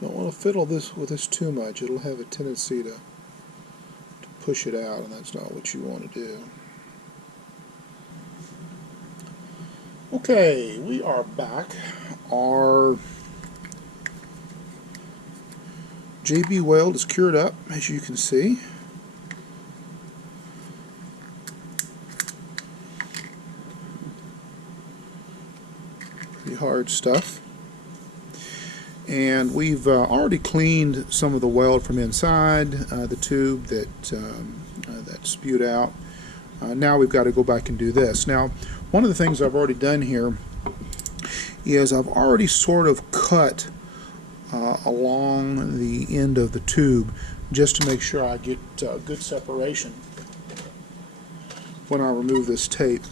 Don't want to fiddle with this too much. It'll have a tendency to push it out, and that's not what you want to do. Okay, we are back. Our JB weld is cured up, as you can see. Pretty hard stuff. And we've already cleaned some of the weld from inside the tube that spewed out. Now we've got to go back and do this. Now, one of the things I've already done here is I've already sort of cut along the end of the tube just to make sure I get good separation when I remove this tape.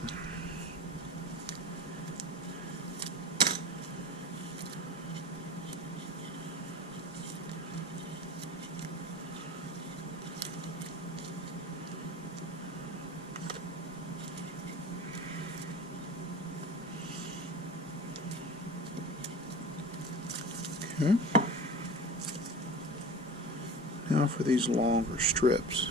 Okay. Now for these longer strips.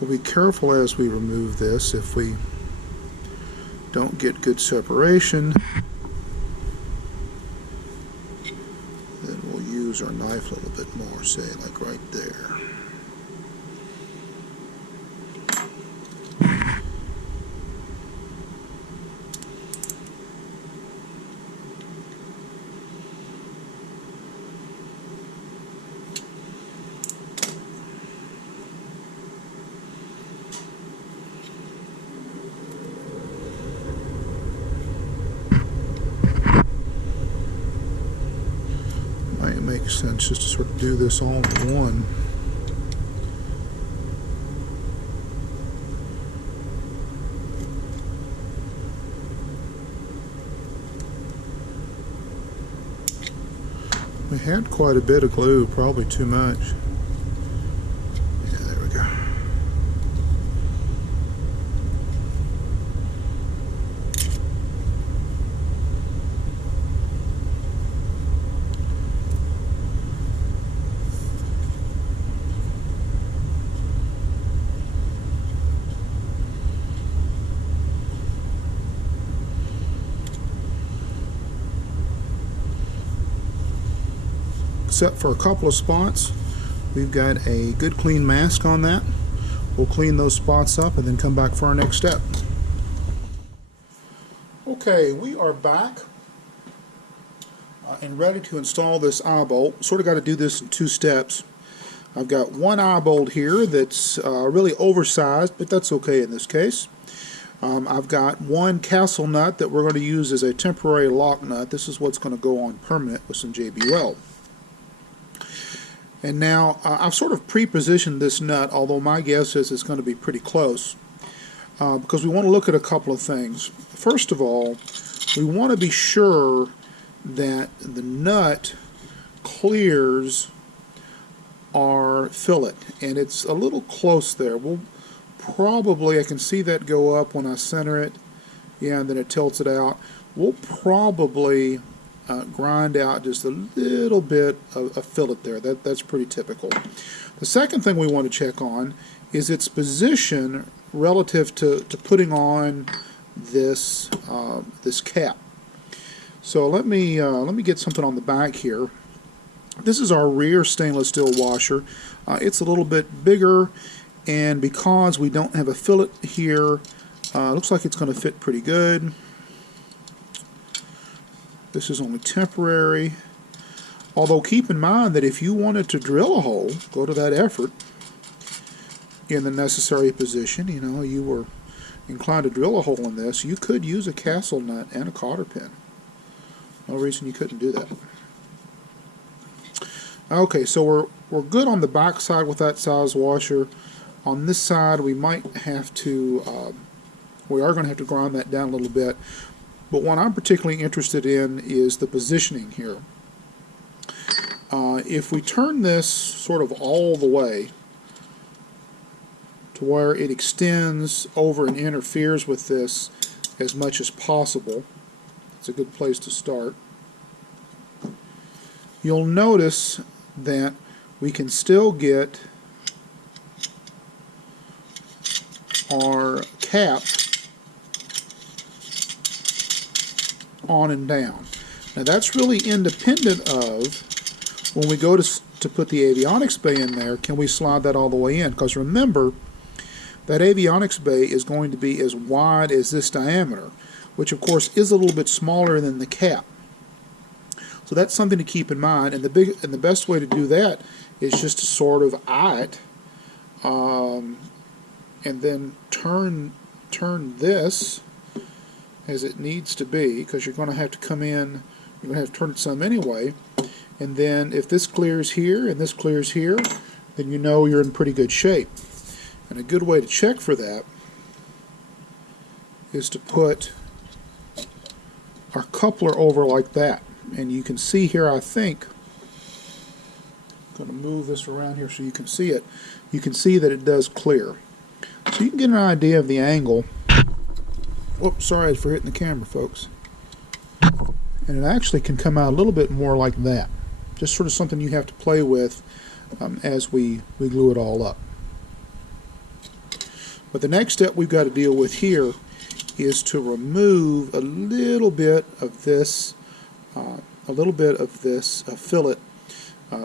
We'll be careful as we remove this. If we don't get good separation, then we'll use our knife a little bit more, say like right there. makes sense just to sort of do this all in one. We had quite a bit of glue, probably too much. Yeah, there we go. Except for a couple of spots, we've got a good clean mask on that. We'll clean those spots up and then come back for our next step. Okay, we are back and ready to install this eyebolt. Sort of got to do this in two steps. I've got one eyebolt here that's really oversized, but that's okay in this case. I've got one castle nut that we're going to use as a temporary lock nut. This is what's going to go on permanent with some JB Weld. And now I've sort of pre-positioned this nut, although my guess is it's going to be pretty close, because we want to look at a couple of things. First of all, we want to be sure that the nut clears our fillet, and it's a little close there. We'll probably, I can see that go up when I center it, yeah, and then it tilts it out. We'll probably grind out just a little bit of fillet there. That's pretty typical. The second thing we want to check on is its position relative to putting on this this cap. So let me get something on the back here. This is our rear stainless steel washer. It's a little bit bigger, and because we don't have a fillet here, looks like it's going to fit pretty good. This is only temporary, although keep in mind that if you wanted to drill a hole, go to that effort in the necessary position, you know, you were inclined to drill a hole in this, you could use a castle nut and a cotter pin. No reason you couldn't do that. Okay, so we're good on the back side with that size washer. On this side, we might have to, we are going to have to grind that down a little bit. But what I'm particularly interested in is the positioning here. If we turn this sort of all the way to where it extends over and interferes with this as much as possible, it's a good place to start. You'll notice that we can still get our cap on and down. Now that's really independent of when we go to put the avionics bay in there, can we slide that all the way in? Because remember, that avionics bay is going to be as wide as this diameter, which of course is a little bit smaller than the cap. So that's something to keep in mind, and the best way to do that is just to sort of eye it, and then turn this as it needs to be, because you're going to have to come in, you're going to have to turn it some anyway, and then if this clears here and this clears here, then you know you're in pretty good shape. And a good way to check for that is to put our coupler over like that. And you can see here, I think, I'm going to move this around here so you can see it. You can see that it does clear. So you can get an idea of the angle. Whoops, sorry for hitting the camera, folks. And it actually can come out a little bit more like that. Just sort of something you have to play with as we glue it all up. But the next step we've got to deal with here is to remove a little bit of this fillet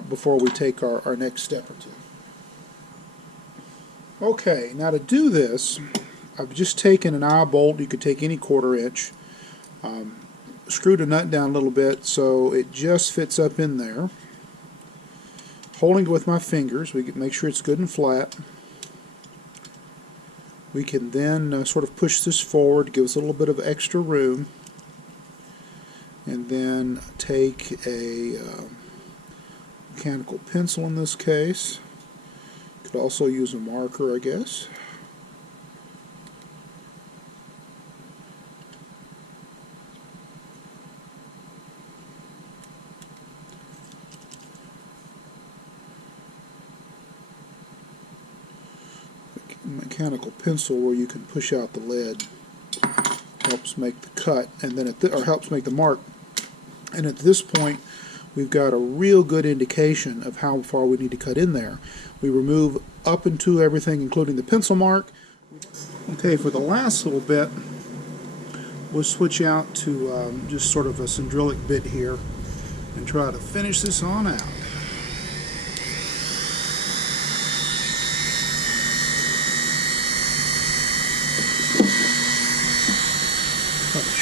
before we take our next step or two. Okay, now to do this, I've just taken an eyebolt. You could take any 1/4 inch, screwed a nut down a little bit so it just fits up in there. Holding it with my fingers, we can make sure it's good and flat. We can then sort of push this forward, give us a little bit of extra room, and then take a mechanical pencil in this case. Could also use a marker, I guess. Mechanical pencil where you can push out the lead helps make the cut, and then or helps make the mark. And at this point, we've got a real good indication of how far we need to cut in there. We remove up into everything, including the pencil mark. Okay, for the last little bit, we'll switch out to just sort of a cylindrical bit here and try to finish this on out.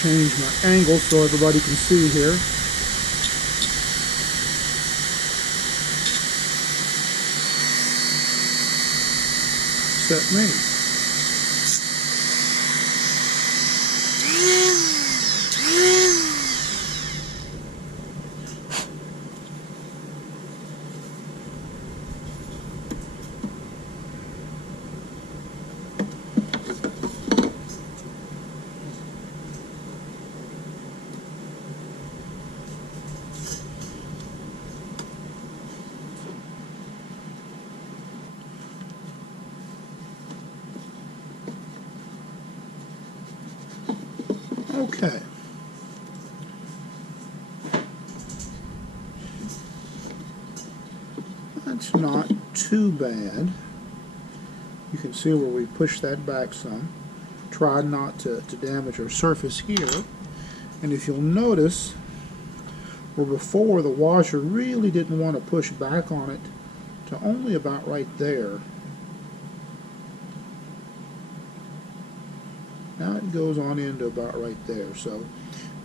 Change my angle so everybody can see here. Set me. Okay. That's not too bad. You can see where we push that back some. Try not to damage our surface here. And if you'll notice, where before the washer really didn't want to push back on it to only about right there. Now it goes on into about right there. So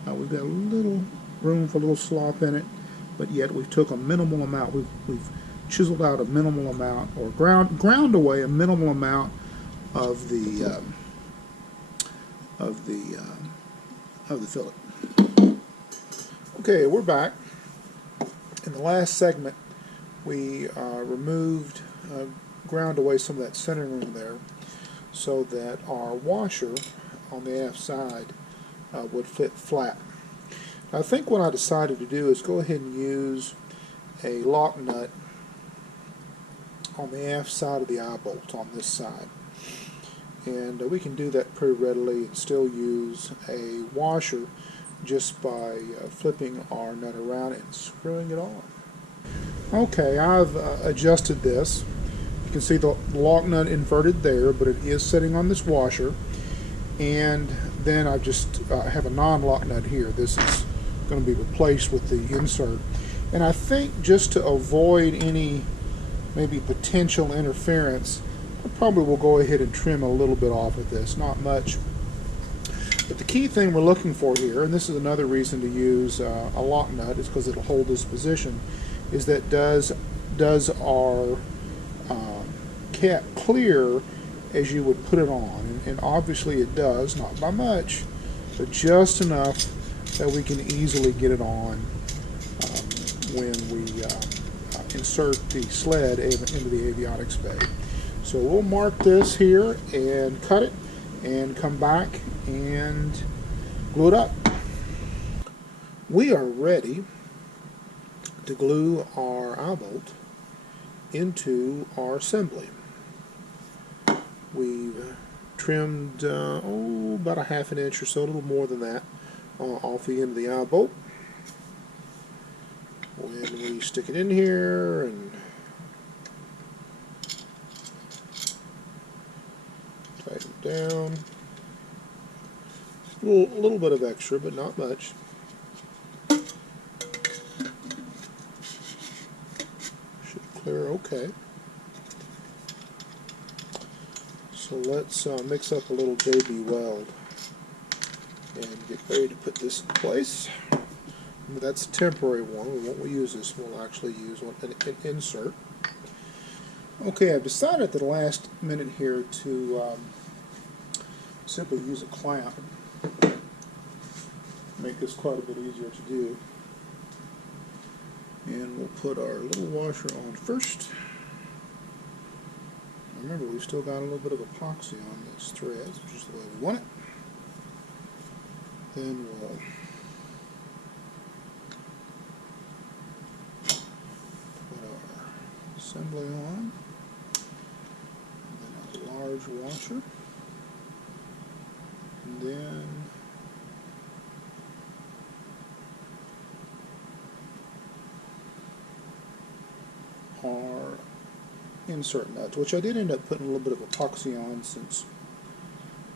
we've got a little room for a little slop in it, but yet we took a minimal amount. We've chiseled out a minimal amount, or ground away a minimal amount of the fillet. Okay, we're back. In the last segment, we ground away some of that center room there, so that our washer on the aft side would fit flat. I think what I decided to do is go ahead and use a lock nut on the aft side of the eyebolt on this side. And we can do that pretty readily and still use a washer just by flipping our nut around and screwing it on. Okay, I've adjusted this. You can see the lock nut inverted there, but it is sitting on this washer. And then I just have a non-lock nut here. This is going to be replaced with the insert. And I think just to avoid any maybe potential interference, I probably will go ahead and trim a little bit off of this, not much. But the key thing we're looking for here, and this is another reason to use a lock nut, is because it'll hold this position, is that does our cap clear as you would put it on? And obviously it does, not by much, but just enough that we can easily get it on when we insert the sled into the avionics bay. So we'll mark this here and cut it and come back and glue it up. We are ready to glue our eyebolt into our assembly. We've trimmed about a ½ an inch or so, a little more than that, off the end of the eyebolt. When we stick it in here and tighten it down, a little bit of extra, but not much. Should clear okay. So let's mix up a little JB weld and get ready to put this in place. That's a temporary one. We won't use this. We'll actually use an insert. Okay, I've decided at the last minute here to simply use a clamp. Make this quite a bit easier to do. And we'll put our little washer on first. Remember, we've still got a little bit of epoxy on these threads, which is the way we want it. Then we'll put our assembly on. And then a large washer. And then our insert nuts, which I did end up putting a little bit of epoxy on since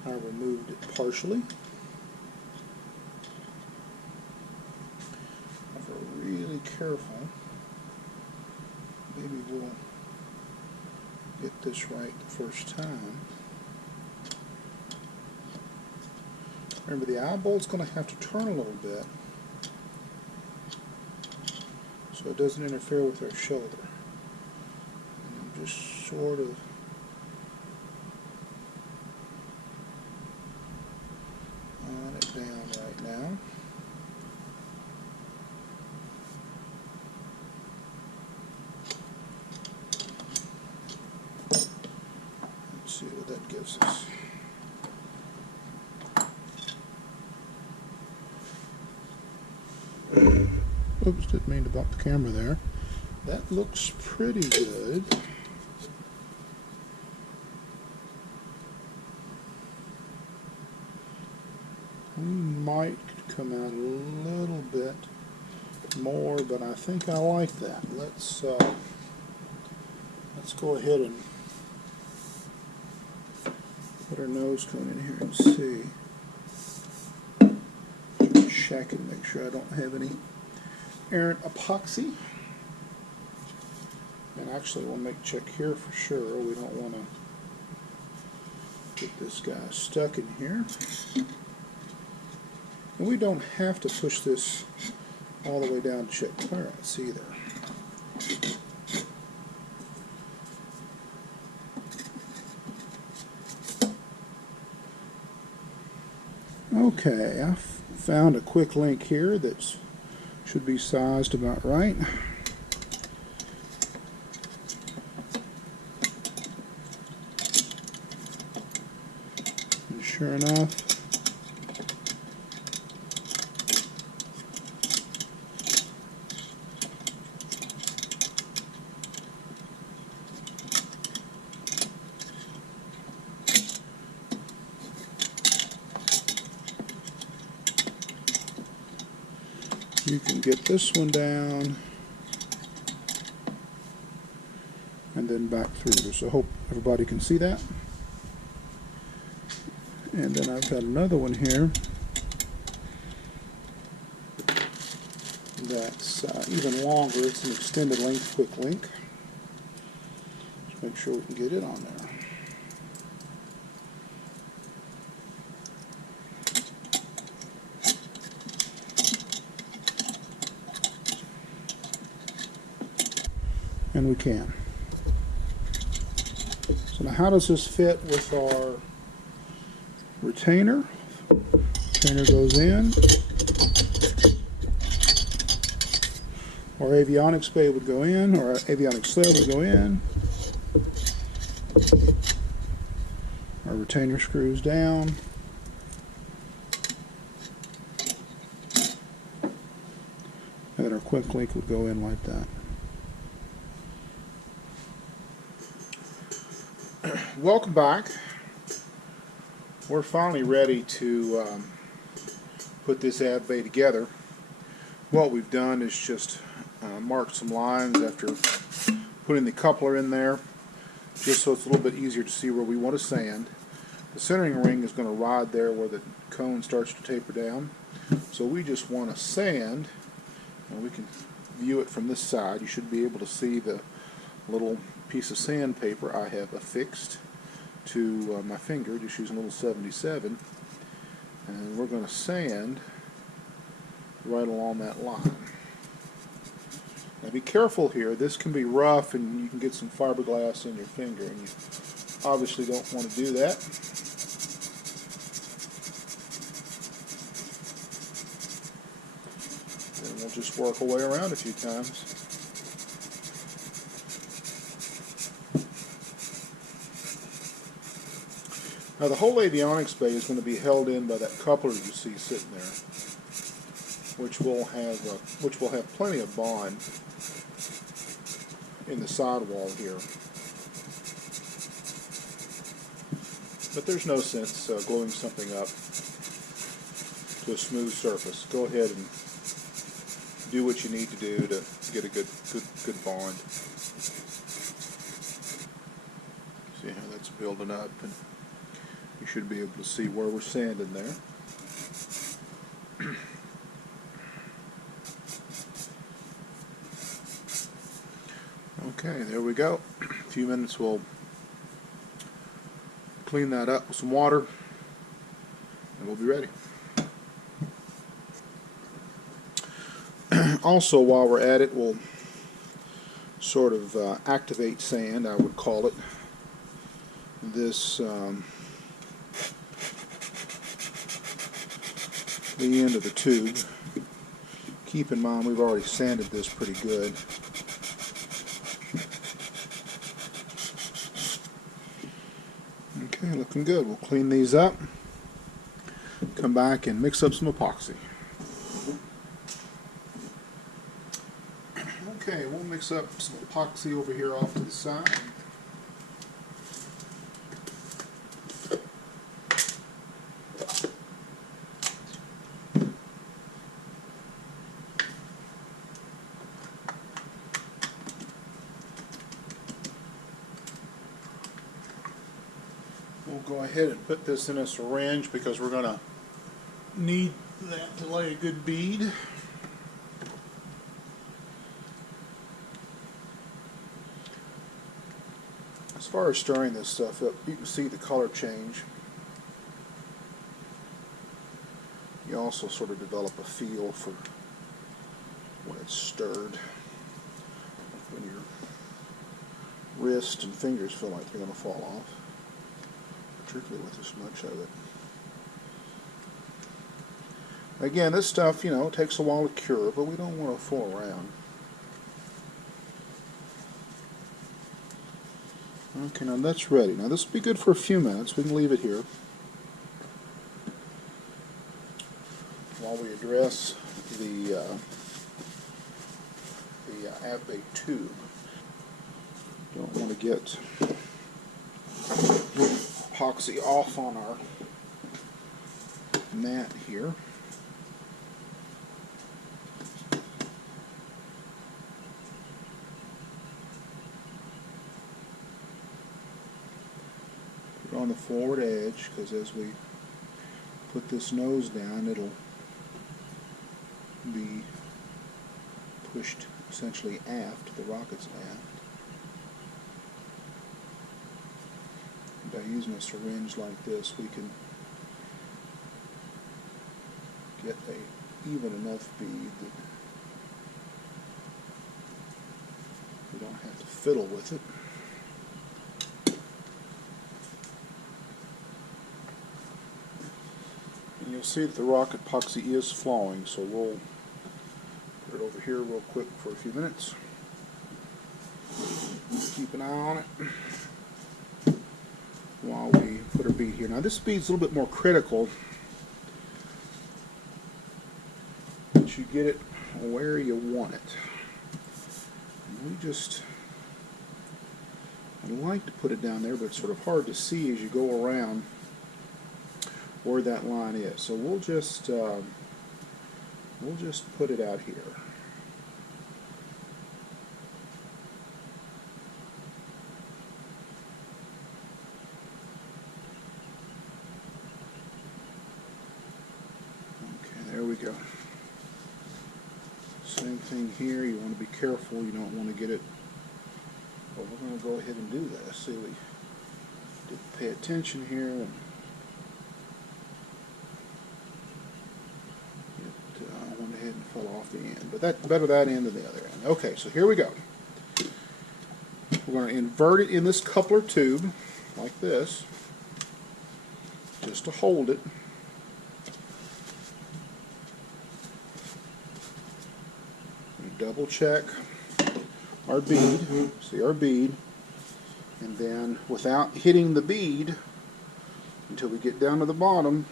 I removed it partially. If we're really careful, maybe we'll get this right the first time. Remember, the eyebolt's going to have to turn a little bit so it doesn't interfere with our shoulder. Just sort of on it down right now. Let's see what that gives us. Oops, didn't mean to bump the camera there. That looks pretty good. Might come out a little bit more, but I think I like that. Let's go ahead and put our nose cone in here and see. Check and make sure I don't have any errant epoxy. And actually, we'll make check here for sure. We don't want to get this guy stuck in here. And we don't have to push this all the way down to check clearance either. Okay, I found a quick link here that should be sized about right. And sure enough, you can get this one down and then back through. So I hope everybody can see that. And then I've got another one here that's even longer. It's an extended length quick link. Just make sure we can get it on there. And we can. So now how does this fit with our retainer? Retainer goes in. Our avionics bay would go in, or our avionics sled would go in. Our retainer screws down. And then our quick link would go in like that. Welcome back. We're finally ready to put this Avbay together. What we've done is just marked some lines after putting the coupler in there, just so it's a little bit easier to see where we want to sand. The centering ring is going to ride there where the cone starts to taper down. So we just want to sand, and we can view it from this side. You should be able to see the little piece of sandpaper I have affixed to my finger, just using a little 77, and we're going to sand right along that line. Now be careful here. This can be rough and you can get some fiberglass in your finger, and you obviously don't want to do that. And we'll just work our way around a few times. Now the whole avionics bay is going to be held in by that coupler you see sitting there, which will have plenty of bond in the sidewall here. But there's no sense gluing something up to a smooth surface. Go ahead and do what you need to do to get a good bond. See how that's building up, and you should be able to see where we're sanding there. Okay, there we go. In a few minutes we'll clean that up with some water and we'll be ready. Also, while we're at it, we'll sort of activate sand, I would call it. This the end of the tube. Keep in mind we've already sanded this pretty good. Okay, looking good. We'll clean these up, come back and mix up some epoxy. Okay, we'll mix up some epoxy over here off to the side. We'll go ahead and put this in a syringe because we're going to need that to lay a good bead. As far as stirring this stuff up, you can see the color change. You also sort of develop a feel for when it's stirred. When your wrist and fingers feel like they're going to fall off, particularly with this much of it. Again, this stuff, you know, takes a while to cure, but we don't want to fool around. Okay, now that's ready. Now this will be good for a few minutes. We can leave it here while we address the Avbay tube. Don't want to get epoxy off on our mat here. Put it on the forward edge, because as we put this nose down, it'll be pushed essentially aft, the rocket's aft. By using a syringe like this, we can get a even enough bead that we don't have to fiddle with it. And you'll see that the rocket epoxy is flowing, so we'll put it over here real quick for a few minutes. Keep an eye on it while we put our bead here. Now this bead's a little bit more critical that you get it where you want it. And I like to put it down there, but it's sort of hard to see as you go around where that line is. So we'll just put it out here. There we go. Same thing here. You want to be careful. You don't want to get it. But we're going to go ahead and do this. See, we did pay attention here, and it went ahead and fell off the end. But that's better that end than the other end. Okay, so here we go. We're going to invert it in this coupler tube like this, just to hold it. Double check our bead, see our bead, and then without hitting the bead, until we get down to the bottom.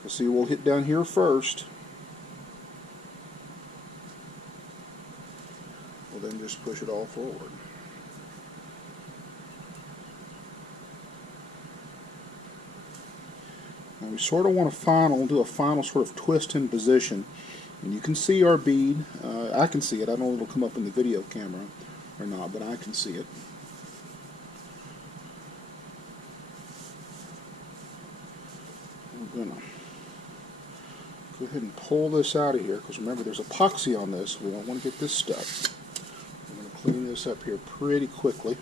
You'll see we'll hit down here first. We'll then just push it all forward. Now we sort of want to do a final sort of twist in position. And you can see our bead. I can see it. I don't know if it'll come up in the video camera or not, but I can see it. We're going to go ahead and pull this out of here, because remember there's epoxy on this. We don't want to get this stuck. We're going to clean this up here pretty quickly.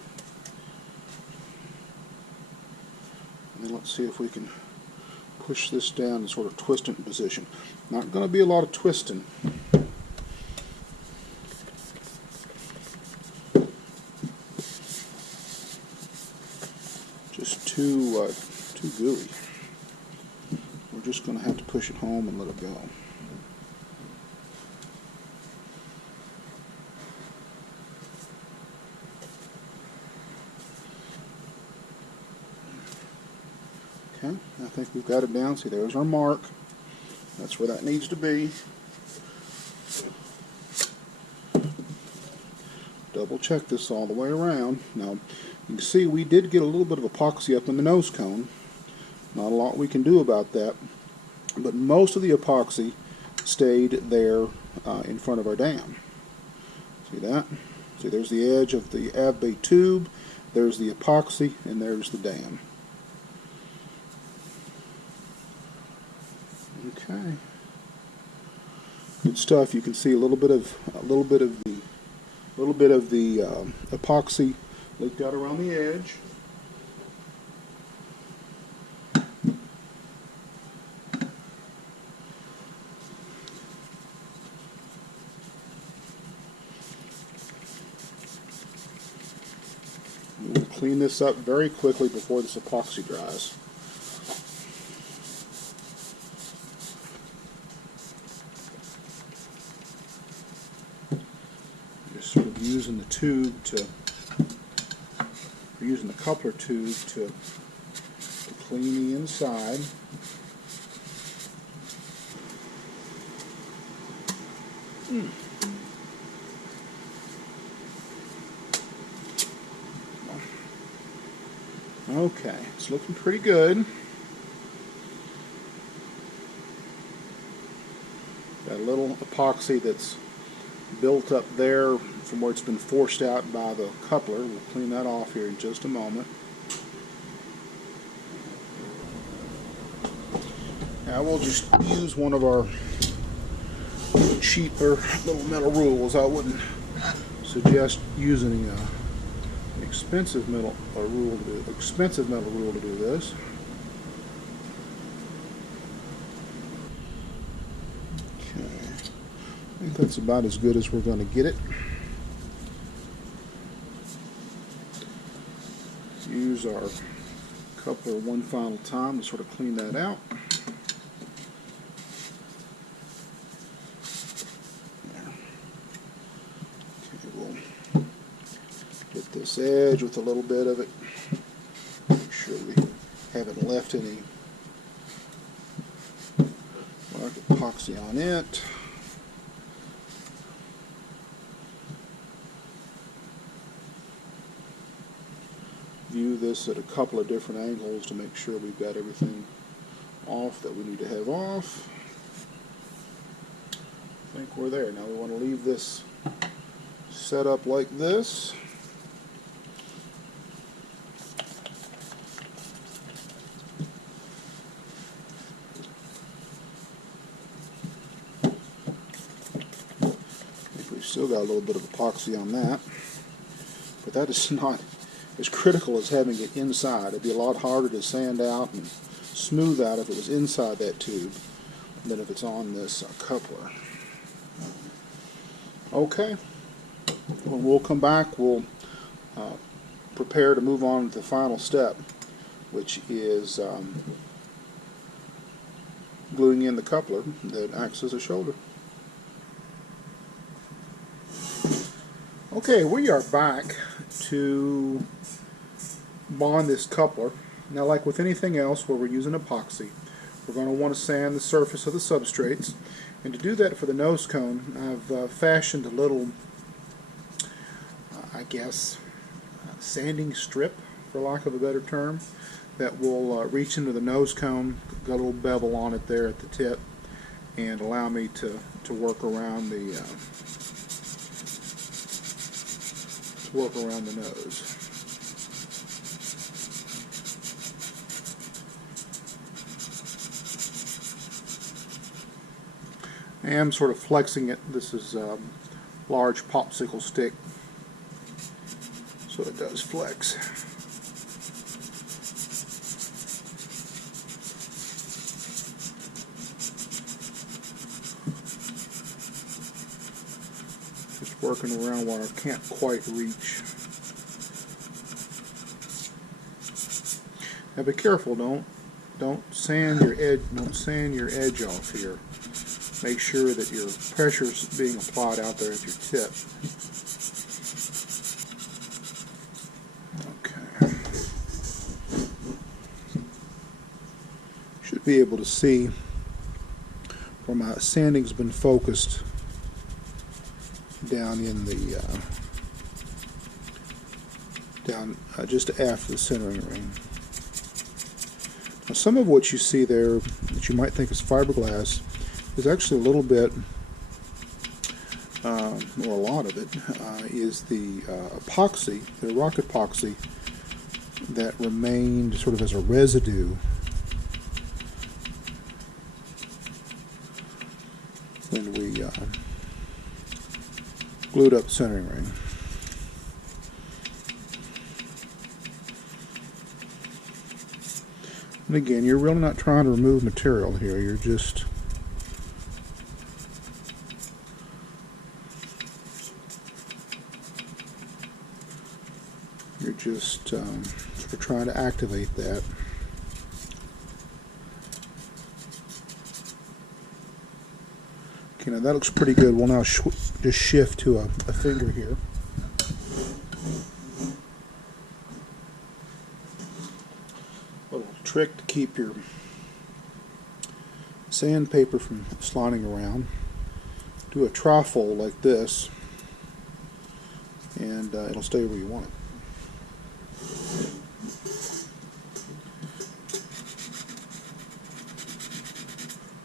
And then let's see if we can push this down and sort of twist it in position. Not going to be a lot of twisting. Just too gooey. We're just going to have to push it home and let it go. Okay, I think we've got it down. See, there's our mark. That's where that needs to be. Double check this all the way around. Now, you can see we did get a little bit of epoxy up in the nose cone. Not a lot we can do about that, but most of the epoxy stayed there in front of our dam. See that? See, there's the edge of the Avbay tube, there's the epoxy, and there's the dam. Okay, good stuff. You can see a little bit of the epoxy leaked out around the edge. We'll clean this up very quickly before this epoxy dries. Just sort of using the tube to, using the coupler tube to clean the inside. Okay, it's looking pretty good. Got a little epoxy that's built up there from where it's been forced out by the coupler. We'll clean that off here in just a moment. Now we'll just use one of our cheaper little metal rules. I wouldn't suggest using an expensive metal rule to do this. Okay, I think that's about as good as we're going to get it. Use our coupler one final time to sort of clean that out. This edge with a little bit of it. Make sure we haven't left any mark epoxy on it. View this at a couple of different angles to make sure we've got everything off that we need to have off. I think we're there. Now we want to leave this set up like this. Still got a little bit of epoxy on that, but that is not as critical as having it inside. It'd be a lot harder to sand out and smooth out if it was inside that tube than if it's on this coupler. Okay, when we'll come back, we'll prepare to move on to the final step, which is gluing in the coupler that acts as a shoulder. Okay, we are back to bond this coupler. Now, like with anything else where we're using epoxy, we're going to want to sand the surface of the substrates. And to do that for the nose cone, I've fashioned a little, I guess, sanding strip, for lack of a better term, that will reach into the nose cone, got a little bevel on it there at the tip, and allow me to work around the nose. I am sort of flexing it. This is a large popsicle stick, so it does flex. Just working around where I can't quite reach. Now be careful, don't sand your edge off here. Make sure that your pressure is being applied out there at your tip. Okay. Should be able to see where my sanding's been focused down in the just after the centering ring. Now, some of what you see there that you might think is fiberglass is actually a little bit, or a lot of it, is the epoxy, the rock epoxy that remained sort of as a residue when we glued up the centering ring. And again, you're really not trying to remove material here, you're just sort of trying to activate that. Okay, now that looks pretty good. We'll now just shift to a finger here. A little trick to keep your sandpaper from sliding around. Do a tri-fold like this, and it'll stay where you want it.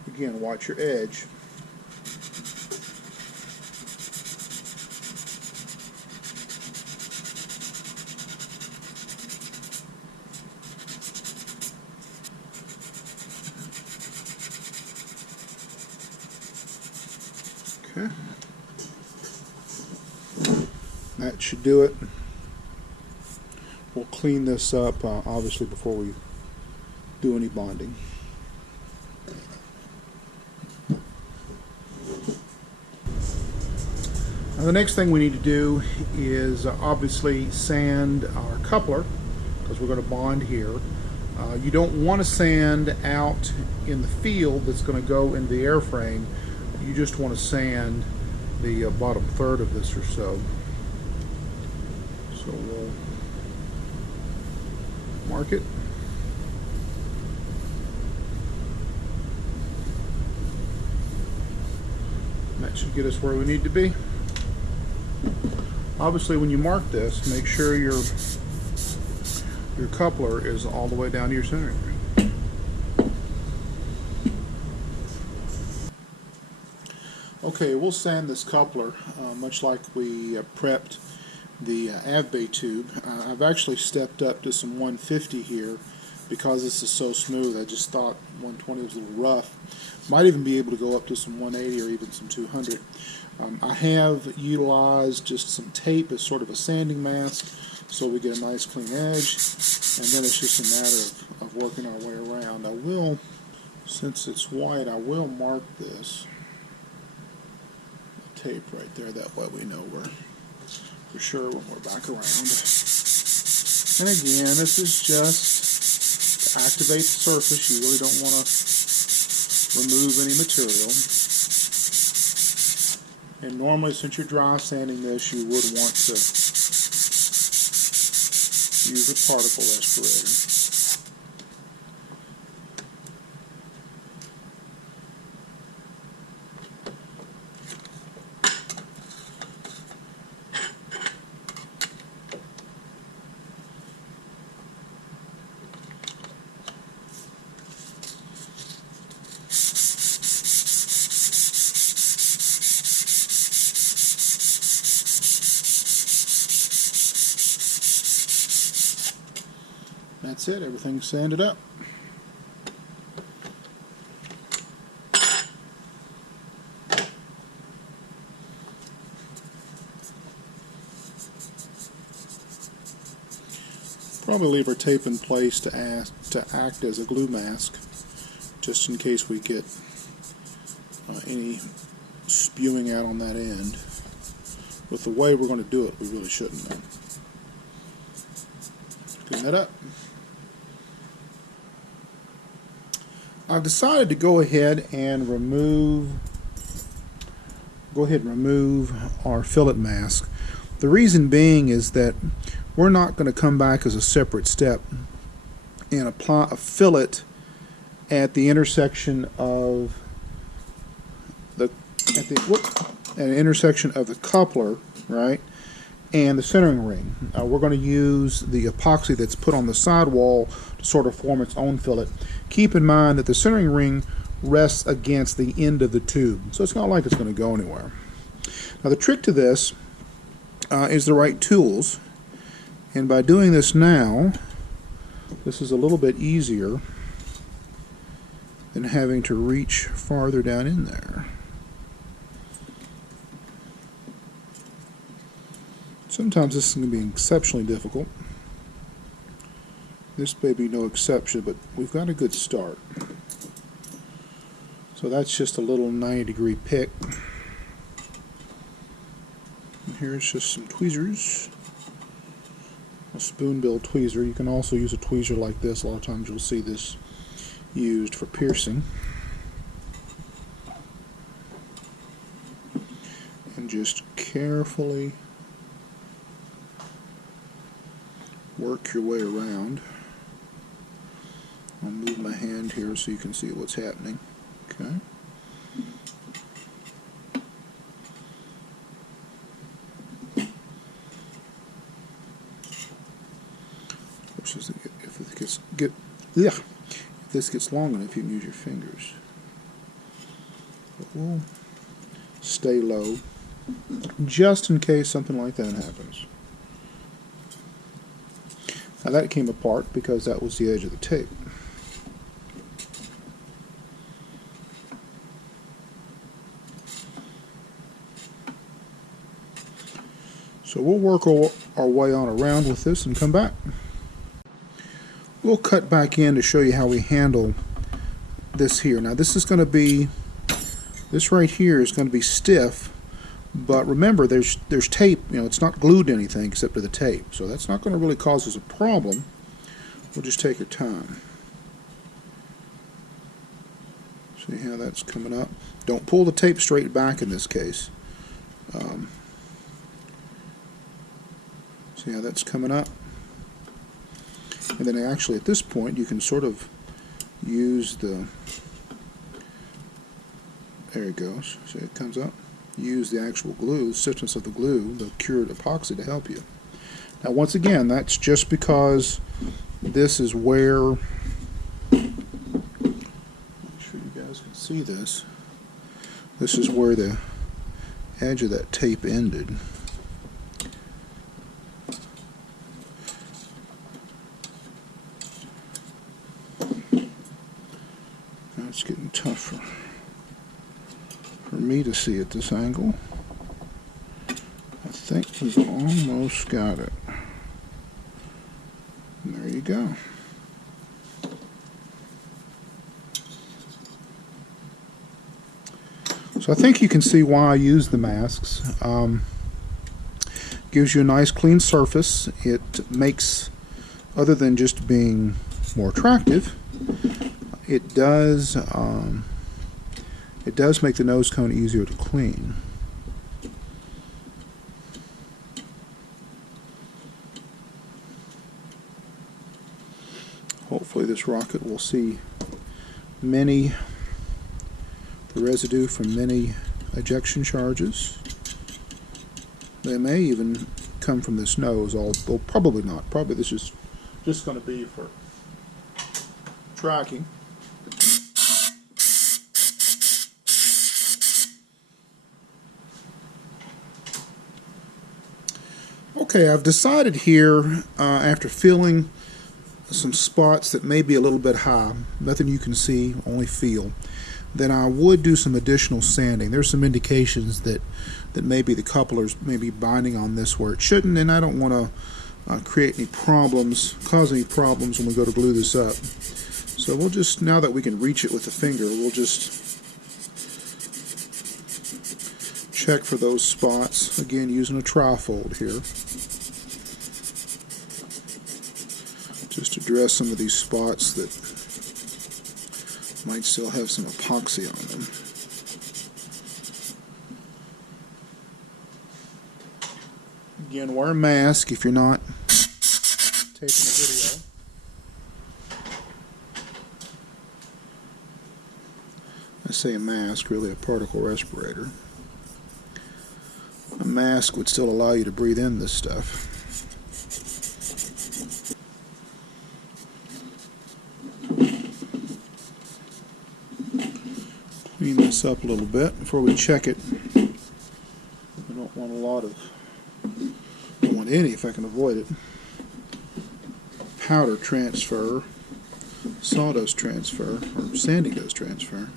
Again, watch your edge. Okay. That should do it. We'll clean this up, obviously, before we do any bonding. Now, the next thing we need to do is obviously sand our coupler, because we're going to bond here. You don't want to sand out in the field that's going to go in the airframe. You just want to sand the bottom third of this or so. So we'll mark it. That should get us where we need to be. Obviously, when you mark this, make sure your coupler is all the way down to your centering ring. Okay, we'll sand this coupler much like we prepped the Avbay tube. I've actually stepped up to some 150 here because this is so smooth. I just thought 120 was a little rough. Might even be able to go up to some 180 or even some 200. I have utilized just some tape as sort of a sanding mask so we get a nice clean edge, and then it's just a matter of working our way around. I will, since it's white, I will mark this tape right there. That way we know we're for sure when we're back around. And again, this is just to activate the surface. You really don't want to remove any material. And normally, since you're dry sanding this, you would want to use a particle respirator. That's it, everything's sanded up. Probably leave our tape in place to act as a glue mask, just in case we get any spewing out on that end. With the way we're going to do it, we really shouldn't though. Clean that up. I've decided to go ahead and remove our fillet mask. The reason being is that we're not going to come back as a separate step and apply a fillet at the intersection of the coupler, right, and the centering ring. We're going to use the epoxy that's put on the sidewall to sort of form its own fillet. Keep in mind that the centering ring rests against the end of the tube, so it's not like it's going to go anywhere. Now the trick to this is the right tools. And by doing this now, this is a little bit easier than having to reach farther down in there. Sometimes this is going to be exceptionally difficult. This may be no exception, but we've got a good start. So that's just a little 90-degree pick. And here's just some tweezers. A spoon-bill tweezer. You can also use a tweezer like this. A lot of times you'll see this used for piercing. And just carefully work your way around. I'll move my hand here so you can see what's happening. Okay. If this gets long enough, you can use your fingers. But we'll stay low, just in case something like that happens. Now that came apart because that was the edge of the tape. So we'll work our way on around with this and come back. We'll cut back in to show you how we handle this here. Now this is going to be, this right here is going to be stiff, but remember there's tape, it's not glued to anything except to the tape, so that's not going to really cause us a problem. We'll just take our time. See how that's coming up? Don't pull the tape straight back in this case. See how that's coming up? And then actually at this point you can sort of use the, there it goes, see it comes up, use the actual glue, the stiffness of the glue, the cured epoxy to help you. Now once again, that's just because this is where, make sure you guys can see this, this is where the edge of that tape ended. It's getting tougher for me to see at this angle. I think we've almost got it. And there you go. So I think you can see why I use the masks. Gives you a nice clean surface. It makes, other than just being more attractive, it does make the nose cone easier to clean. Hopefully this rocket will see the residue from many ejection charges. They may even come from this nose, although probably not. Probably this is just going to be for tracking. Okay, I've decided here, after feeling some spots that may be a little bit high, nothing you can see, only feel, then I would do some additional sanding. There's some indications that maybe the couplers may be binding on this where it shouldn't, and I don't want to create any problems, cause any problems when we go to glue this up. So we'll just, now that we can reach it with the finger, we'll just check for those spots, again using a trifold here. Just address some of these spots that might still have some epoxy on them. Again, wear a mask if you're not taking a video. I say a mask, really a particle respirator. A mask would still allow you to breathe in this stuff. Clean this up a little bit before we check it. We don't want a lot of, don't want any if I can avoid it. Powder transfer, sawdust transfer, or sanding dust transfer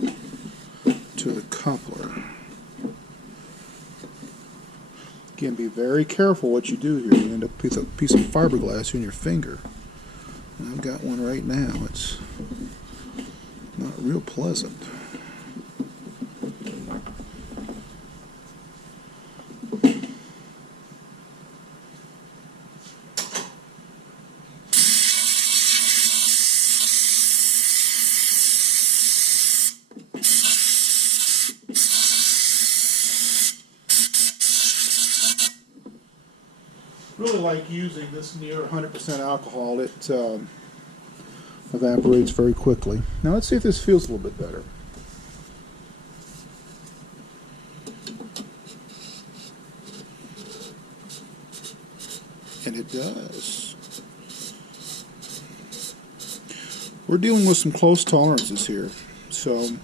to the coupler. Again, be very careful what you do here. You end up with a piece of fiberglass in your finger. And I've got one right now. It's not real pleasant. Really like using this near 100% alcohol. It evaporates very quickly. Now let's see if this feels a little bit better. And it does. We're dealing with some close tolerances here, so a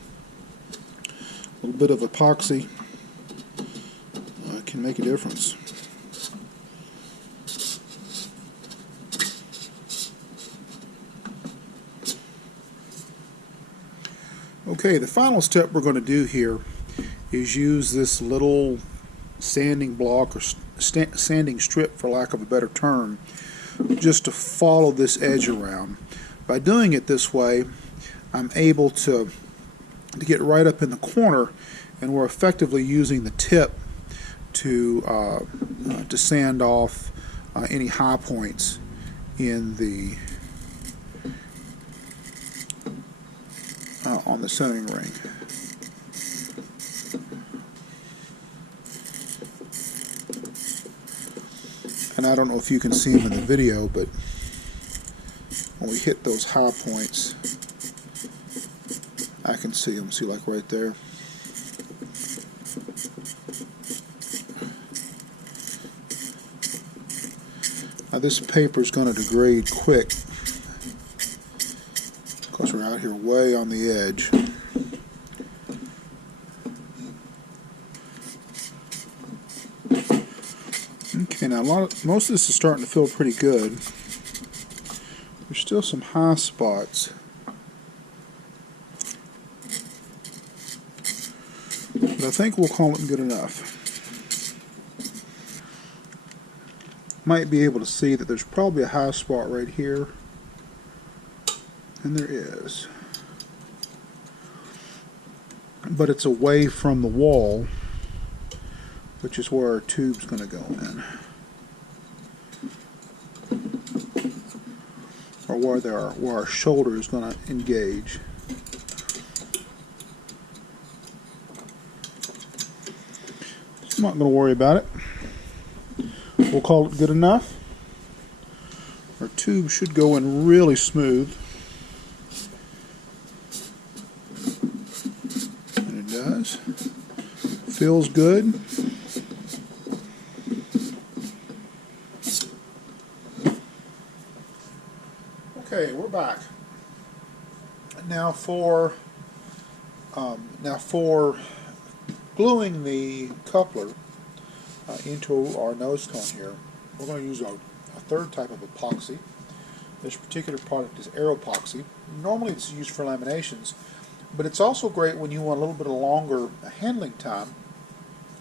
little bit of epoxy can make a difference. Okay, the final step we're going to do here is use this little sanding block or sanding strip, for lack of a better term, just to follow this edge around. By doing it this way, I'm able to get right up in the corner, and we're effectively using the tip to sand off any high points in the on the centering ring. And I don't know if you can see them in the video, but when we hit those high points, I can see them. See, like right there. Now this paper is going to degrade quick because we're out here way on the edge. Okay, now most of this is starting to feel pretty good. There's still some high spots. But I think we'll call it good enough. Might be able to see that there's probably a high spot right here. And there is. But it's away from the wall, which is where our tube's going to go in. Or where our shoulder is going to engage. So I'm not going to worry about it. We'll call it good enough. Our tube should go in really smooth. And it does. Feels good. Okay, we're back. Now for gluing the coupler into our nose cone here, we're going to use a third type of epoxy. This particular product is AeroPack. Normally it's used for laminations, but it's also great when you want a little bit of longer handling time,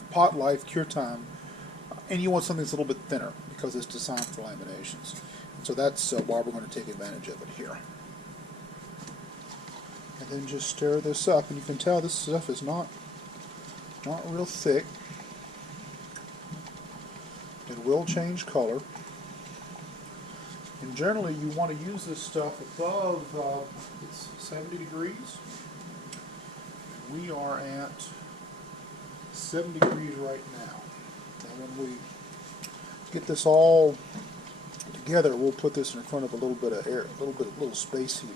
pot life, cure time, and you want something that's a little bit thinner because it's designed for laminations. And so that's why we're going to take advantage of it here. And then just stir this up, and you can tell this stuff is not real thick. It will change color. And generally you want to use this stuff above it's 70 degrees. We are at 7 degrees right now. And when we get this all together, we'll put this in front of a little bit of air, a little space heater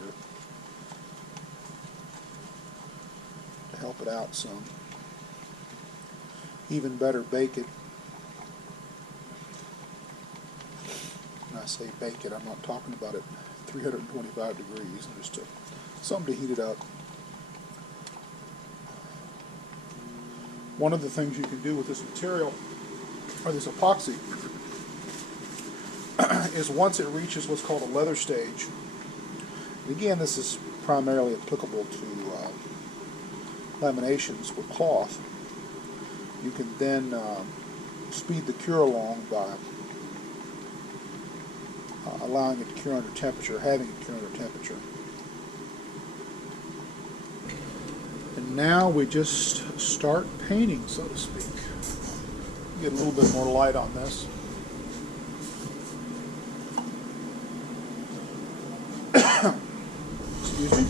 to help it out some. Even better, bake it. When I say bake it, I'm not talking about it 325 degrees, just something to heat it up. One of the things you can do with this material, or this epoxy, is once it reaches what's called a leather stage, and again this is primarily applicable to laminations with cloth, you can then speed the cure along by allowing it to cure under temperature, having it cure under temperature. And now we just start painting, so to speak. Get a little bit more light on this. Excuse me.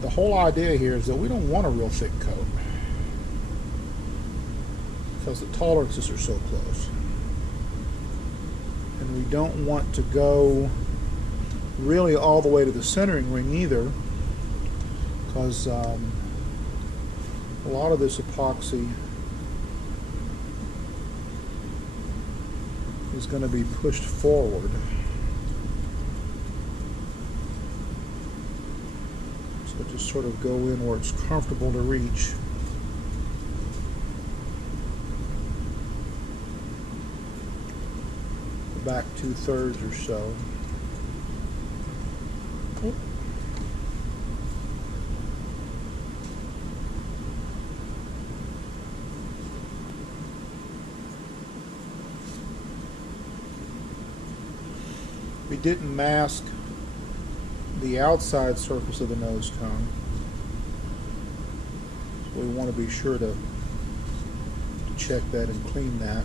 The whole idea here is that we don't want a real thick coat because the tolerances are so close. And we don't want to go really all the way to the centering ring either, because a lot of this epoxy is going to be pushed forward. So just sort of go in where it's comfortable to reach. The back 2/3 or so. We didn't mask the outside surface of the nose cone, so we want to be sure to check that and clean that.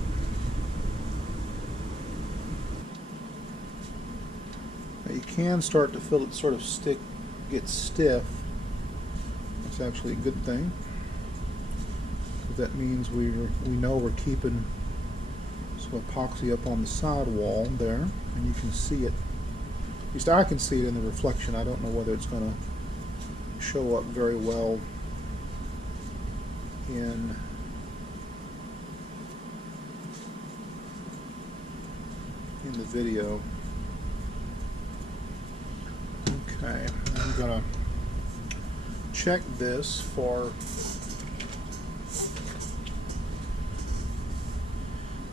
Now you can start to feel it sort of get stiff. That's actually a good thing, because that means we know we're keeping some epoxy up on the side wall there, and you can see it. At least I can see it in the reflection. I don't know whether it's going to show up very well in the video. Okay, I'm going to check this for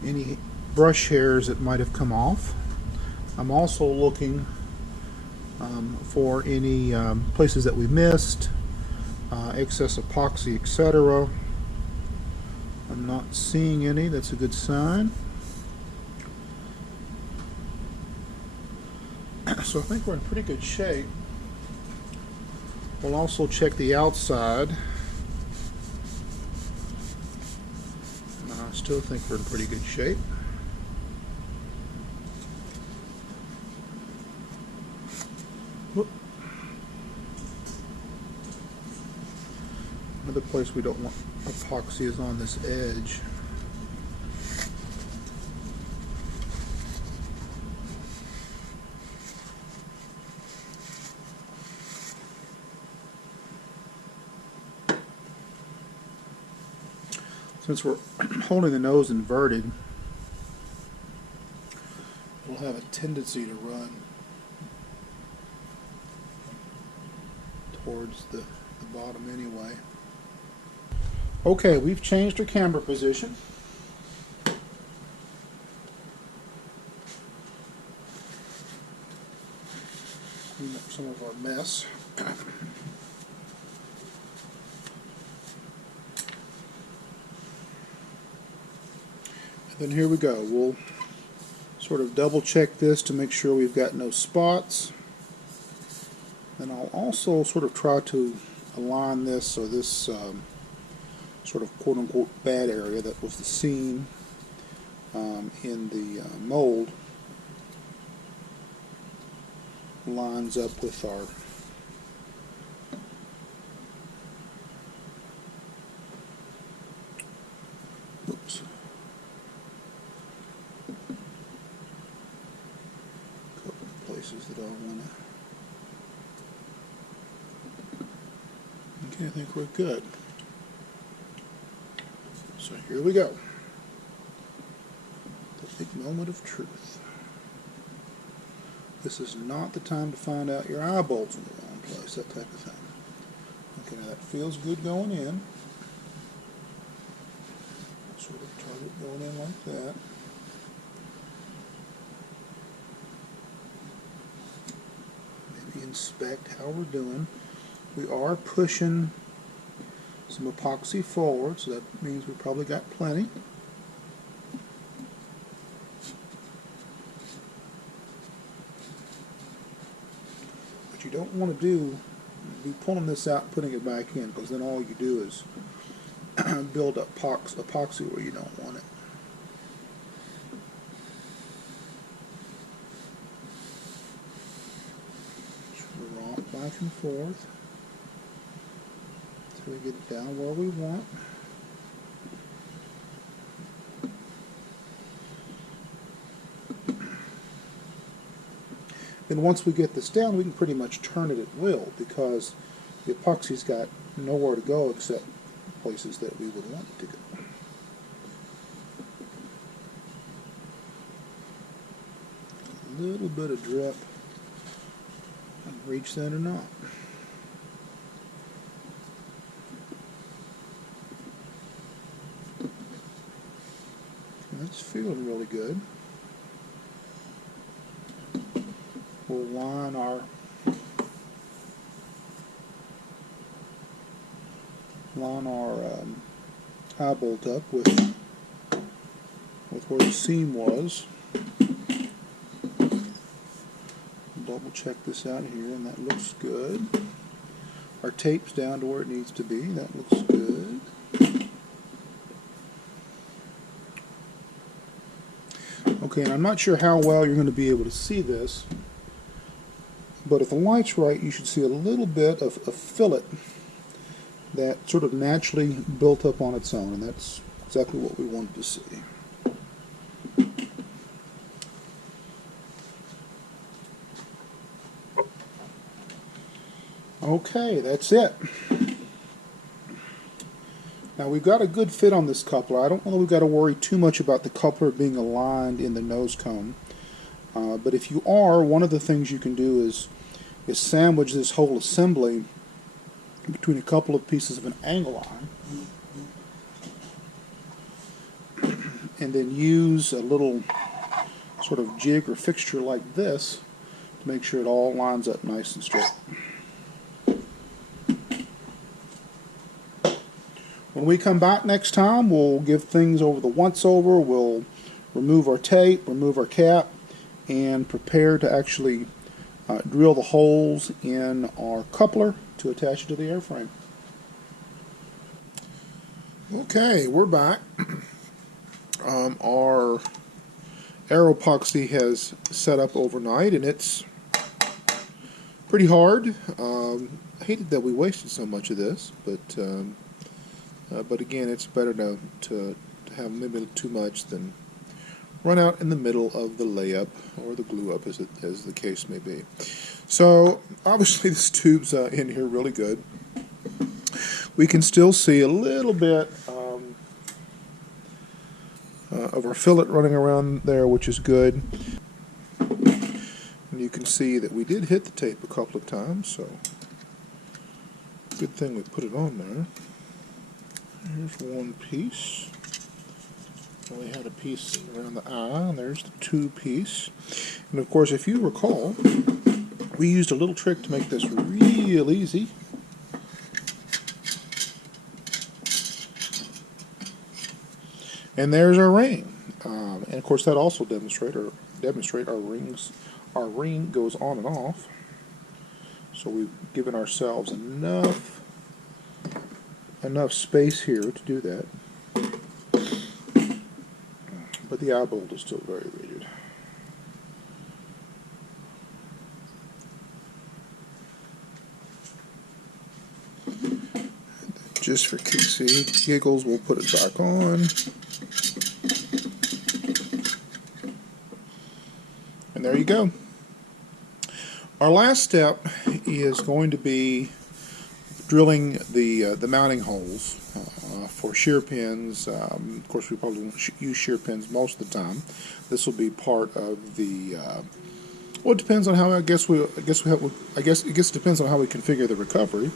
any brush hairs that might have come off. I'm also looking for any places that we missed, excess epoxy, etc. I'm not seeing any. That's a good sign. So I think we're in pretty good shape. We'll also check the outside. I still think we're in pretty good shape. Whoop. Another place we don't want epoxy is on this edge. Since we're holding the nose inverted, we'll have a tendency to run towards the bottom anyway. Okay, we've changed our camera position. clean up some of our mess. Then here we go. We'll sort of double check this to make sure we've got no spots. And I'll also sort of try to align this so this sort of quote-unquote bad area that was the seam in the mold lines up with our couple of places that I want to. Okay, I think we're good. So here we go. The big moment of truth. This is not the time to find out your eye bolt's in the wrong place, that type of thing. Okay, now that feels good going in. Sort of target going in like that. Maybe inspect how we're doing. We are pushing some epoxy forward, so that means we probably got plenty. What you don't want to do is be pulling this out and putting it back in, because then all you do is build up epoxy where you don't want it. Just romp back and forth until we get it down where we want. Then once we get this down, we can pretty much turn it at will, because the epoxy's got nowhere to go except places that we would want it to go. A little bit of drip, reach that or not. That's feeling really good. We'll line our eyebolt up with where the seam was. Double check this out here, and that looks good. Our tape's down to where it needs to be. That looks good. Okay, and I'm not sure how well you're going to be able to see this, but if the light's right, you should see a little bit of a fillet that sort of naturally built up on its own, and that's exactly what we wanted to see. Okay, that's it. Now we've got a good fit on this coupler. I don't know that we've got to worry too much about the coupler being aligned in the nose cone. But if you are, one of the things you can do is sandwich this whole assembly between a couple of pieces of an angle iron, and then use a little sort of jig or fixture like this to make sure it all lines up nice and straight. When we come back next time, we'll give things over the once over, we'll remove our tape, remove our cap, and prepare to actually drill the holes in our coupler to attach it to the airframe. Okay, we're back. Our AeroPack has set up overnight, and it's pretty hard. I hated that we wasted so much of this, but again, it's better to have maybe too much than run out in the middle of the layup or the glue up, as the case may be. So obviously this tube's in here really good. We can still see a little bit of our fillet running around there, which is good. And you can see that we did hit the tape a couple of times, so good thing we put it on there. Here's one piece. We had a piece around the eye, and there's the two piece. And of course, if you recall, We used a little trick to make this real easy. And there's our ring. And of course that also demonstrate our ring goes on and off. So we've given ourselves enough space here to do that. But the eyebolt is still very rigid. Just for kicks and giggles, we'll put it back on. And there you go. Our last step is going to be drilling the mounting holes for shear pins. Of course, we probably won't use shear pins most of the time. This will be part of the. Well, it depends on how. I guess it depends on how we configure the recovery.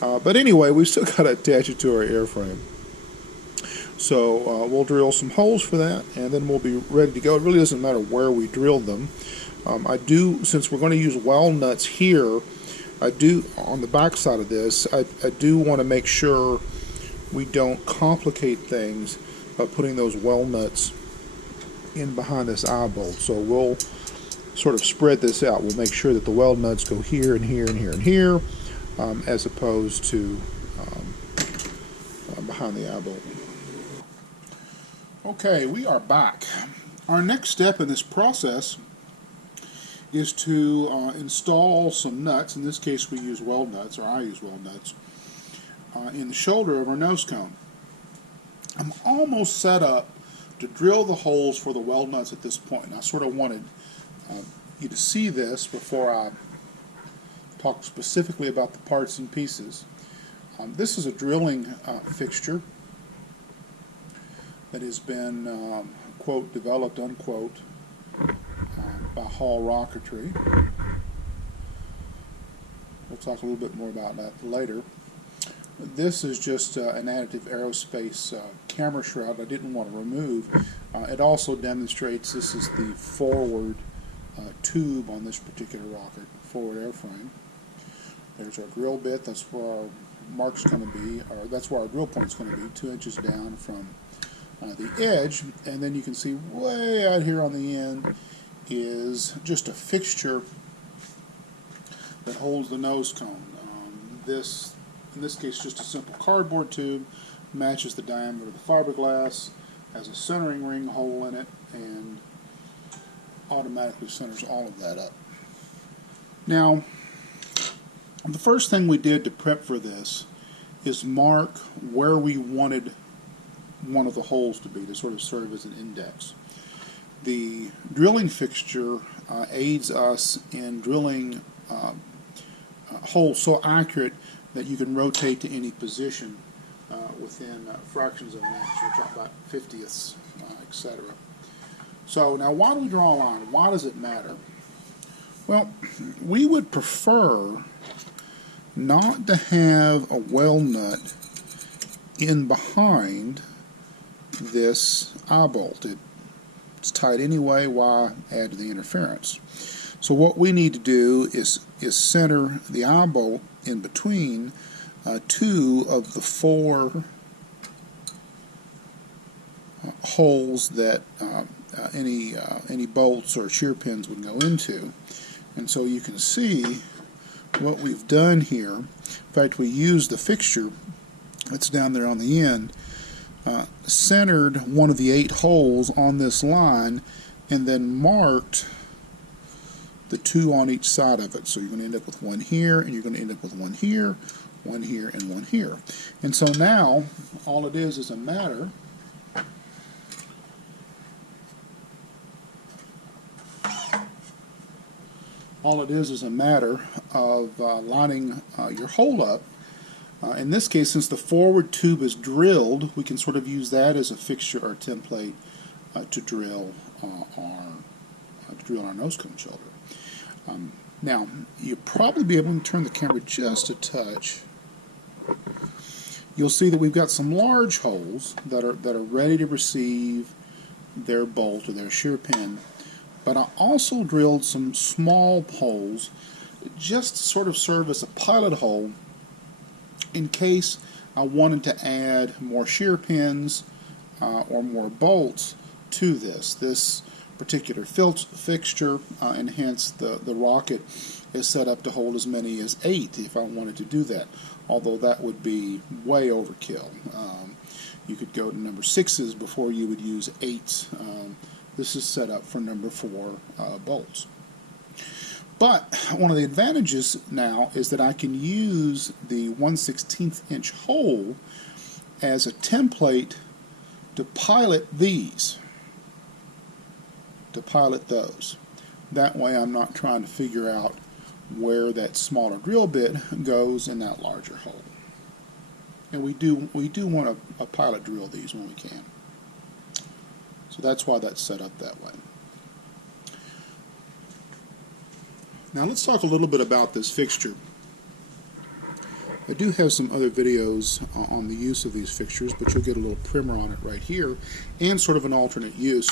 But anyway, we've still got to attach it to our airframe. So we'll drill some holes for that, and then we'll be ready to go. It really doesn't matter where we drill them. Since we're going to use weld nuts here, on the back side of this, I do want to make sure we don't complicate things by putting those weld nuts in behind this eyebolt. So we'll sort of spread this out. We'll make sure that the weld nuts go here and here and here and here, as opposed to behind the eyebolt. Okay, we are back. Our next step in this process is to install some nuts. In this case we use weld nuts, or I use weld nuts, in the shoulder of our nose cone. I'm almost set up to drill the holes for the weld nuts at this point. And I sort of wanted you to see this before I talk specifically about the parts and pieces. This is a drilling fixture that has been, quote, developed, unquote, by Hall Rocketry. We'll talk a little bit more about that later. This is just an additive aerospace camera shroud I didn't want to remove. It also demonstrates this is the forward tube on this particular rocket, forward airframe. There's our drill bit. That's where our mark's going to be, or that's where our drill point's going to be, 2 inches down from the edge. And then you can see way out here on the end is just a fixture that holds the nose cone. In this case, just a simple cardboard tube, matches the diameter of the fiberglass, has a centering ring hole in it, and automatically centers all of that up. Now, the first thing we did to prep for this is mark where we wanted one of the holes to be, to sort of serve as an index. The drilling fixture aids us in drilling holes so accurate that you can rotate to any position within fractions of an inch, which are about 50ths, etc. So now, why do we draw a line? Why does it matter? Well, we would prefer not to have a weld nut in behind this eyebolt. It's tight anyway, why add to the interference? So what we need to do is center the eyebolt in between 2 of the 4 holes that any bolts or shear pins would go into. And so you can see what we've done here. In fact, we used the fixture that's down there on the end, centered one of the 8 holes on this line, and then marked the 2 on each side of it. So you're going to end up with one here, and you're going to end up with one here, and one here. And so now all it is a matter of lining your hole up. In this case, since the forward tube is drilled, we can sort of use that as a fixture or template to drill our nose cone shoulder. Now, you'll probably be able to turn the camera just a touch. You'll see that we've got some large holes that are ready to receive their bolt or their shear pin. But I also drilled some small holes just to sort of serve as a pilot hole in case I wanted to add more shear pins or more bolts to this. This particular fixture and hence the rocket is set up to hold as many as 8 if I wanted to do that, although that would be way overkill. You could go to number 6s before you would use 8s. This is set up for number 4 bolts. But one of the advantages now is that I can use the 1/16 inch hole as a template to pilot these, to pilot those. That way I'm not trying to figure out where that smaller drill bit goes in that larger hole. And we do want to pilot drill these when we can. So that's why that's set up that way. Now let's talk a little bit about this fixture. I do have some other videos on the use of these fixtures, but you'll get a little primer on it right here and sort of an alternate use.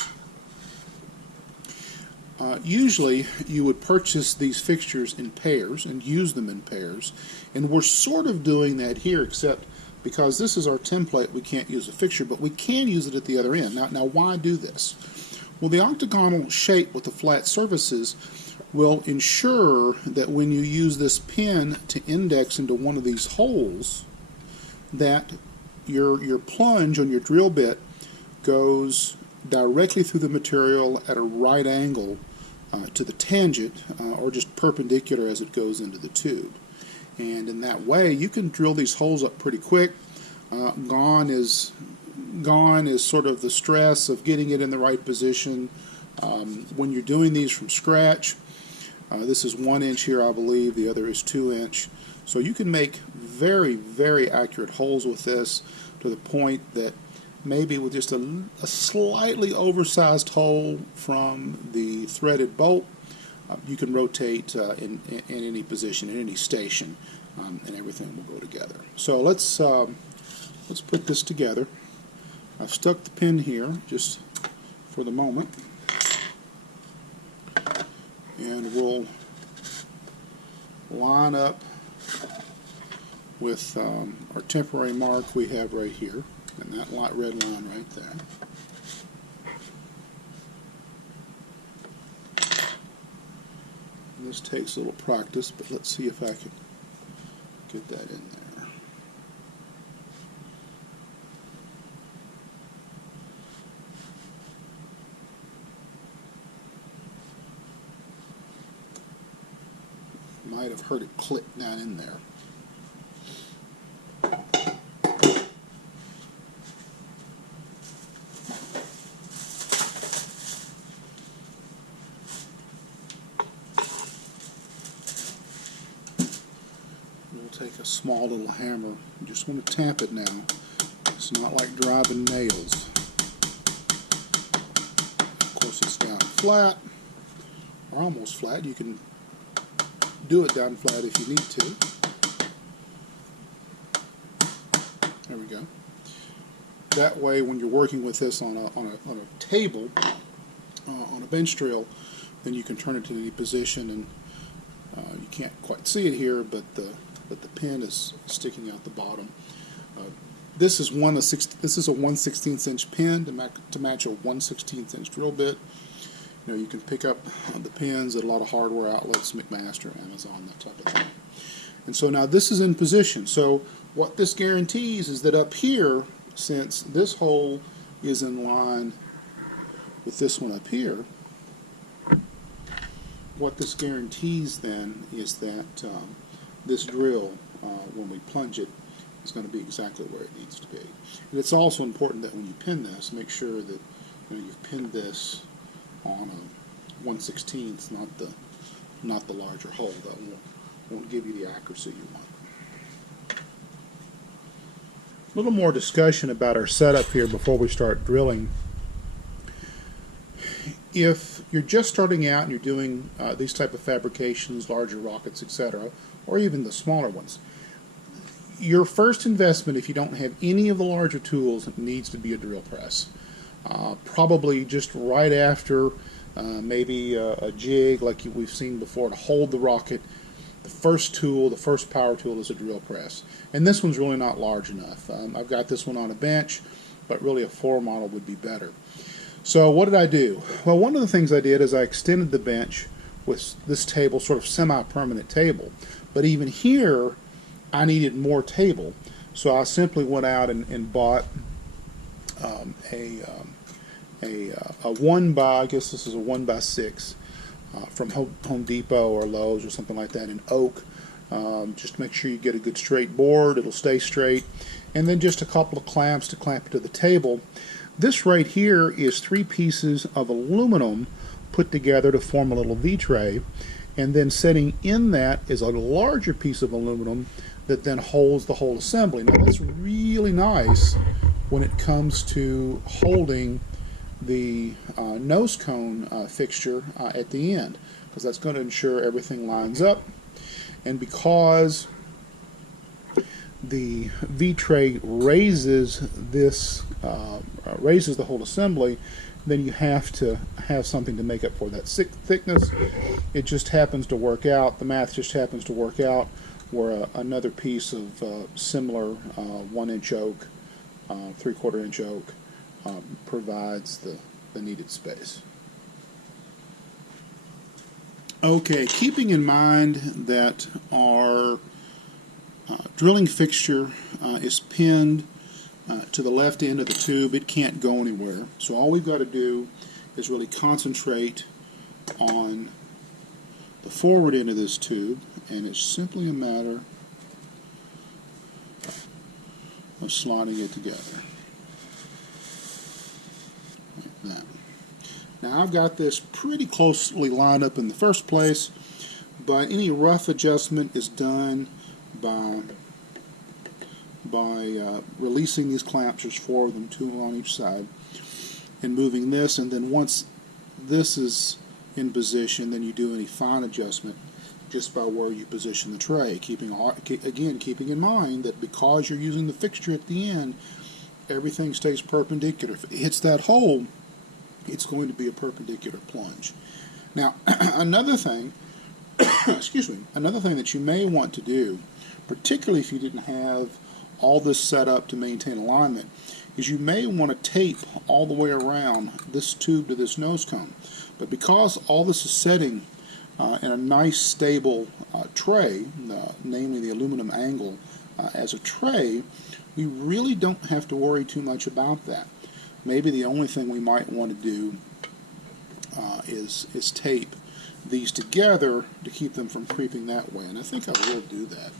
Usually you would purchase these fixtures in pairs and use them in pairs, and we're sort of doing that here, except because this is our template we can't use a fixture, but we can use it at the other end. Now why do this? Well, the octagonal shape with the flat surfaces will ensure that when you use this pin to index into one of these holes, that your plunge on your drill bit goes directly through the material at a right angle to the tangent, or just perpendicular as it goes into the tube. And in that way you can drill these holes up pretty quick. Gone is sort of the stress of getting it in the right position when you're doing these from scratch. This is 1 inch here, I believe, the other is 2 inch. So you can make very, very accurate holes with this, to the point that maybe with just a slightly oversized hole from the threaded bolt, you can rotate in any position, in any station, and everything will go together. So let's put this together. I've stuck the pin here just for the moment, and we'll line up with our temporary mark we have right here, and that red line right there. And this takes a little practice, but let's see if I can get that in there. Might have heard it click down in there. We'll take a small little hammer. You just want to tap it now. It's not like driving nails. Of course, it's down flat, or almost flat. You can do it down flat if you need to. There we go. That way, when you're working with this on a table, on a bench drill, then you can turn it to any position, and you can't quite see it here, but the pin is sticking out the bottom. This is a 1/16 inch pin to match a 1/16 inch drill bit. You know, you can pick up the pins at a lot of hardware outlets, McMaster, Amazon, that type of thing. And so now this is in position. So what this guarantees is that up here, since this hole is in line with this one up here, what this guarantees then is that this drill, when we plunge it, is going to be exactly where it needs to be. And it's also important that when you pin this, make sure that you've pinned this on a 1/16, not the larger hole. That won't give you the accuracy you want. A little more discussion about our setup here before we start drilling. If you're just starting out and you're doing these type of fabrications, larger rockets, etc., or even the smaller ones, your first investment, if you don't have any of the larger tools, needs to be a drill press. Probably just right after maybe a jig like we've seen before to hold the rocket, the first tool, the first power tool, is a drill press. And this one's really not large enough. I've got this one on a bench, but really a floor model would be better. So what did I do? Well, one of the things I did is I extended the bench with this table, sort of semi-permanent table. But even here, I needed more table. So I simply went out and bought a 1 by, I guess this is a 1x6 from Home Depot or Lowe's or something like that in oak. Just make sure you get a good straight board, it'll stay straight. And then just a couple of clamps to clamp it to the table. This right here is 3 pieces of aluminum put together to form a little V-tray, and then sitting in that is a larger piece of aluminum that then holds the whole assembly. Now that's really nice when it comes to holding the nose cone fixture at the end, because that's going to ensure everything lines up. And because the V-tray raises this, raises the whole assembly, then you have to have something to make up for that thickness. It just happens to work out, the math just happens to work out, where another piece of similar 1-inch oak, 3/4 inch oak provides the needed space. Okay, keeping in mind that our drilling fixture is pinned to the left end of the tube, it can't go anywhere. So all we've got to do is really concentrate on the forward end of this tube, and it's simply a matter of sliding it together. Like that. Now I've got this pretty closely lined up in the first place, but any rough adjustment is done by releasing these clamps. There's 4 of them, 2 on each side, and moving this, and then once this is in position, then you do any fine adjustment just by where you position the tray, keeping in mind that because you're using the fixture at the end, everything stays perpendicular. If it hits that hole, it's going to be a perpendicular plunge. Now, another thing, excuse me, another thing that you may want to do, particularly if you didn't have all this set up to maintain alignment, is you may want to tape all the way around this tube to this nose cone. But because all this is setting in a nice stable tray, namely the aluminum angle as a tray, we really don't have to worry too much about that. Maybe the only thing we might want to do is tape these together to keep them from creeping that way, and I think I will do that.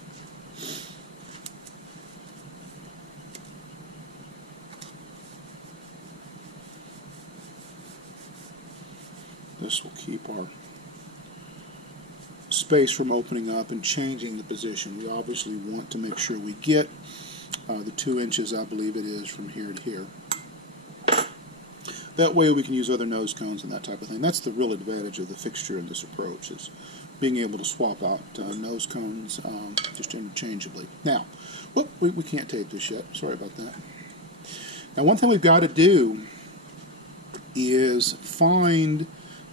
This will keep our space from opening up and changing the position. We obviously want to make sure we get the 2 inches, I believe it is, from here to here. That way we can use other nose cones and that type of thing. That's the real advantage of the fixture in this approach, is being able to swap out nose cones just interchangeably. Now, whoop, we can't tape this yet. Sorry about that. Now, one thing we've got to do is find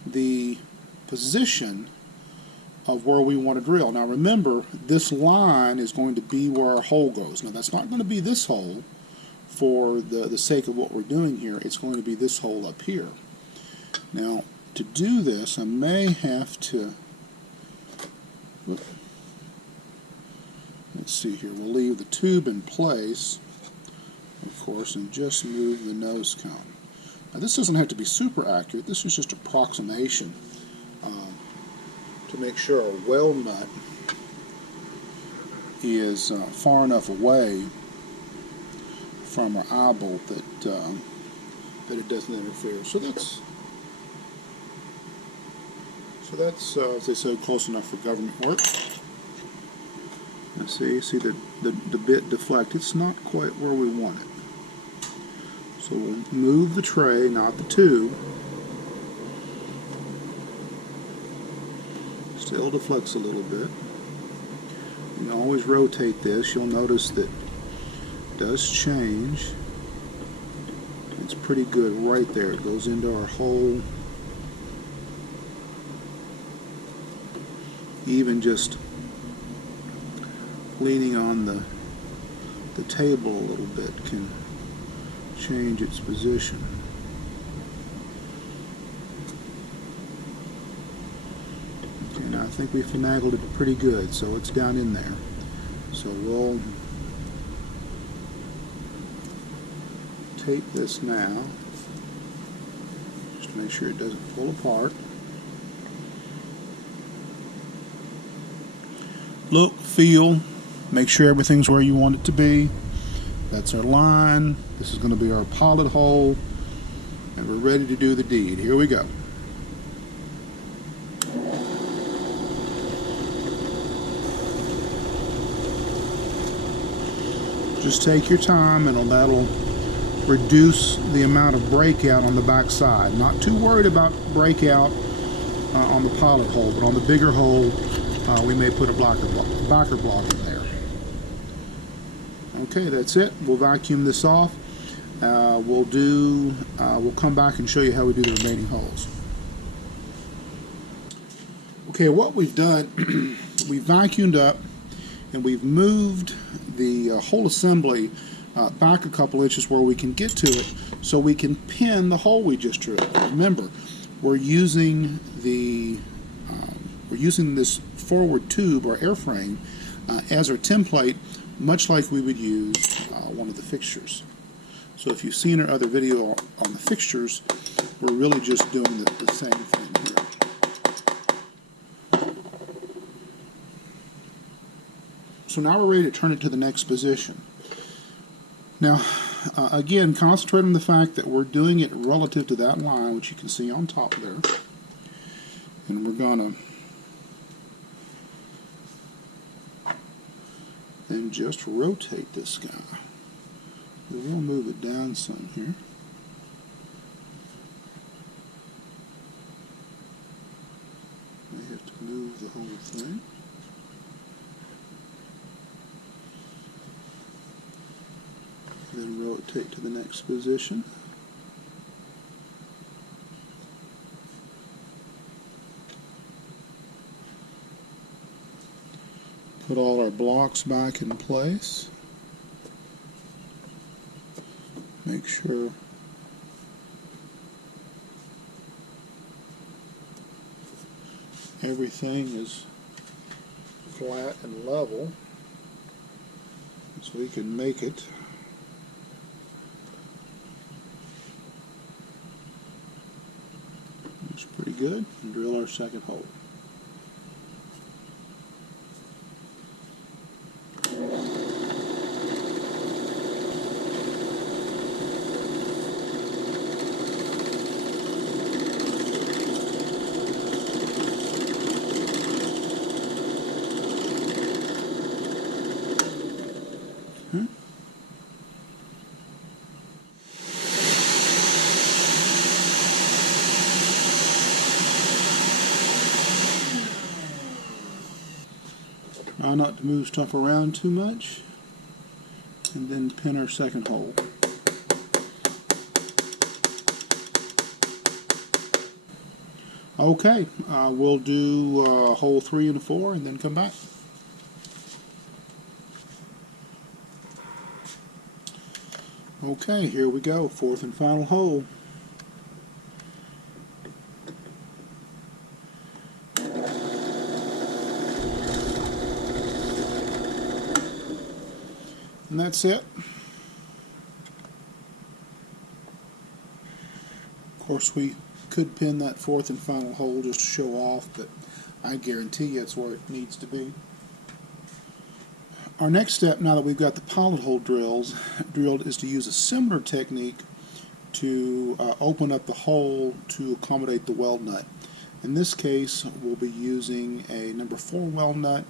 the position of where we want to drill. Now remember, this line is going to be where our hole goes. Now that's not going to be this hole for the sake of what we're doing here. It's going to be this hole up here. Now to do this, I may have to, let's see here, we'll leave the tube in place, of course, and just move the nose cone. Now this doesn't have to be super accurate. This is just approximation to make sure our weld nut is far enough away from our eyebolt that it doesn't interfere. So that's as they say, close enough for government work. Now see the bit deflect. It's not quite where we want it. So we'll move the tray, not the tube. Still deflects a little bit. You can always rotate this. You'll notice that it does change. It's pretty good right there. It goes into our hole. Even just leaning on the table a little bit can change its position. Okay, now I think we finagled it pretty good, so it's down in there. So we'll tape this now, just to make sure it doesn't pull apart. Look, feel, make sure everything's where you want it to be. That's our line. This is going to be our pilot hole, and we're ready to do the deed. Here we go. Just take your time, and that'll reduce the amount of breakout on the back side. Not too worried about breakout on the pilot hole, but on the bigger hole, we may put a backer block in there. Okay, that's it. We'll vacuum this off. We'll come back and show you how we do the remaining holes. Okay, what we've done, we've vacuumed up and we've moved the whole assembly back a couple inches where we can get to it, so we can pin the hole we just drilled. Remember, we're using this forward tube or airframe as our template, much like we would use one of the fixtures. So if you've seen our other video on the fixtures, we're really just doing the same thing here. So now we're ready to turn it to the next position. Now, again, concentrate on the fact that we're doing it relative to that line, which you can see on top there. And we're going to then just rotate this guy. We'll move it down some here. May have to move the whole thing. Then rotate to the next position. Put all our blocks back in place. Make sure everything is flat and level so we can make it looks pretty good, and drill our second hole. Try not to move stuff around too much, and then pin our second hole. Okay, we'll do hole 3 and 4 and then come back. Okay, here we go, 4th and final hole. And that's it. Of course, we could pin that 4th and final hole just to show off, but I guarantee you it's where it needs to be. Our next step, now that we've got the pilot hole drilled, is to use a similar technique to open up the hole to accommodate the weld nut. In this case, we'll be using a number 4 weld nut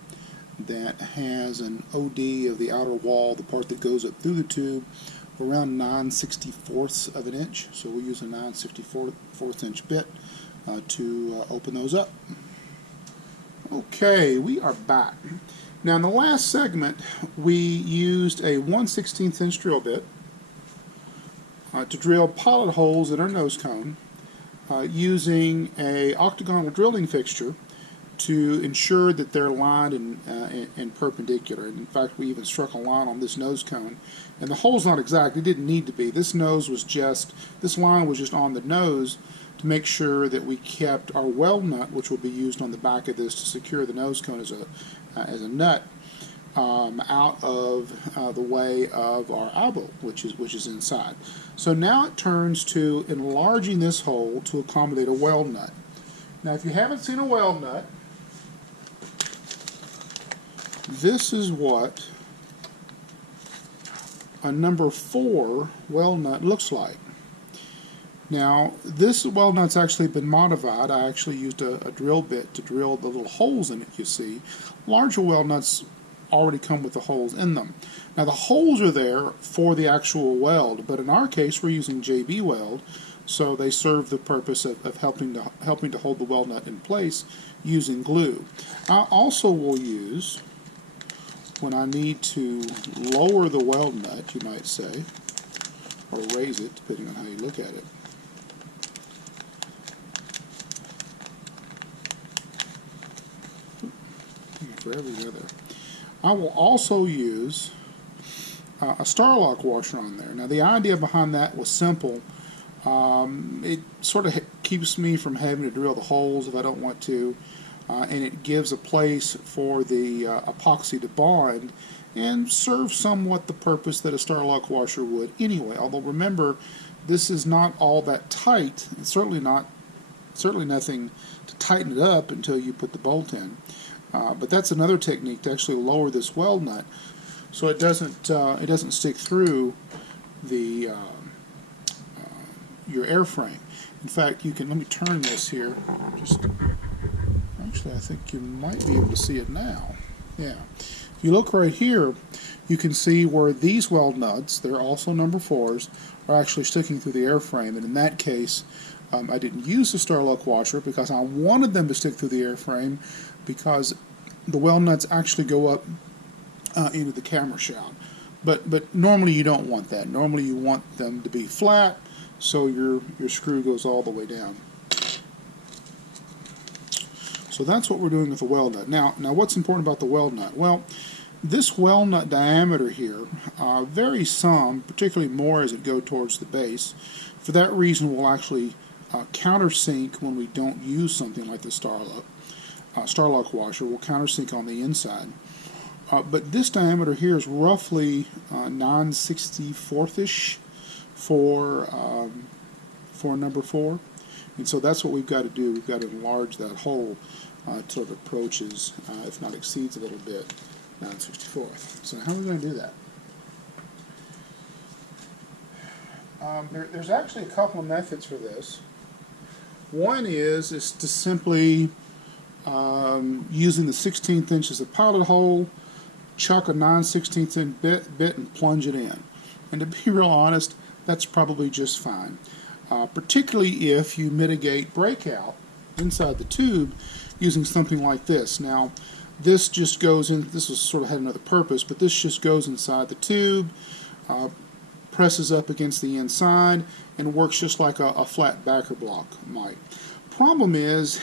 that has an OD of the outer wall, the part that goes up through the tube, around 9/64ths of an inch. So we'll use a 9/64ths inch bit to open those up. Okay, we are back. Now in the last segment we used a 1/16 inch drill bit to drill pilot holes in our nose cone using a octagonal drilling fixture to ensure that they're lined and perpendicular. In fact, we even struck a line on this nose cone, and the hole's not exact. It didn't need to be. This line was just on the nose to make sure that we kept our weld nut, which will be used on the back of this to secure the nose cone as a nut, out of the way of our eyebolt, which is inside. So now it turns to enlarging this hole to accommodate a weld nut. Now, if you haven't seen a weld nut, this is what a number 4 weld nut looks like. Now, this weld nut's actually been modified. I actually used a drill bit to drill the little holes in it, you see. Larger weld nuts already come with the holes in them. Now, the holes are there for the actual weld, but in our case, we're using JB weld, so they serve the purpose of helping to hold the weld nut in place using glue. I also will use, when I need to lower the weld nut, you might say, or raise it, depending on how you look at it. Forever go there. I will also use a Starlock washer on there. Now, the idea behind that was simple. It sort of keeps me from having to drill the holes if I don't want to, and it gives a place for the epoxy to bond and serve somewhat the purpose that a Starlock washer would anyway. Although remember, this is not all that tight. It's certainly nothing to tighten it up until you put the bolt in. But that's another technique to actually lower this weld nut so it doesn't stick through the your airframe. In fact, you can, let me turn this here. Actually, I think you might be able to see it now. Yeah. If you look right here, you can see where these weld nuts, they're also number 4s, are actually sticking through the airframe. And in that case, I didn't use the Starlock washer because I wanted them to stick through the airframe, because the weld nuts actually go up into the camera shroud. But normally you don't want that. Normally you want them to be flat, so your screw goes all the way down. So that's what we're doing with the weld nut. Now what's important about the weld nut? Well, this weld nut diameter here varies some, particularly more as it goes towards the base. For that reason, we'll actually countersink when we don't use something like the Starlock washer. We'll countersink on the inside. But this diameter here is roughly 9/64-ish for number 4. And so that's what we've got to do. We've got to enlarge that hole till it approaches, if not exceeds a little bit, 9/64. So how are we going to do that? There's actually a couple of methods for this. One is to simply, using the 1/16 inch as a pilot hole, chuck a 9/16 inch bit and plunge it in. And to be real honest, that's probably just fine. Particularly if you mitigate breakout inside the tube using something like this. Now, this just goes in, this was sort of had another purpose, but this just goes inside the tube, presses up against the inside, and works just like a flat backer block might. Problem is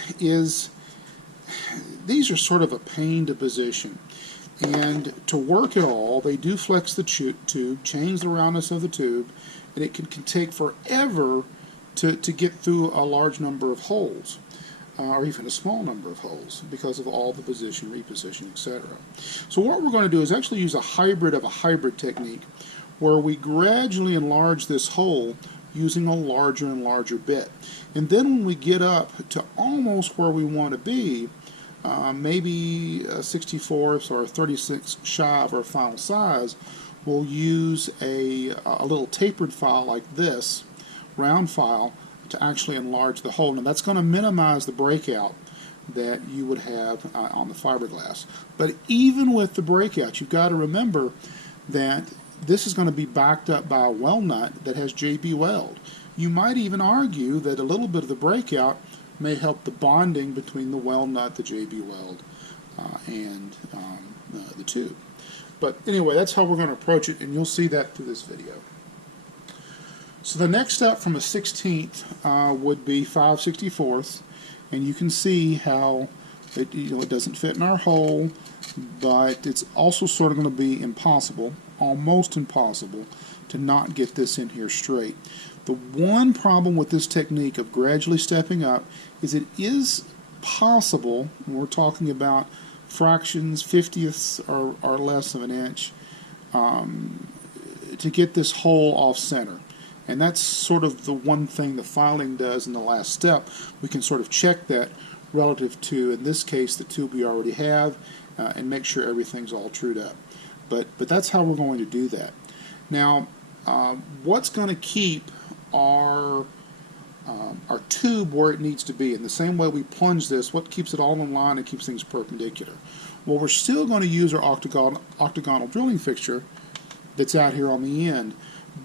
these are sort of a pain to position. And to work it all, they do flex the tube, change the roundness of the tube, and it can take forever to get through a large number of holes, or even a small number of holes, because of all the position, reposition, etc. So what we're going to do is actually use a hybrid of a hybrid technique, where we gradually enlarge this hole using a larger and larger bit. And then when we get up to almost where we want to be, maybe a 64th or 36 shy of our final size, we'll use a little tapered file like this, round file, to actually enlarge the hole. Now that's going to minimize the breakout that you would have on the fiberglass. But even with the breakout, you've got to remember that this is going to be backed up by a weld nut that has JB weld. You might even argue that a little bit of the breakout may help the bonding between the weld nut, the JB weld, and the tube. But anyway, that's how we're going to approach it, and you'll see that through this video. So the next step from a 16th would be 5/64, and you can see how It doesn't fit in our hole, but it's also sort of going to be impossible, almost impossible, to not get this in here straight. The one problem with this technique of gradually stepping up is it is possible, when we're talking about fractions, 50ths or less of an inch, to get this hole off center. And that's sort of the one thing the filing does in the last step. We can sort of check that relative to, in this case, the tube we already have, and make sure everything's all trued up. But that's how we're going to do that. Now, what's going to keep our tube where it needs to be? In the same way we plunge this, what keeps it all in line and keeps things perpendicular? Well, we're still going to use our octagonal drilling fixture that's out here on the end,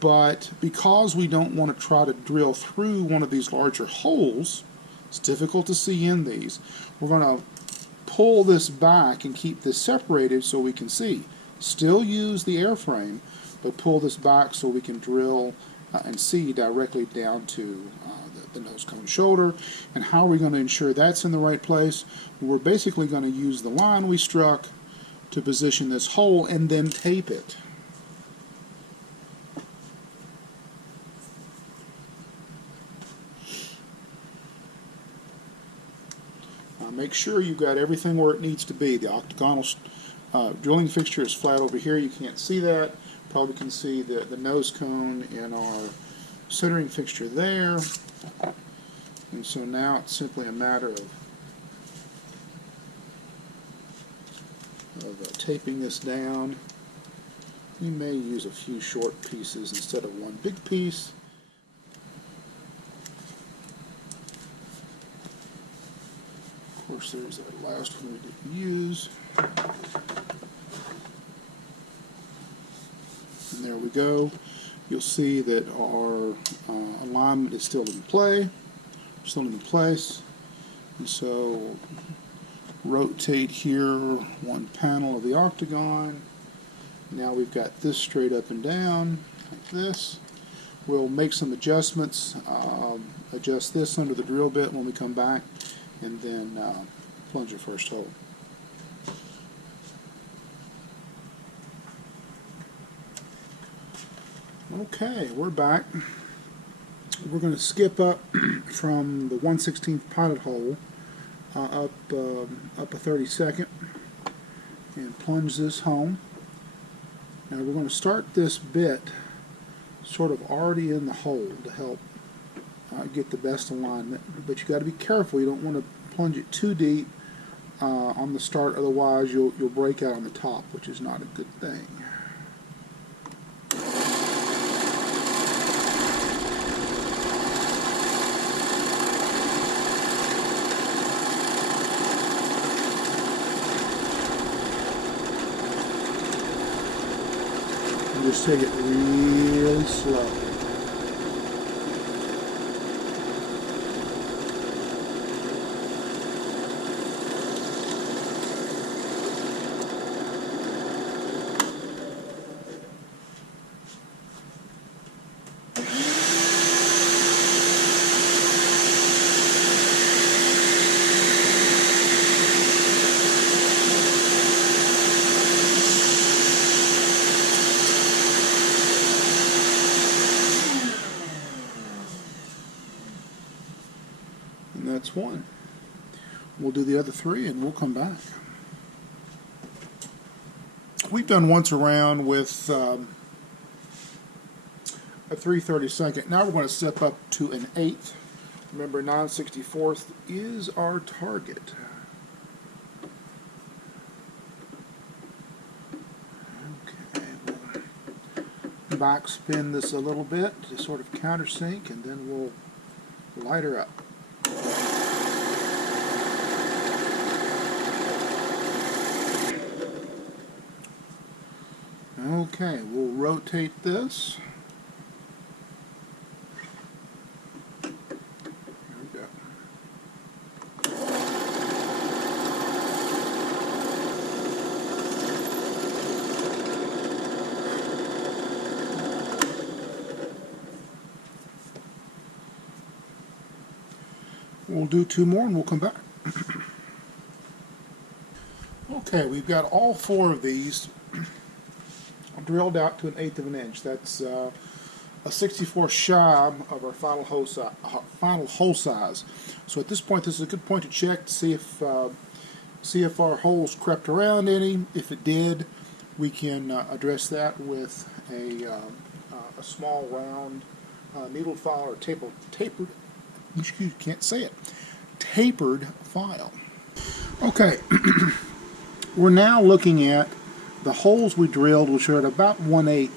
but because we don't want to try to drill through one of these larger holes, it's difficult to see in these, we're going to pull this back and keep this separated so we can see. Still use the airframe, but pull this back so we can drill and see directly down to the nose cone shoulder. And how are we going to ensure that's in the right place? We're basically going to use the line we struck to position this hole and then tape it. Make sure you've got everything where it needs to be. The octagonal drilling fixture is flat over here. You can't see that. Probably can see the nose cone in our centering fixture there. And so now it's simply a matter of taping this down. You may use a few short pieces instead of one big piece. Of course, there's that last one we didn't use. And there we go. You'll see that our alignment is still in place. And so rotate here one panel of the octagon. Now we've got this straight up and down like this. We'll make some adjustments, adjust this under the drill bit when we come back, and then plunge your first hole. Okay, we're back. We're going to skip up from the 1/16 pilot hole up a 32nd and plunge this home. Now we're going to start this bit sort of already in the hole to help get the best alignment, but you got to be careful. You don't want to plunge it too deep on the start, otherwise you'll break out on the top, which is not a good thing. And just take it really slow. And that's one. We'll do the other three and we'll come back. We've done once around with a 3/32. Now we're going to step up to an 1/8. Remember, 9/64 is our target. Okay, we'll backspin this a little bit to sort of countersink, and then we'll light her up. Okay, we'll rotate this. There we go. We'll do two more and we'll come back. Okay, we've got all 4 of these drilled out to 1/8 of an inch. That's a 64 shy of our final hole size. So at this point, this is a good point to check to see if our holes crept around any. If it did, we can address that with a small round needle file or tapered. Can't say it. Tapered file. Okay, we're now looking at the holes we drilled, which are at about 1/8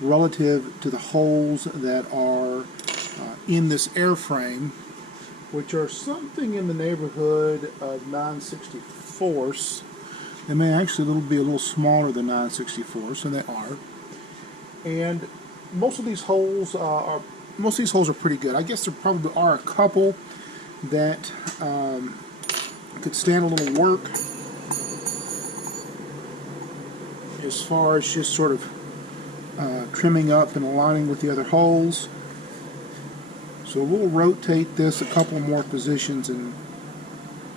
relative to the holes that are in this airframe, which are something in the neighborhood of 9/64ths. They may actually be a little smaller than 9/64ths, and they are. And most of these holes are pretty good. I guess there probably are a couple that could stand a little work as far as just sort of trimming up and aligning with the other holes. So we'll rotate this a couple more positions and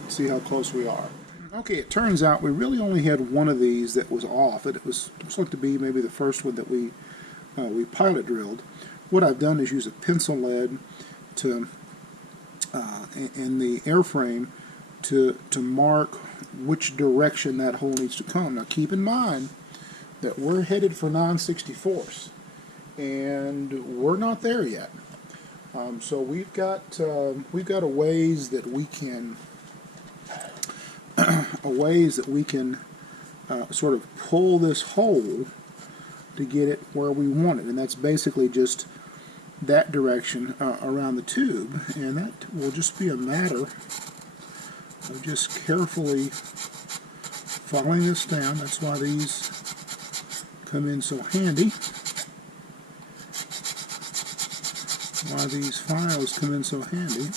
see how close we are. Okay, it turns out we really only had one of these that was off. It looks like to be maybe the first one that we pilot drilled. What I've done is use a pencil lead to in the airframe to mark which direction that hole needs to come. Now keep in mind that we're headed for 9/64ths, and we're not there yet. So we've got a ways that we can sort of pull this hole to get it where we want it, and that's basically just that direction around the tube, and that will just be a matter of just carefully following this down. That's why these come in so handy. Why these files come in so handy.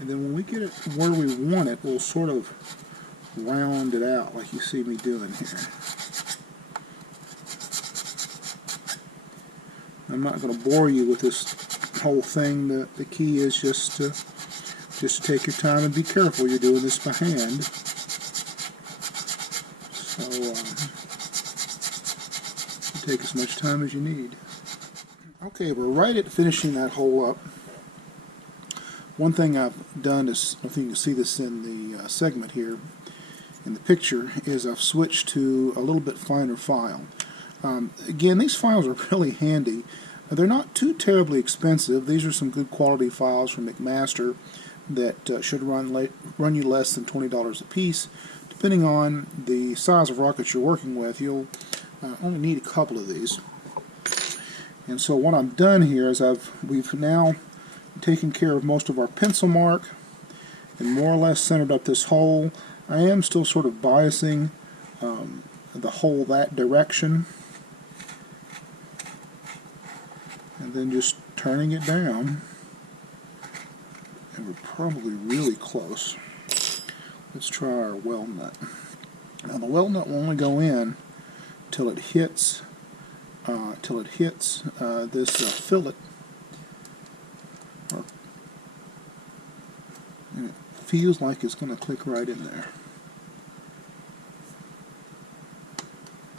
And then when we get it where we want it, we'll sort of round it out like you see me doing here. I'm not going to bore you with this whole thing. The key is just to take your time and be careful. You're doing this by hand. So take as much time as you need. Okay, we're right at finishing that hole up. One thing I've done is, I think you can see this in the segment here, in the picture, is I've switched to a little bit finer file. Again, these files are really handy. They're not too terribly expensive. These are some good quality files from McMaster that should run you less than $20 a piece. Depending on the size of rockets you're working with, you'll only need a couple of these. And so what I've done here is we've now taken care of most of our pencil mark and more or less centered up this hole. I am still sort of biasing the hole that direction, and then just turning it down, and we're probably really close. Let's try our weld nut. Now the weld nut will only go in till it hits this fillet, and it feels like it's going to click right in there.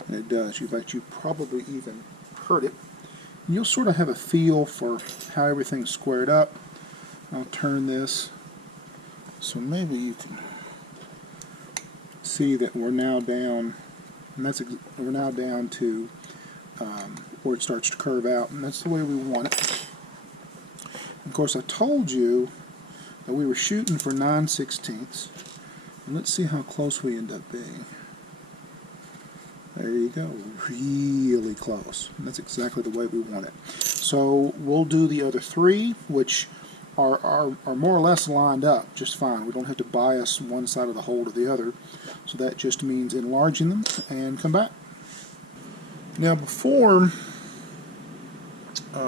And it does. In fact, you probably even heard it. And you'll sort of have a feel for how everything's squared up. I'll turn this so maybe you can see that we're now down, and we're now down to where it starts to curve out, and that's the way we want it. Of course, I told you that we were shooting for 9/16ths, and let's see how close we end up being. There you go, really close. And that's exactly the way we want it. So we'll do the other 3, which are more or less lined up just fine. We don't have to bias one side of the hole to the other. So that just means enlarging them and come back. Now before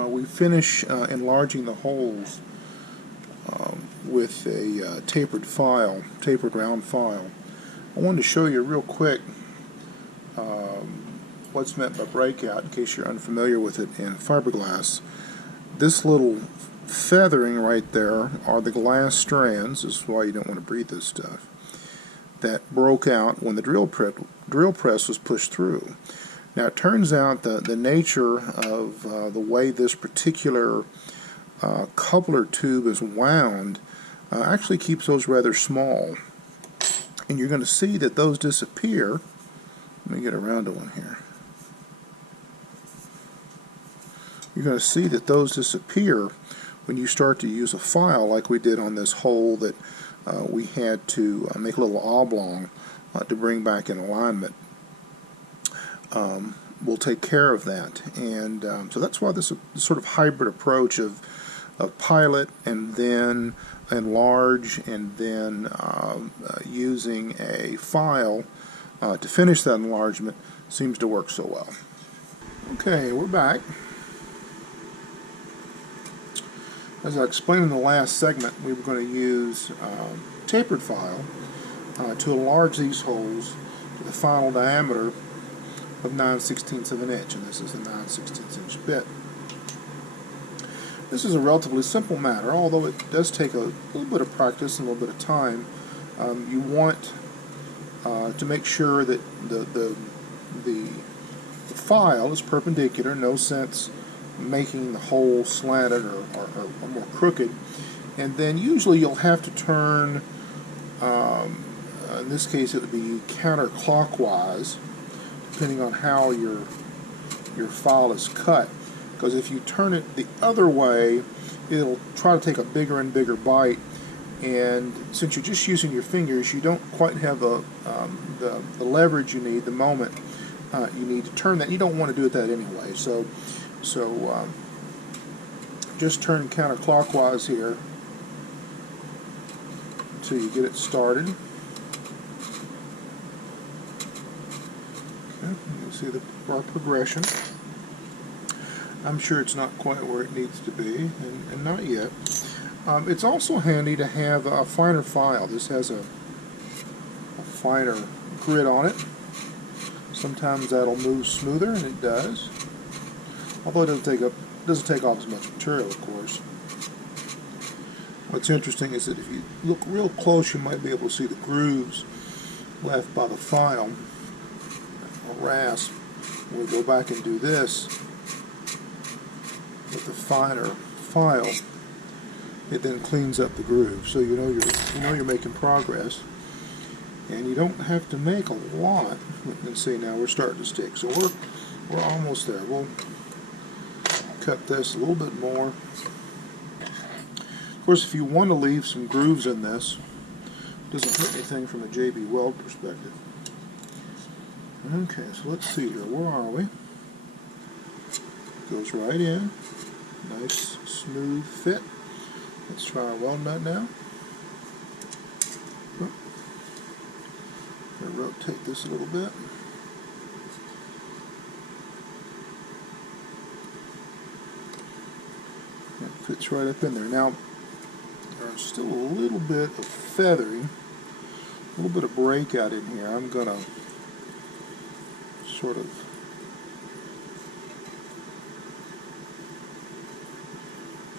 we finish enlarging the holes with a tapered round file, I wanted to show you real quick what's meant by breakout, in case you're unfamiliar with it in fiberglass. This little feathering right there are the glass strands. This is why you don't want to breathe this stuff. that broke out when the drill press was pushed through. Now it turns out that the nature of the way this particular coupler tube is wound actually keeps those rather small. And you're going to see that those disappear. Let me get around to one here. You're going to see that those disappear when you start to use a file like we did on this hole that we had to make a little oblong to bring back in alignment. We'll take care of that, and so that's why this sort of hybrid approach of pilot and then enlarge and then using a file to finish that enlargement seems to work so well. Okay, we're back. As I explained in the last segment, we were going to use tapered file to enlarge these holes to the final diameter of 9/16 of an inch, and this is a 9/16 inch bit. This is a relatively simple matter, although it does take a little bit of practice and a little bit of time. You want to make sure that the file is perpendicular, no sense making the hole slanted or more crooked. And then usually you'll have to turn, in this case it would be counterclockwise, depending on how your file is cut. Because if you turn it the other way, it'll try to take a bigger and bigger bite, and since you're just using your fingers, you don't quite have the leverage you need the moment you need to turn that. You don't want to do it that anyway, so just turn counterclockwise here until you get it started. Okay, you'll see our progression. I'm sure it's not quite where it needs to be, and not yet. It's also handy to have a finer file. This has a finer grit on it. Sometimes that'll move smoother, and it does. Although it doesn't take off as much material, of course. What's interesting is that if you look real close, you might be able to see the grooves left by the file or rasp. When we go back and do this with the finer file, it then cleans up the groove, so you know you're making progress, and you don't have to make a lot. You can see now we're starting to stick, so we're almost there. We'll cut this a little bit more. Of course, if you want to leave some grooves in this, it doesn't hurt anything from a JB Weld perspective. Okay, so let's see here. Where are we? Goes right in. Nice smooth fit. Let's try our weld nut now. I'm going to rotate this a little bit. That fits right up in there. Now, there's still a little bit of feathering, a little bit of breakout in here. I'm going to sort of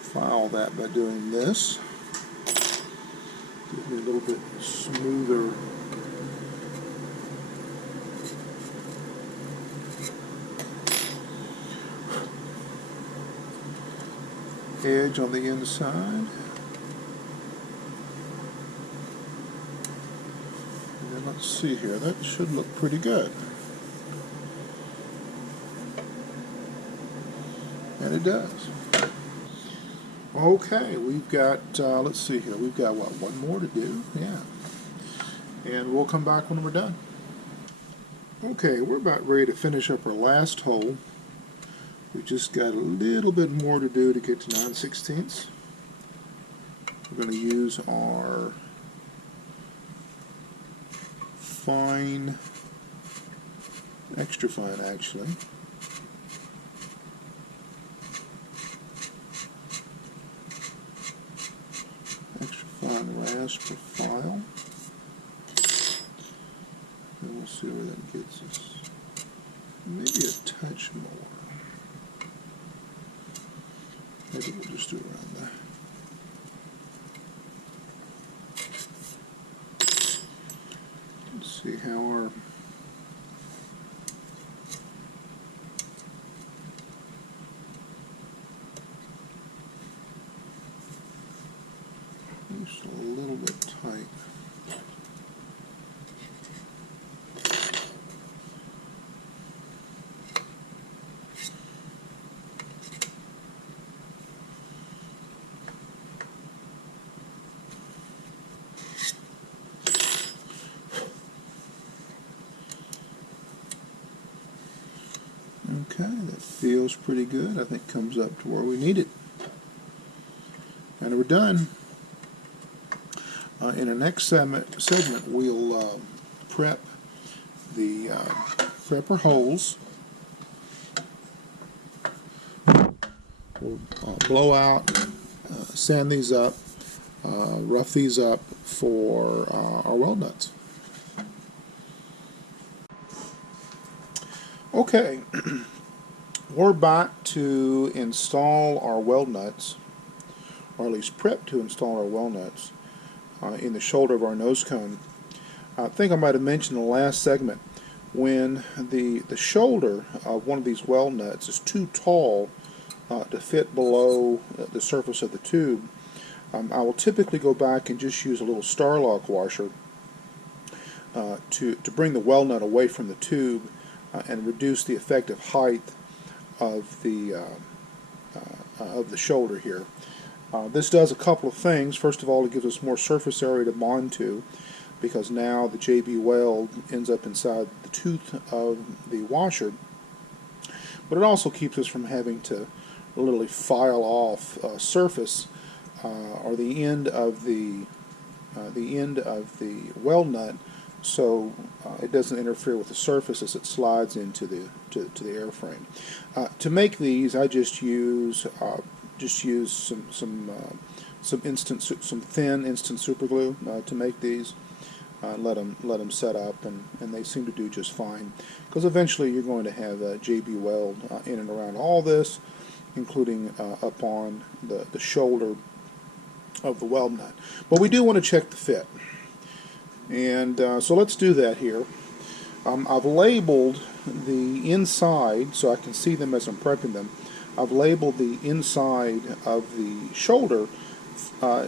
file that by doing this. Give me a little bit smoother edge on the inside. And then let's see here, that should look pretty good. And it does. Okay, we've got, let's see here, we've got what, one more to do? Yeah. And we'll come back when we're done. Okay, we're about ready to finish up our last hole. We just got a little bit more to do to get to 9/16. We're going to use our fine, extra fine actually, extra fine rasp file, and we'll see where that gets us. Maybe a touch more. Maybe we'll just do it around there. See how our just a little bit tight. Okay, that feels pretty good. I think comes up to where we need it. And we're done. In the next segment we'll prep our holes. We'll blow out, sand these up, rough these up for our weld nuts. Okay, we're back to install our weld nuts, or at least prep to install our weld nuts in the shoulder of our nose cone. I think I might have mentioned in the last segment, when the shoulder of one of these weld nuts is too tall to fit below the surface of the tube, I will typically go back and just use a little Starlock washer to bring the weld nut away from the tube and reduce the effective height of the shoulder here. This does a couple of things. First of all, it gives us more surface area to bond to, because now the JB weld ends up inside the tooth of the washer. But it also keeps us from having to literally file off surface or the end of the weld nut, so it doesn't interfere with the surface as it slides into the airframe. To make these, I just use some thin instant super glue to make these. Let them set up, and they seem to do just fine, because eventually you're going to have JB weld in and around all this, including up on the shoulder of the weld nut. But we do want to check the fit, and so let's do that here. I've labeled the inside so I can see them as I'm prepping them. I've labeled the inside of the shoulder,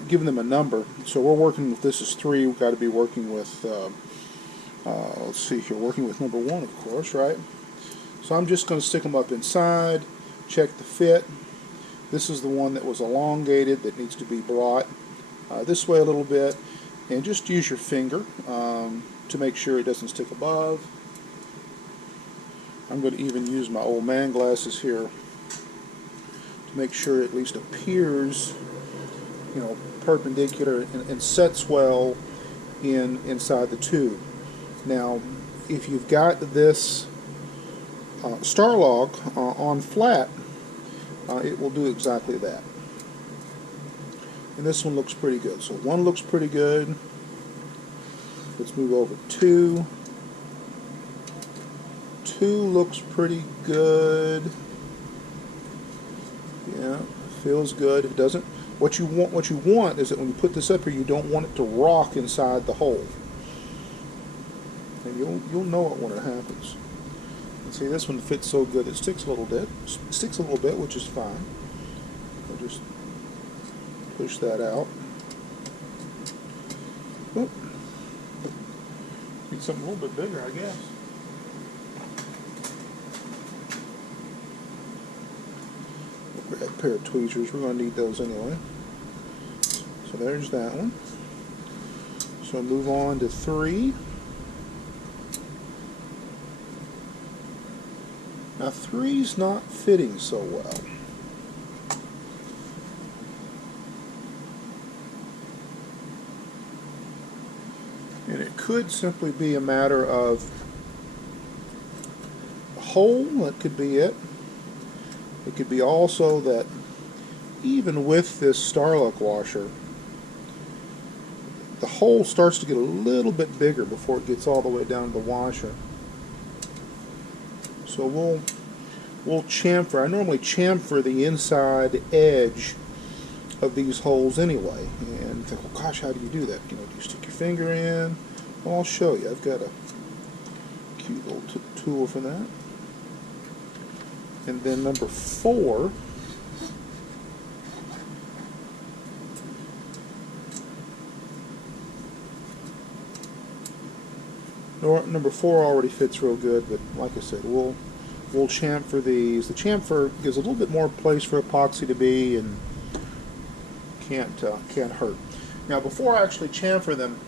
giving them a number. So we're working with, this is 3, we've got to be working with, let's see here, working with number 1, of course, right? So I'm just going to stick them up inside, check the fit. This is the one that was elongated, that needs to be brought this way a little bit, and just use your finger to make sure it doesn't stick above. I'm going to even use my old man glasses here to make sure it at least appears, you know, perpendicular and sets well inside the tube. Now, if you've got this Starlock on flat, it will do exactly that. And this one looks pretty good. So 1 looks pretty good. Let's move over to 2. 2 looks pretty good. Yeah, feels good. It doesn't. What you want is that when you put this up here, you don't want it to rock inside the hole. And you'll know it when it happens. And see, this one fits so good it sticks a little bit. Which is fine. I'll just push that out. Oop. Need something a little bit bigger, I guess. Grab a pair of tweezers. We're going to need those anyway. So there's that one. So move on to 3. Now 3's not fitting so well. And it could simply be a matter of a hole. That could be it. It could be also that even with this Starlock washer, the hole starts to get a little bit bigger before it gets all the way down to the washer. So we'll chamfer. I normally chamfer the inside edge of these holes anyway. And you think, well, gosh, how do you do that? You know, do you stick your finger in? Well, I'll show you. I've got a cute little tool for that. And then number 4, number 4 already fits real good, but like I said, we'll chamfer these. The chamfer gives a little bit more place for epoxy to be, and can't hurt. Now, before I actually chamfer them,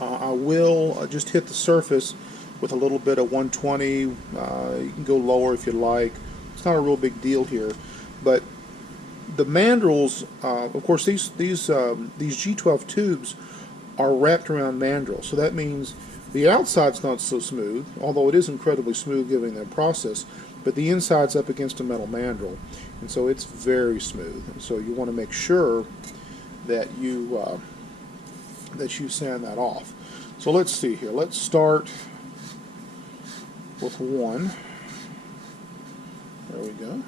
I will just hit the surface with a little bit of 120. You can go lower if you like. It's not a real big deal here, but the mandrels, of course, these G12 tubes are wrapped around mandrels, so that means the outside's not so smooth, although it is incredibly smooth given that process, but the inside's up against a metal mandrel, and so it's very smooth. And so you want to make sure that you sand that off. So let's see here. Let's start with 1. There we go.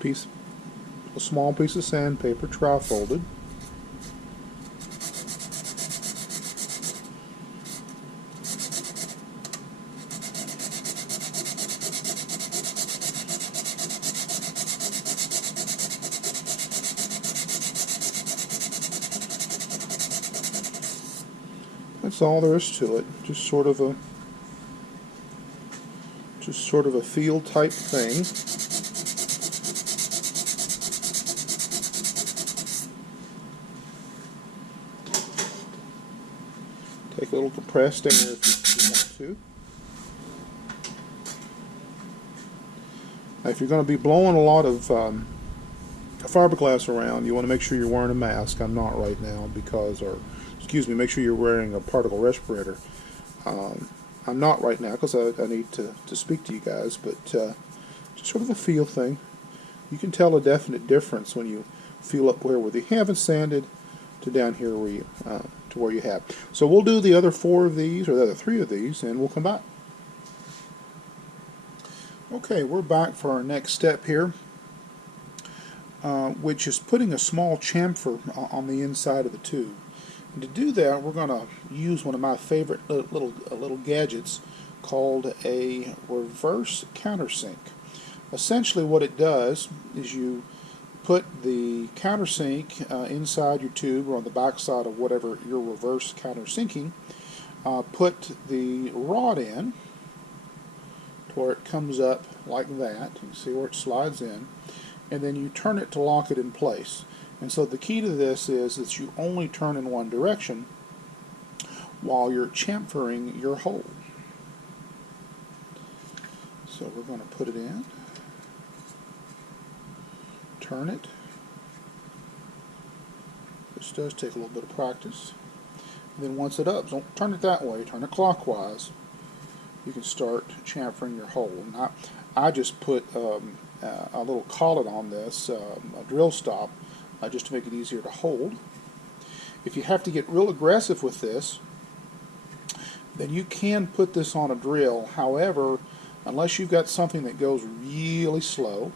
Just a small piece of sandpaper, tri-folded. That's all there is to it. Just sort of a feel type thing. Take a little compressed air if you want to. Now, if you're going to be blowing a lot of fiberglass around, you want to make sure you're wearing a mask. I'm not right now because, make sure you're wearing a particle respirator. I'm not right now because I need to speak to you guys, but just sort of a feel thing. You can tell a definite difference when you feel up where you haven't sanded to down here where you to where you have. So we'll do the other 4 of these, or the other 3 of these, and we'll come back. Okay, we're back for our next step here, which is putting a small chamfer on the inside of the tube. And to do that, we're going to use one of my favorite little gadgets called a reverse countersink. Essentially what it does is you put the countersink inside your tube or on the back side of whatever you're reverse countersinking, put the rod in to where it comes up like that. You can see where it slides in, and then you turn it to lock it in place. And so the key to this is that you only turn in one direction while you're chamfering your hole. So we're going to put it in, turn it. This does take a little bit of practice. And then once it up, don't turn it that way, turn it clockwise. You can start chamfering your hole. And I just put a little collet on this, a drill stop, just to make it easier to hold. If you have to get real aggressive with this, then you can put this on a drill. However, unless you've got something that goes really slow,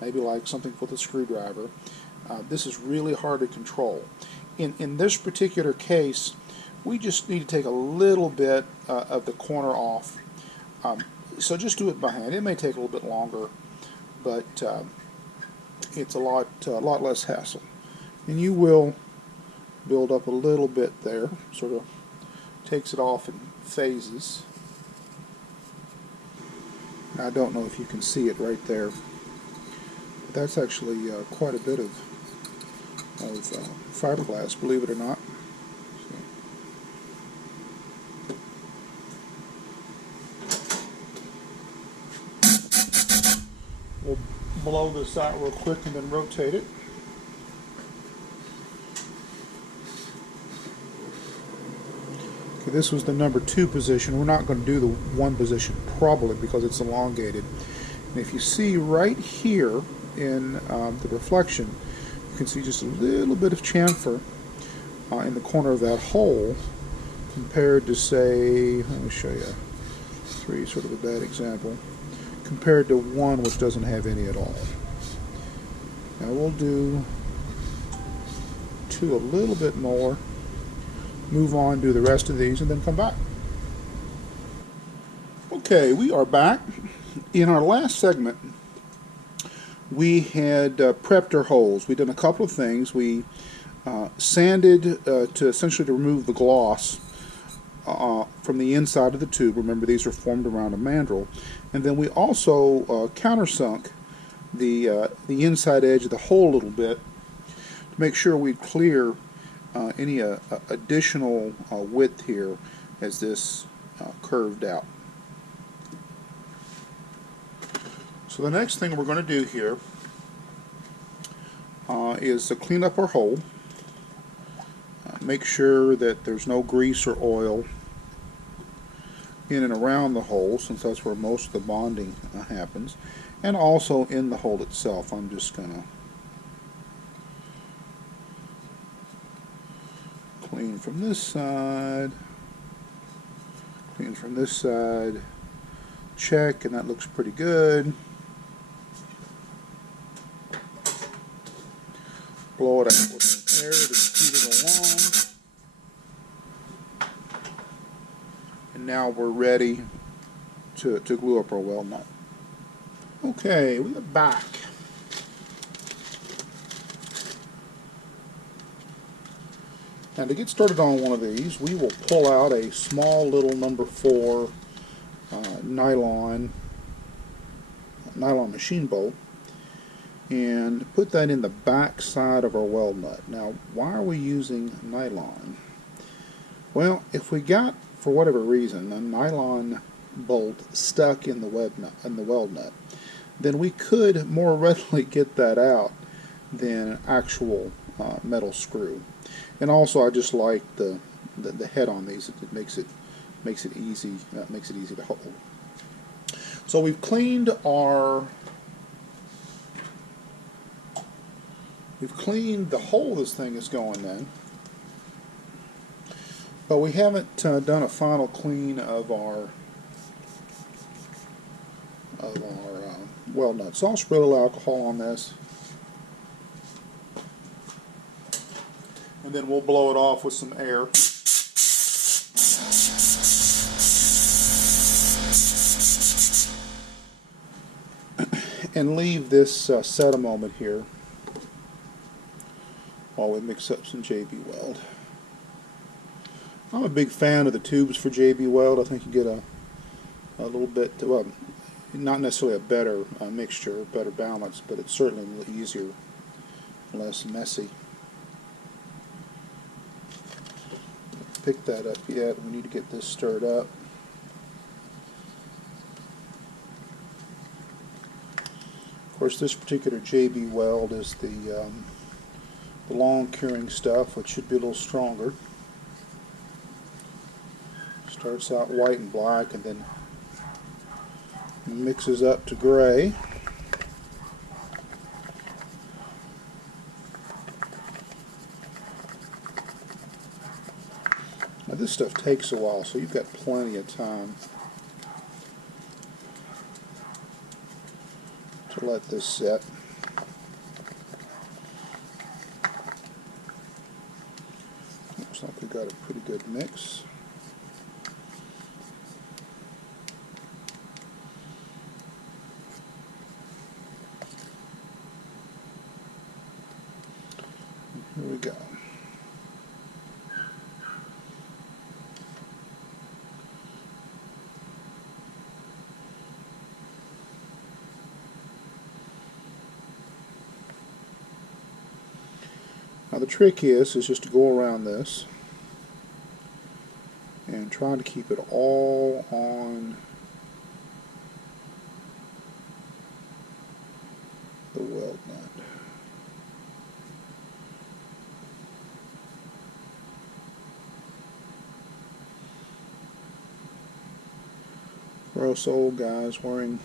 maybe like something with a screwdriver, this is really hard to control. In this particular case, we just need to take a little bit of the corner off. So just do it by hand. It may take a little bit longer, but it's a lot less hassle. And you will build up a little bit there, sort of takes it off in phases. I don't know if you can see it right there, but that's actually quite a bit of fiberglass, believe it or not. We'll blow this out real quick and then rotate it. Okay, this was the number 2 position. We're not going to do the 1 position probably because it's elongated. And if you see right here in the reflection, you can see just a little bit of chamfer in the corner of that hole compared to, say, let me show you 3, sort of a bad example, compared to 1 which doesn't have any at all. Now we'll do 2 a little bit more, move on, do the rest of these, and then come back. Okay, we are back. In our last segment, we had prepped our holes. We've done a couple of things. We sanded to essentially to remove the gloss from the inside of the tube. Remember, these are formed around a mandrel. And then we also countersunk the inside edge of the hole a little bit to make sure we clear any additional width here as this curved out. So the next thing we're going to do here is to clean up our hole. Make sure that there's no grease or oil in and around the hole, since that's where most of the bonding happens, and also in the hole itself. I'm just going to clean from this side, clean from this side, check, and that looks pretty good. Blow it out with some air to speed it along. And now we're ready to glue up our weld nut. Okay, we are back. Now to get started on one of these, we will pull out a small little number 4 nylon machine bolt and put that in the back side of our weld nut. Now, why are we using nylon? Well, if we got, for whatever reason, a nylon bolt stuck in the weld nut, then we could more readily get that out than an actual metal screw. And also, I just like the head on these. It makes it easy. Makes it easy to hold. So we've cleaned the hole this thing is going in, but we haven't done a final clean of our weld nut. So I'll spray a little alcohol on this, and then we'll blow it off with some air. And leave this set a moment here while we mix up some JB Weld. I'm a big fan of the tubes for JB Weld. I think you get a little bit, well, not necessarily a better mixture, better balance, but it's certainly a little easier, less messy. Pick that up yet. We need to get this stirred up. Of course, this particular JB Weld is the long curing stuff, which should be a little stronger. Starts out white and black and then mixes up to gray. Now this stuff takes a while, so you've got plenty of time to let this set. Looks like we've got a pretty good mix. Here we go. Now the trick is just to go around this and try to keep it all on the weld nut. For us old guys wearing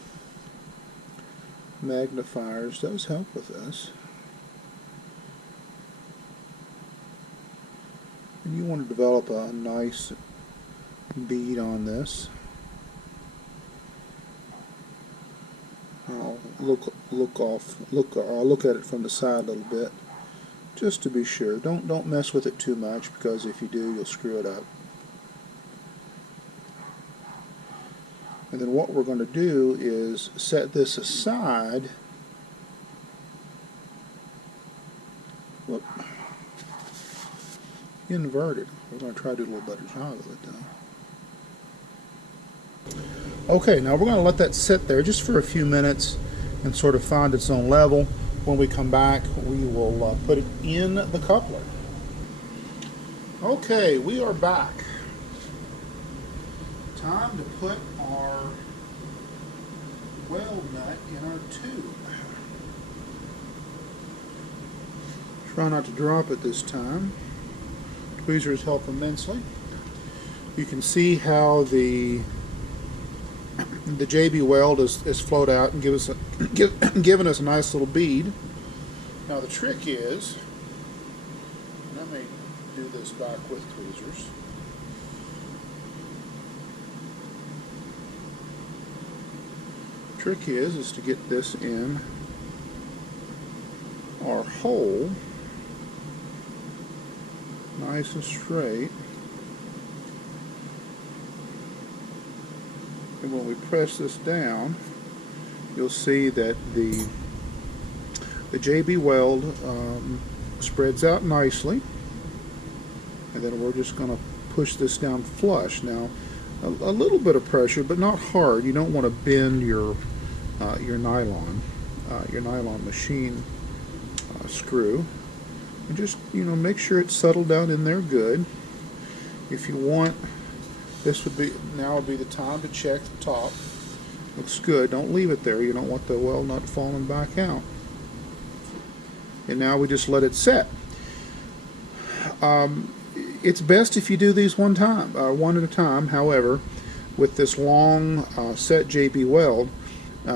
magnifiers does help with this. And you want to develop a nice bead on this. I'll look at it from the side a little bit, just to be sure. Don't mess with it too much, because if you do, you'll screw it up. And then what we're going to do is set this aside. Whoop. Inverted. We're going to try to do a little better job of it though. Okay, now we're going to let that sit there just for a few minutes and sort of find its own level. When we come back, we will put it in the coupler. Okay, we are back. Time to put our weld nut in our tube. Try not to drop it this time. Tweezers help immensely. You can see how the JB weld is flowed out and given us a nice little bead. Now the trick is, and I may do this back with tweezers. The trick is to get this in our hole, nice and straight. And when we press this down, you'll see that the JB weld spreads out nicely, and then we're just going to push this down flush. Now, a little bit of pressure, but not hard. You don't want to bend your nylon machine screw. And just make sure it's settled down in there good. If you want, now would be the time to check the top. Looks good. Don't leave it there. You don't want the weld nut falling back out. And now we just let it set. It's best if you do these one at a time. However, with this long set JB weld,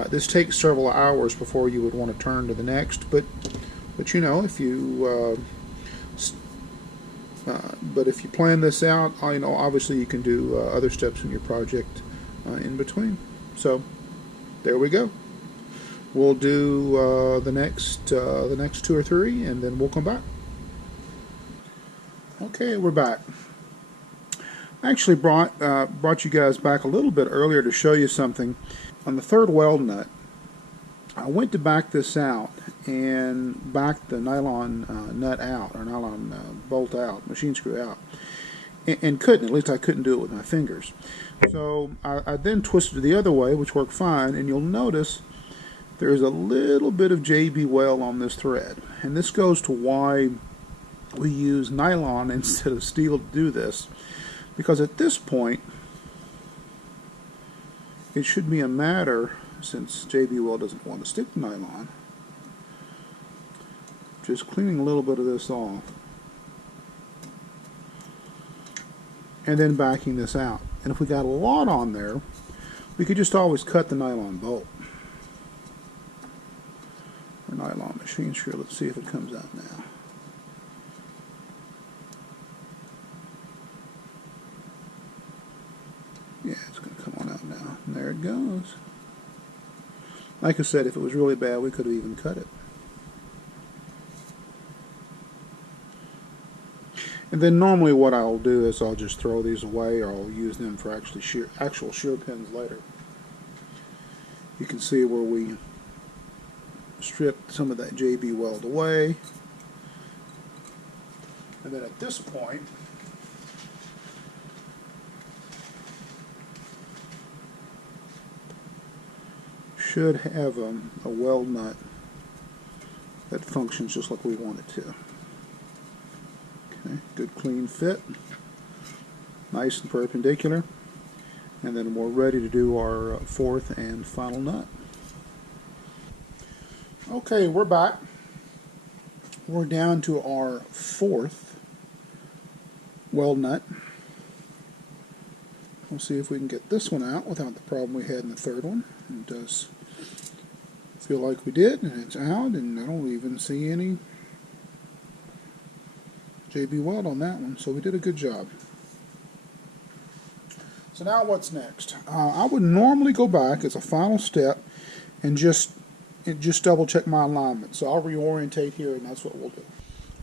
this takes several hours before you would want to turn to the next. But if you if you plan this out, obviously you can do other steps in your project in between. So there we go. We'll do the next 2 or 3, and then we'll come back. Okay, we're back. I actually brought you guys back a little bit earlier to show you something. On the third weld nut, I went to back this out and back the nylon nut out, or nylon bolt out, machine screw out, and couldn't. At least I couldn't do it with my fingers. So I then twisted it the other way, which worked fine, and you'll notice there's a little bit of JB weld on this thread. And this goes to why we use nylon instead of steel to do this, because at this point it should be a matter, since JB weld doesn't want to stick to nylon, just cleaning a little bit of this off and then backing this out. And if we got a lot on there, we could just always cut the nylon bolt or nylon machine screw. Let's see if it comes out now. Yeah, it's going to come on out now. And there it goes. Like I said, if it was really bad, we could have even cut it. And then normally what I'll do is I'll just throw these away, or I'll use them for actual shear pins later. You can see where we stripped some of that JB weld away. And then at this point, should have a weld nut that functions just like we want it to. Okay, good clean fit, nice and perpendicular, and then we're ready to do our fourth and final nut. Okay, we're back. We're down to our fourth weld nut. We'll see if we can get this one out without the problem we had in the third one. It does Feel like we did, and it's out, and I don't even see any JB Weld on that one, so we did a good job. So now what's next? I would normally go back as a final step and just double check my alignment. So I'll reorientate here, and that's what we'll do.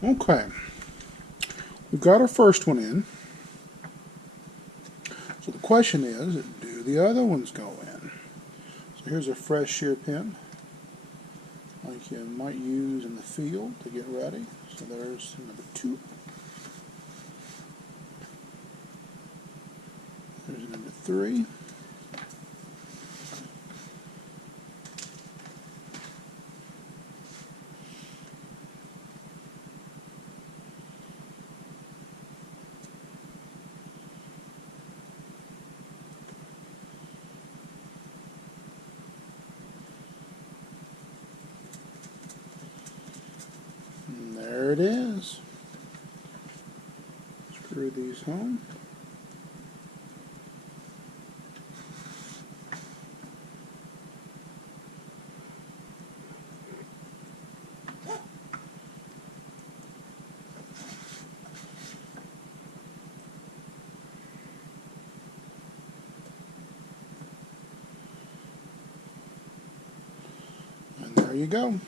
Okay, we've got our first one in. So the question is, do the other ones go in? So here's a fresh shear pin, like you might use in the field to get ready. So there's number 2. There's number 3. And there it is. Screw these home. And there you go.